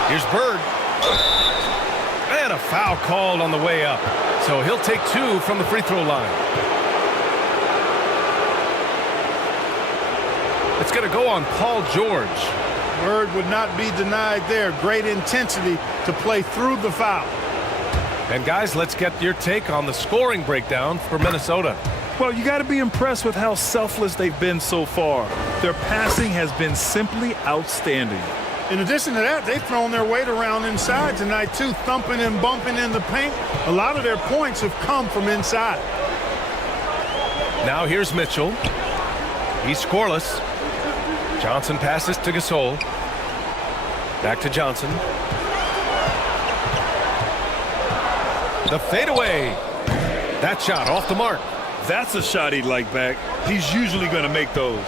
Here's Bird. And a foul called on the way up. So he'll take 2 from the free throw line. It's going to go on Paul George. Bird would not be denied there. Great intensity to play through the foul. And guys, let's get your take on the scoring breakdown for Minnesota. Well, you got to be impressed with how selfless they've been so far. Their passing has been simply outstanding. In addition to that, they've thrown their weight around inside tonight, too, thumping and bumping in the paint. A lot of their points have come from inside. Now here's Mitchell. He's scoreless. Johnson passes to Gasol. Back to Johnson. The fadeaway. That shot off the mark. That's a shot he'd like back. He's usually going to make those.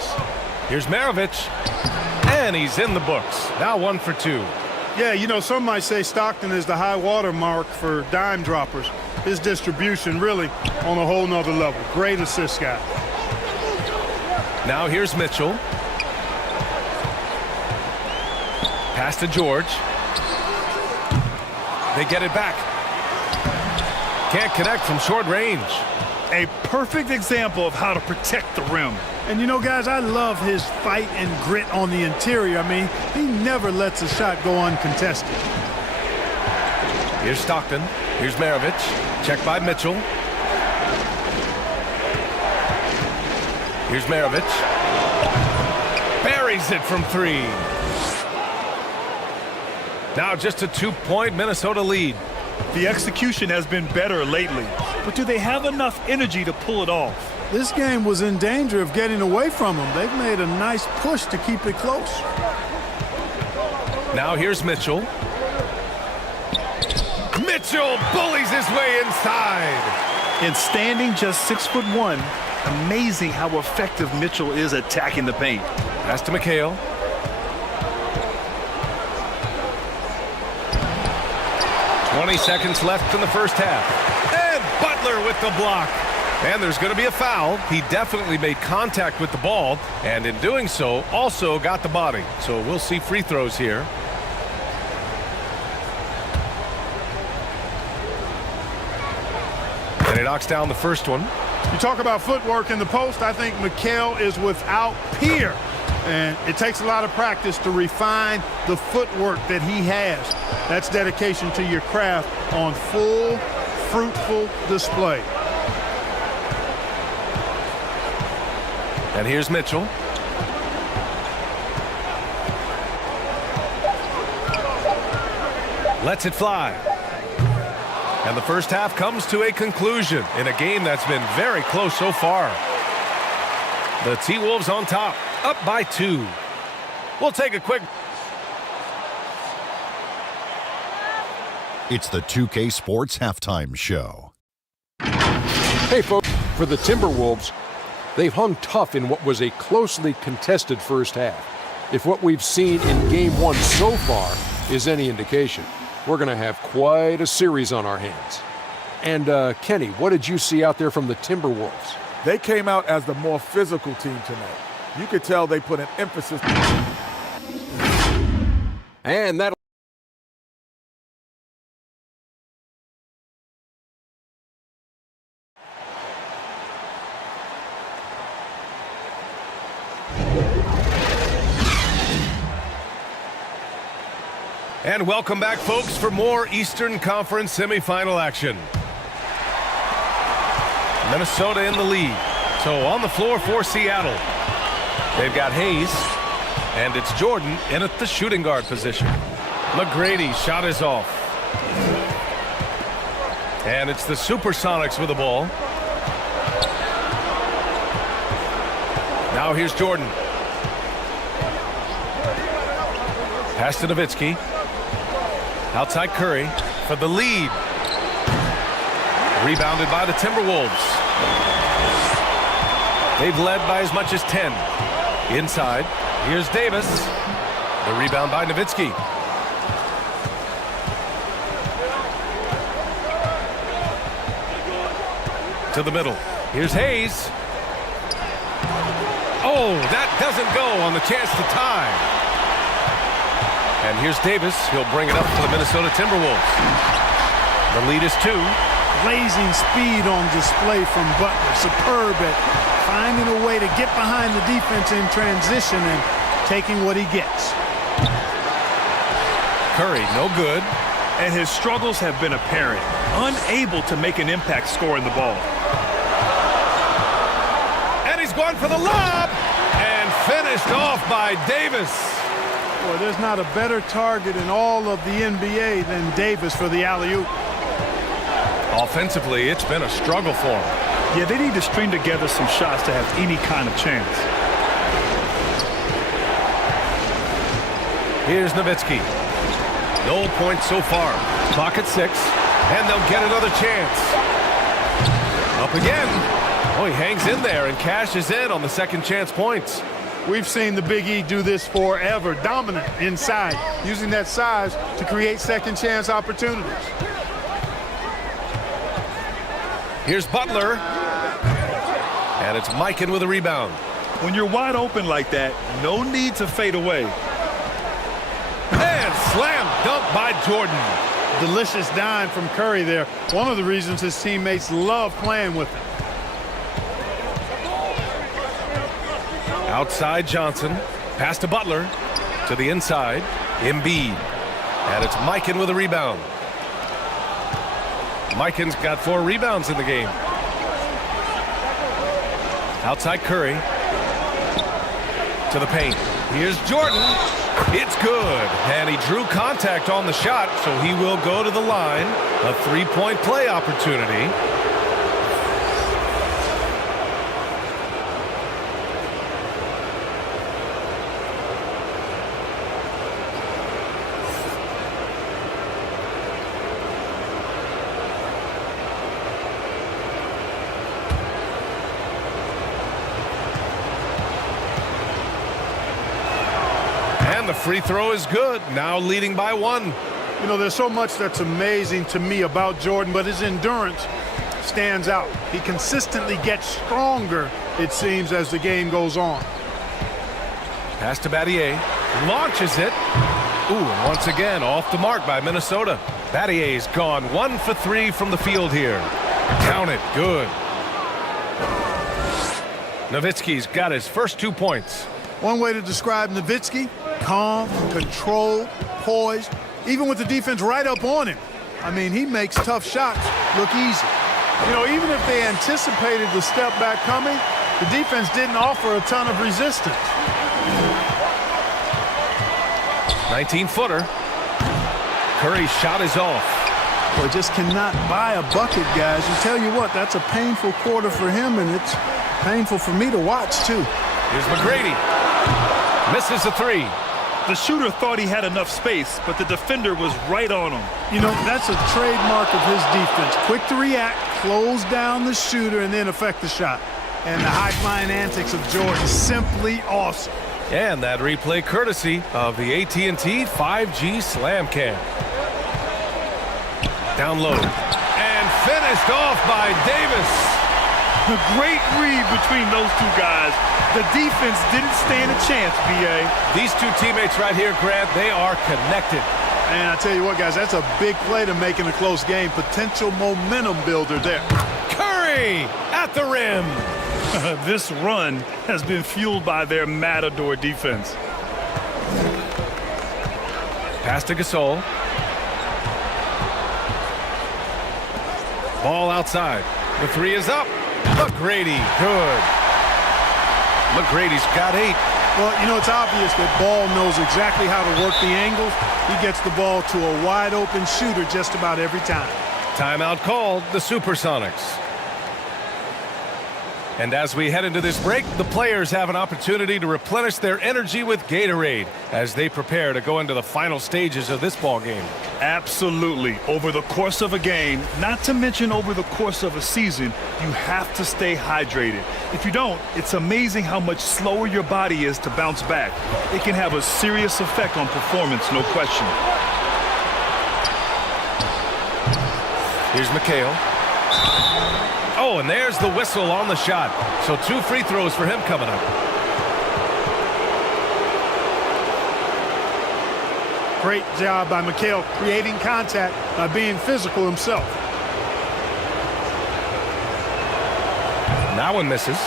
Here's Maravich. And he's in the books. Now 1 for 2. Yeah, you know, some might say Stockton is the high water mark for dime droppers. His distribution really on a whole nother level. Great assist guy. Now here's Mitchell. Pass to George. They get it back. Can't connect from short range. A perfect example of how to protect the rim. And you know, guys, I love his fight and grit on the interior. I mean, he never lets a shot go uncontested. Here's Stockton. Here's Maravich. Checked by Mitchell. Here's Maravich. Buries it from 3. Now just a 2-point Minnesota lead. The execution has been better lately, but do they have enough energy to pull it off? This game was in danger of getting away from them. They've made a nice push to keep it close. Now here's Mitchell. Mitchell bullies his way inside. And standing just 6'1", amazing how effective Mitchell is attacking the paint. Pass to McHale. "20 seconds left in the first half. And Butler with the block. And there's going to be a foul. He definitely made contact with the ball, and in doing so, also got the body. So we'll see free throws here. And he knocks down the first one. You talk about footwork in the post, I think McHale is without peer. And it takes a lot of practice to refine the footwork that he has. That's dedication to your craft on full, fruitful display. And here's Mitchell. Lets it fly. And the first half comes to a conclusion in a game that's been very close so far. The T-Wolves on top, up by 2. We'll take a quick... It's the 2K Sports Halftime Show. Hey, folks, for the Timberwolves, they've hung tough in what was a closely contested first half. If what we've seen in Game 1 so far is any indication, we're going to have quite a series on our hands. And, Kenny, what did you see out there from the Timberwolves? They came out as the more physical team tonight. You could tell they put an emphasis. And that. And welcome back, folks, for more Eastern Conference semifinal action. Minnesota in the lead. So on the floor for Seattle, they've got Hayes, and it's Jordan in at the shooting guard position. McGrady's shot is off. And it's the Supersonics with the ball. Now here's Jordan. Pass to Nowitzki. Outside Curry for the lead. Rebounded by the Timberwolves. They've led by as much as 10. Inside, here's Davis. The rebound by Nowitzki. To the middle. Here's Hayes. Oh, that doesn't go on the chance to tie. And here's Davis. He'll bring it up for the Minnesota Timberwolves. The lead is 2. Blazing speed on display from Butler. Superb at finding a way to get behind the defense in transition and taking what he gets. Curry, no good. And his struggles have been apparent. Unable to make an impact scoring the ball. And he's going for the lob. And finished off by Davis. Boy, there's not a better target in all of the NBA than Davis for the alley-oop. Offensively, it's been a struggle for him. Yeah, they need to string together some shots to have any kind of chance. Here's Nowitzki. No points so far. Clock at 6, and they'll get another chance. Up again. Oh, he hangs in there and cashes in on the second chance points. We've seen the Big E do this forever. Dominant inside, using that size to create second chance opportunities. Here's Butler. And it's Mikan with a rebound. When you're wide open like that, no need to fade away. And slam dunk by Jordan. Delicious dime from Curry there. One of the reasons his teammates love playing with him. Outside Johnson. Pass to Butler. To the inside. Embiid. And it's Mikan with a rebound. Mikan's got 4 rebounds in the game. Outside Curry. To the paint. Here's Jordan. It's good. And he drew contact on the shot, so he will go to the line. A 3-point play opportunity. And the free throw is good. Now leading by 1. You know, there's so much that's amazing to me about Jordan, but his endurance stands out. He consistently gets stronger, it seems, as the game goes on. Pass to Battier. Launches it. Ooh, and once again, off the mark by Minnesota. Battier's gone 1 for 3 from the field here. Count it. Good. Nowitzki's got his first 2 points. One way to describe Nowitzki: calm, controlled, poised, even with the defense right up on him. I mean, he makes tough shots look easy. You know, even if they anticipated the step back coming, the defense didn't offer a ton of resistance. 19-footer. Curry's shot is off. Boy, just cannot buy a bucket, guys. You tell you what, that's a painful quarter for him, and it's painful for me to watch, too. Here's McGrady. Misses a 3. The shooter thought he had enough space, but the defender was right on him. You know, that's a trademark of his defense. Quick to react, close down the shooter, and then affect the shot. And the high-flying antics of Jordan, simply awesome. And that replay courtesy of the AT&T 5G Slam Cam. Down low. And finished off by Davis. A great read between those 2 guys. The defense didn't stand a chance, B.A. These 2 teammates right here, Grant, they are connected. And I tell you what, guys, that's a big play to make in a close game. Potential momentum builder there. Curry at the rim. This run has been fueled by their Matador defense. Pass to Gasol. Ball outside. The 3 is up. McGrady, good. McGrady's got 8. Well, you know, it's obvious that Ball knows exactly how to work the angles. He gets the ball to a wide-open shooter just about every time. Timeout called, the Supersonics. And as we head into this break, the players have an opportunity to replenish their energy with Gatorade as they prepare to go into the final stages of this ball game. Absolutely. Over the course of a game, not to mention over the course of a season, you have to stay hydrated. If you don't, it's amazing how much slower your body is to bounce back. It can have a serious effect on performance, no question. Here's McHale. Oh, and there's the whistle on the shot. So 2 free throws for him coming up. Great job by McHale creating contact by being physical himself. That one misses.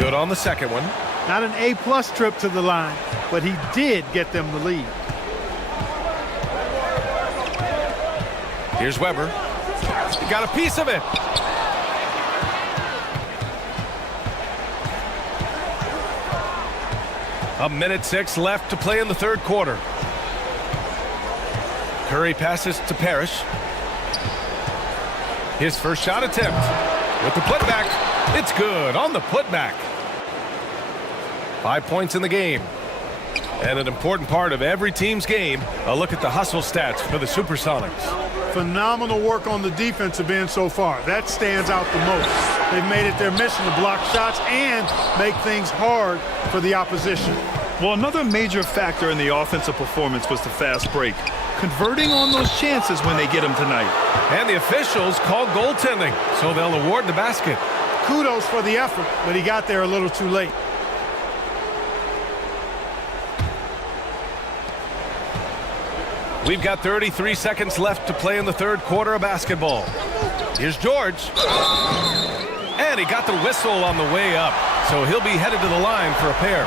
Good on the second one. Not an A-plus trip to the line, but he did get them the lead. Here's Weber. He got a piece of it. A minute 6 left to play in the third quarter. Curry passes to Parrish. His first shot attempt with the putback. It's good on the putback. 5 points in the game. And an important part of every team's game, a look at the hustle stats for the Supersonics. Phenomenal work on the defensive end so far. That stands out the most. They've made it their mission to block shots and make things hard for the opposition. Well, another major factor in the offensive performance was the fast break. Converting on those chances when they get them tonight. And the officials called goaltending, so they'll award the basket. Kudos for the effort, but he got there a little too late. We've got 33 seconds left to play in the third quarter of basketball. Here's George. And he got the whistle on the way up, so he'll be headed to the line for a pair.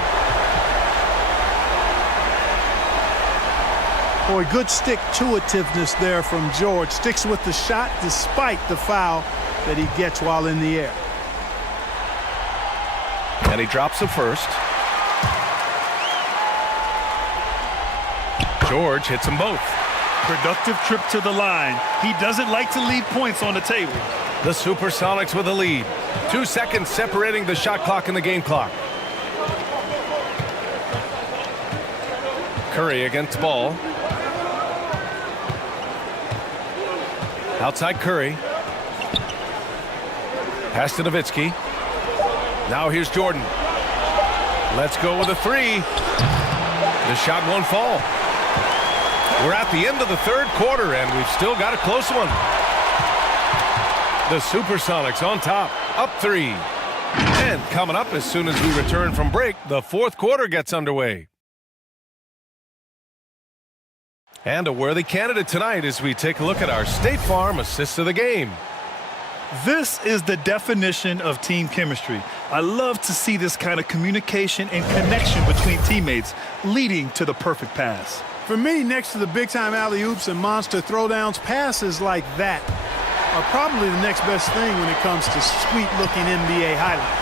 Boy, good stick-to-itiveness there from George. Sticks with the shot despite the foul that he gets while in the air. And he drops the first. George hits them both. Productive trip to the line. He doesn't like to leave points on the table. The Supersonics with a lead. 2 seconds separating the shot clock and the game clock. Curry against ball. Outside Curry. Pass to Nowitzki. Now here's Jordan. Let's go with a three. The shot won't fall. We're at the end of the third quarter, and we've still got a close one. The Supersonics on top, up 3. And coming up as soon as we return from break, the fourth quarter gets underway. And a worthy candidate tonight as we take a look at our State Farm assist of the game. This is the definition of team chemistry. I love to see this kind of communication and connection between teammates leading to the perfect pass. For me, next to the big-time alley-oops and monster throwdowns, passes like that are probably the next best thing when it comes to sweet-looking NBA highlights.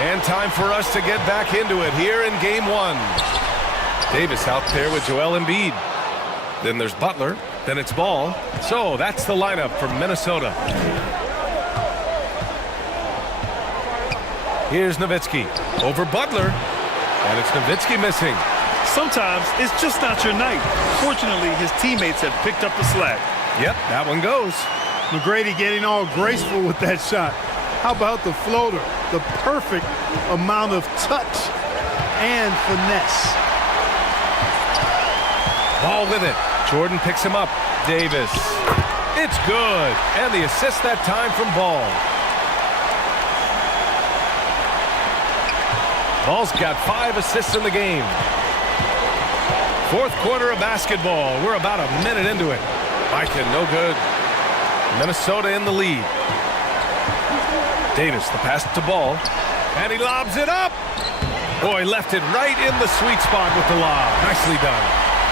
And time for us to get back into it here in Game 1. Davis out there with Joel Embiid. Then there's Butler. Then it's Ball. So that's the lineup for Minnesota. Here's Nowitzki over Butler. And it's Nowitzki missing. Sometimes it's just not your night. Fortunately, his teammates have picked up the slack. Yep, that one goes. McGrady getting all graceful with that shot. How about the floater? The perfect amount of touch and finesse. Ball with it. Jordan picks him up. Davis. It's good. And the assist that time from Ball. Ball's got 5 assists in the game. Fourth quarter of basketball. We're about a minute into it. Micah, no good. Minnesota in the lead. Davis, the pass to Ball. And he lobs it up. Boy, left it right in the sweet spot with the lob. Nicely done.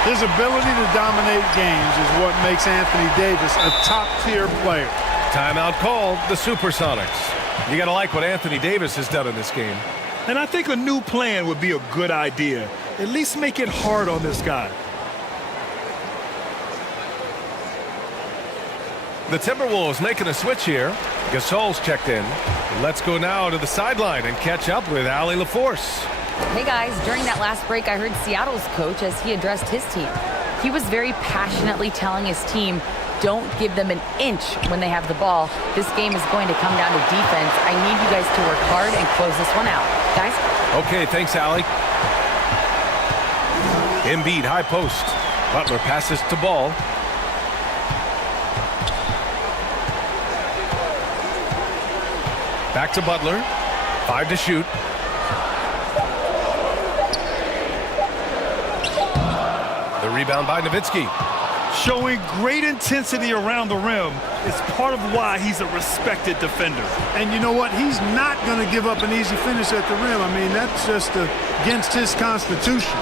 His ability to dominate games is what makes Anthony Davis a top-tier player. Timeout called, the Supersonics. You got to like what Anthony Davis has done in this game. And I think a new plan would be a good idea. At least make it hard on this guy. The Timberwolves making a switch here. Gasol's checked in. Let's go now to the sideline and catch up with Allie LaForce. Hey guys, during that last break, I heard Seattle's coach as he addressed his team. He was very passionately telling his team, don't give them an inch when they have the ball. This game is going to come down to defense. I need you guys to work hard and close this one out. Guys? Okay, thanks, Allie. Embiid, high post. Butler passes to Ball. Back to Butler. 5 to shoot. The rebound by Nowitzki. Showing great intensity around the rim is part of why he's a respected defender. And you know what? He's not going to give up an easy finish at the rim. I mean, that's just against his constitution.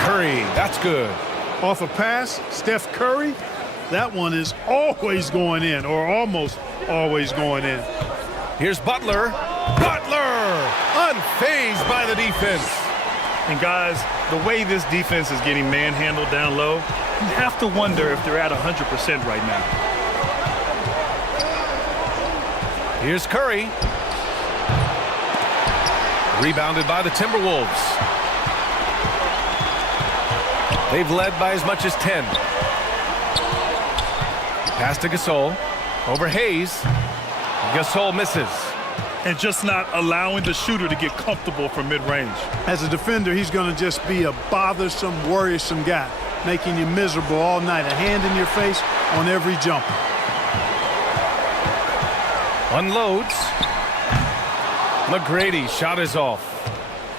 Curry, that's good. Off a pass, Steph Curry, that one is always going in, or almost always going in. Here's Butler. Butler! Unfazed by the defense. And guys, the way this defense is getting manhandled down low, you have to wonder if they're at 100% right now. Here's Curry. Rebounded by the Timberwolves. They've led by as much as 10. Pass to Gasol. Over Hayes. Gasol misses. And just not allowing the shooter to get comfortable from mid-range. As a defender, he's going to just be a bothersome, worrisome guy, making you miserable all night, a hand in your face on every jumper. Unloads. McGrady shot is off.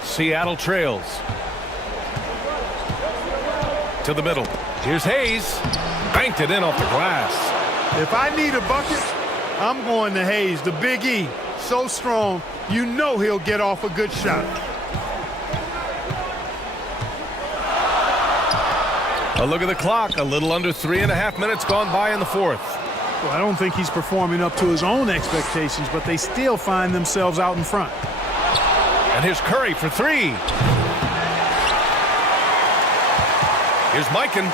Seattle trails. To the middle. Here's Hayes. Banked it in off the glass. If I need a bucket, I'm going to Hayes, the Big E. So strong, you know he'll get off a good shot. A look at the clock. A little under 3.5 minutes gone by in the fourth. Well, I don't think he's performing up to his own expectations, but they still find themselves out in front. And here's Curry for three. Here's Mikan.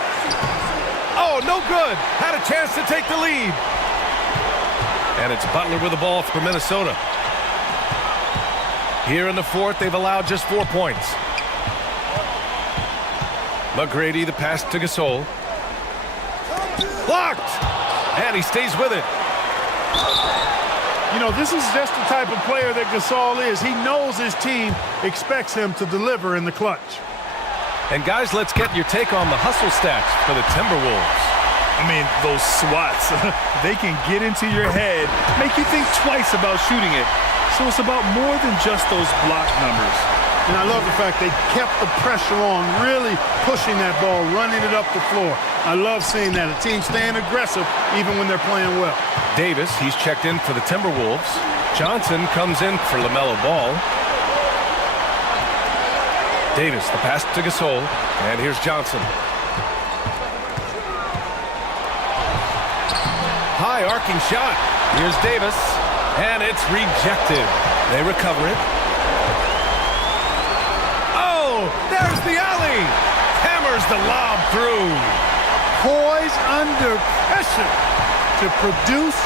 Oh, no good. Had a chance to take the lead. And it's Butler with the ball for Minnesota. Here in the fourth, they've allowed just 4 points. McGrady, the pass to Gasol. Blocked! And he stays with it. You know, this is just the type of player that Gasol is. He knows his team expects him to deliver in the clutch. And guys, let's get your take on the hustle stats for the Timberwolves. I mean, those swats, they can get into your head, make you think twice about shooting it. So it's about more than just those block numbers. And I love the fact they kept the pressure on, really pushing that ball, running it up the floor. I love seeing that. A team staying aggressive even when they're playing well. Davis, he's checked in for the Timberwolves. Johnson comes in for LaMelo Ball. Davis, the pass to Gasol. And here's Johnson. High arcing shot. Here's Davis. And it's rejected. They recover it. Oh, there's the alley. Hammers the lob through. Poised under pressure to produce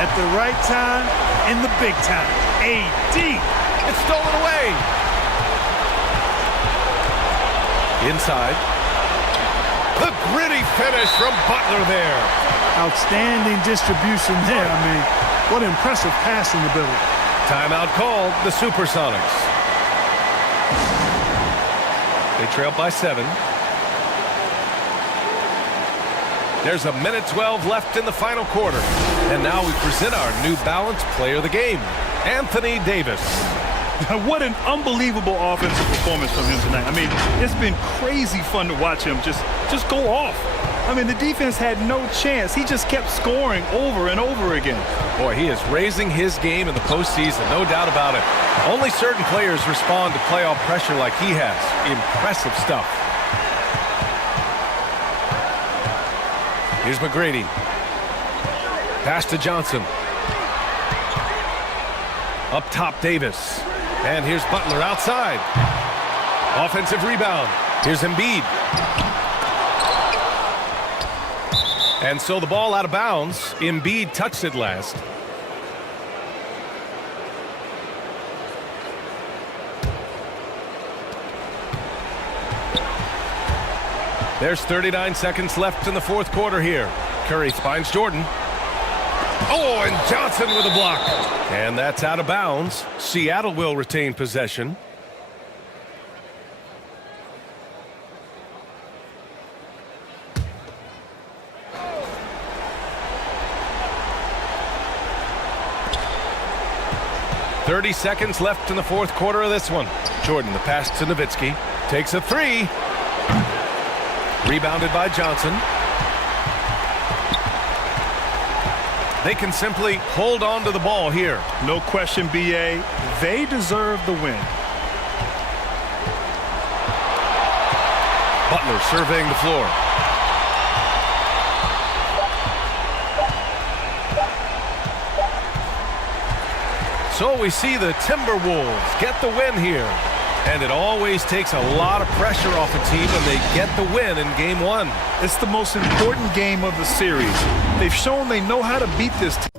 at the right time in the big time. AD. It's stolen away. Inside. The gritty finish from Butler there. Outstanding distribution there. I mean, what impressive passing ability. Timeout called, the Supersonics. They trail by 7. There's 1:12 left in the final quarter. And now we present our New Balance Player of the Game, Anthony Davis. What an unbelievable offensive performance from him tonight. I mean, it's been crazy fun to watch him just go off. I mean, the defense had no chance. He just kept scoring over and over again. Boy, he is raising his game in the postseason, no doubt about it. Only certain players respond to playoff pressure like he has. Impressive stuff. Here's McGrady. Pass to Johnson. Up top, Davis. And here's Butler outside. Offensive rebound. Here's Embiid. And so the ball out of bounds. Embiid touched it last. There's 39 seconds left in the fourth quarter here. Curry finds Jordan. Oh, and Johnson with a block. And that's out of bounds. Seattle will retain possession. .30 seconds left in the fourth quarter of this one. Jordan, the pass to Nowitzki. Takes a three. Rebounded by Johnson. They can simply hold on to the ball here. No question, BA. They deserve the win. Butler surveying the floor. So we see the Timberwolves get the win here. And it always takes a lot of pressure off a team when they get the win in Game 1. It's the most important game of the series. They've shown they know how to beat this team.